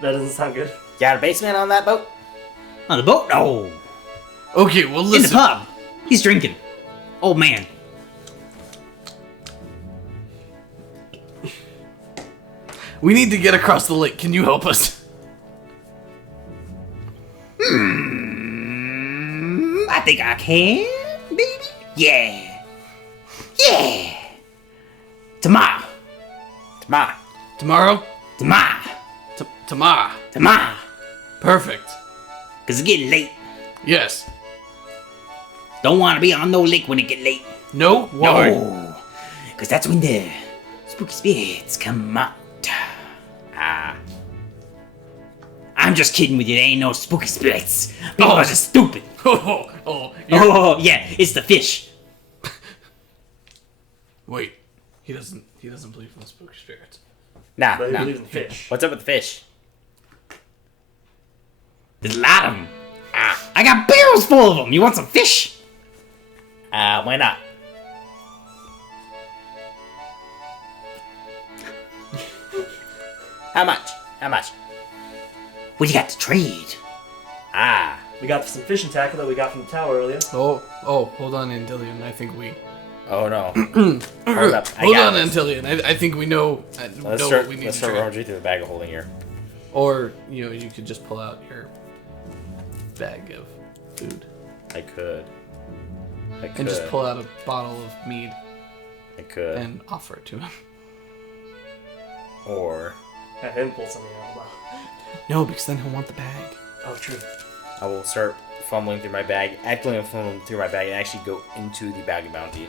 That doesn't sound good. Got a basement on that boat? On the boat? No. Okay, well In the listen. pub. He's drinking. Old man. We need to get across the lake. Can you help us? I think I can, baby. Yeah. Yeah. Tomorrow. Tomorrow. Tomorrow? Tomorrow. Tomorrow. Tomorrow. Perfect. Cause it's getting late. Yes. Don't want to be on no lake when it get late. No? Why? No. Cause that's when the spooky spirits come out. Ah. I'm just kidding with you. There ain't no spooky spirits. People are just stupid. You're- Oh, yeah. It's the fish. Wait. He doesn't believe in the spooky spirits. Nah, But he nah. believes in fish. What's up with the fish? There's a lot of them. Ah, I got barrels full of them. You want some fish? Why not? How much? How much? What you got to trade? Ah. We got some fishing tackle that we got from the tower earlier. Oh, hold on, Antileon. I think we... Oh no. Hold up. I Hold got on, this. Antileon. I think we know, Let's what start, we need let's to start trade. rummaging through the bag of holding here. Or, you could just pull out your bag of food. I could. And just pull out a bottle of mead I could. and offer it to him. Or Have him pull something out. Wow. No, because then he'll want the bag. Oh, true. I will start fumbling through my bag, actively fumbling through my bag, and actually go into the bag of bounty.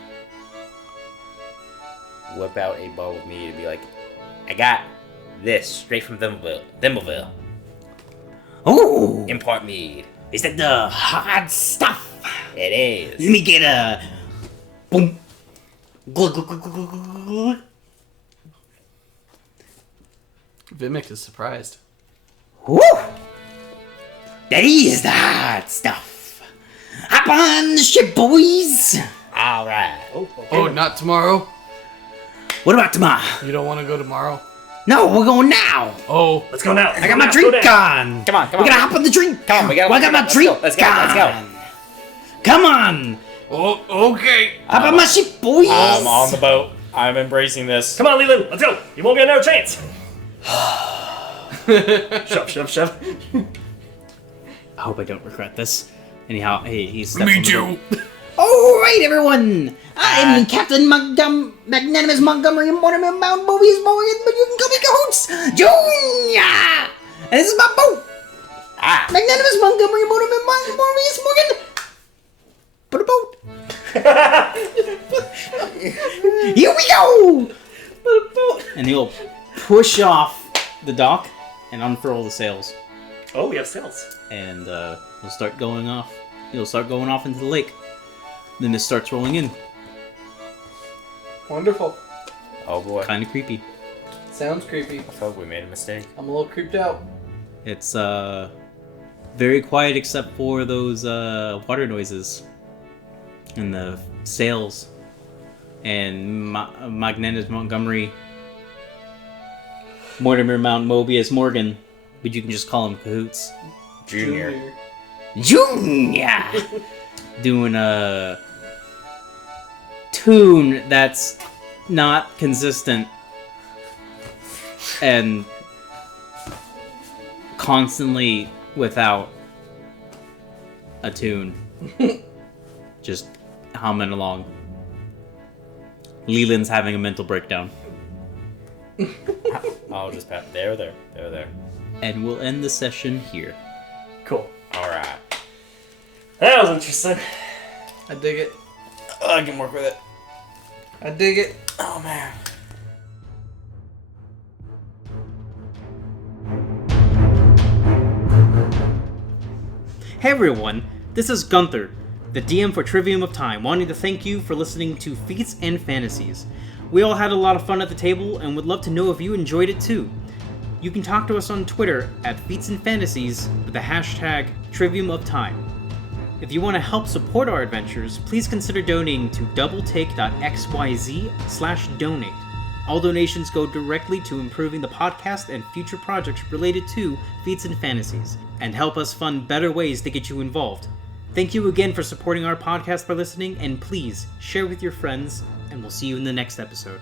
Whip out a bottle of mead and be like, I got this straight from Thimbleville. Oh, Import mead. is that the hard stuff? It is. Let me get a boom. Glug, glug, glug, glug, glug, glug. Vimack is surprised. Woo! That is the hard stuff. Hop on the ship, boys. Alright. Oh, okay. Oh, not tomorrow? What about tomorrow? You don't want to go tomorrow? No, we're going now. Oh, Let's go now. I got my drink on. Come on, come on. We gotta hop on the drink. Come on, we gotta- Well, I got my let's drink go, let's go, let's go. on. Come on. oh, okay. Hop on my ship, boys. I'm on the boat. I'm embracing this. Come on, Leland. Let's go. You won't get another chance. Shove. I hope I don't regret this. Anyhow, he's Me too. All right, everyone. I'm Captain Magnanimous Montgomery Mortimer Mount Mobius Morgan, but you can call me Cahoots Junior. And this is my boat. Magnanimous Montgomery Mortimer Mount Mobius Morgan. Put a boat. Here we go. Put a boat. And he'll push off the dock and unfurl the sails, Oh, we have sails. and he'll start going off. He'll start going off into the lake. Then this starts rolling in. Wonderful. Oh boy. Kind of creepy. Sounds creepy. I felt we made a mistake. I'm a little creeped out. It's very quiet except for those water noises and the sails and Magnanus Montgomery, Mortimer Mount Mobius Morgan, but you can just call him Cahoots. Junior. Doing a tune that's not consistent and constantly without a tune. Just humming along. Leland's having a mental breakdown. I'll just pat there. And we'll end the session here. Cool. Alright. That was interesting. I dig it. I can work with it. I dig it. Oh man. Hey everyone, this is Gunther, the DM for Trivium of Time, wanting to thank you for listening to Feats and Fantasies. We all had a lot of fun at the table and would love to know if you enjoyed it too. You can talk to us on Twitter at Feats and Fantasies with the hashtag Trivium of Time. If you want to help support our adventures, please consider donating to doubletake.xyz/donate. All donations go directly to improving the podcast and future projects related to Feats and Fantasies, and help us fund better ways to get you involved. Thank you again for supporting our podcast by listening, and please share with your friends, and we'll see you in the next episode.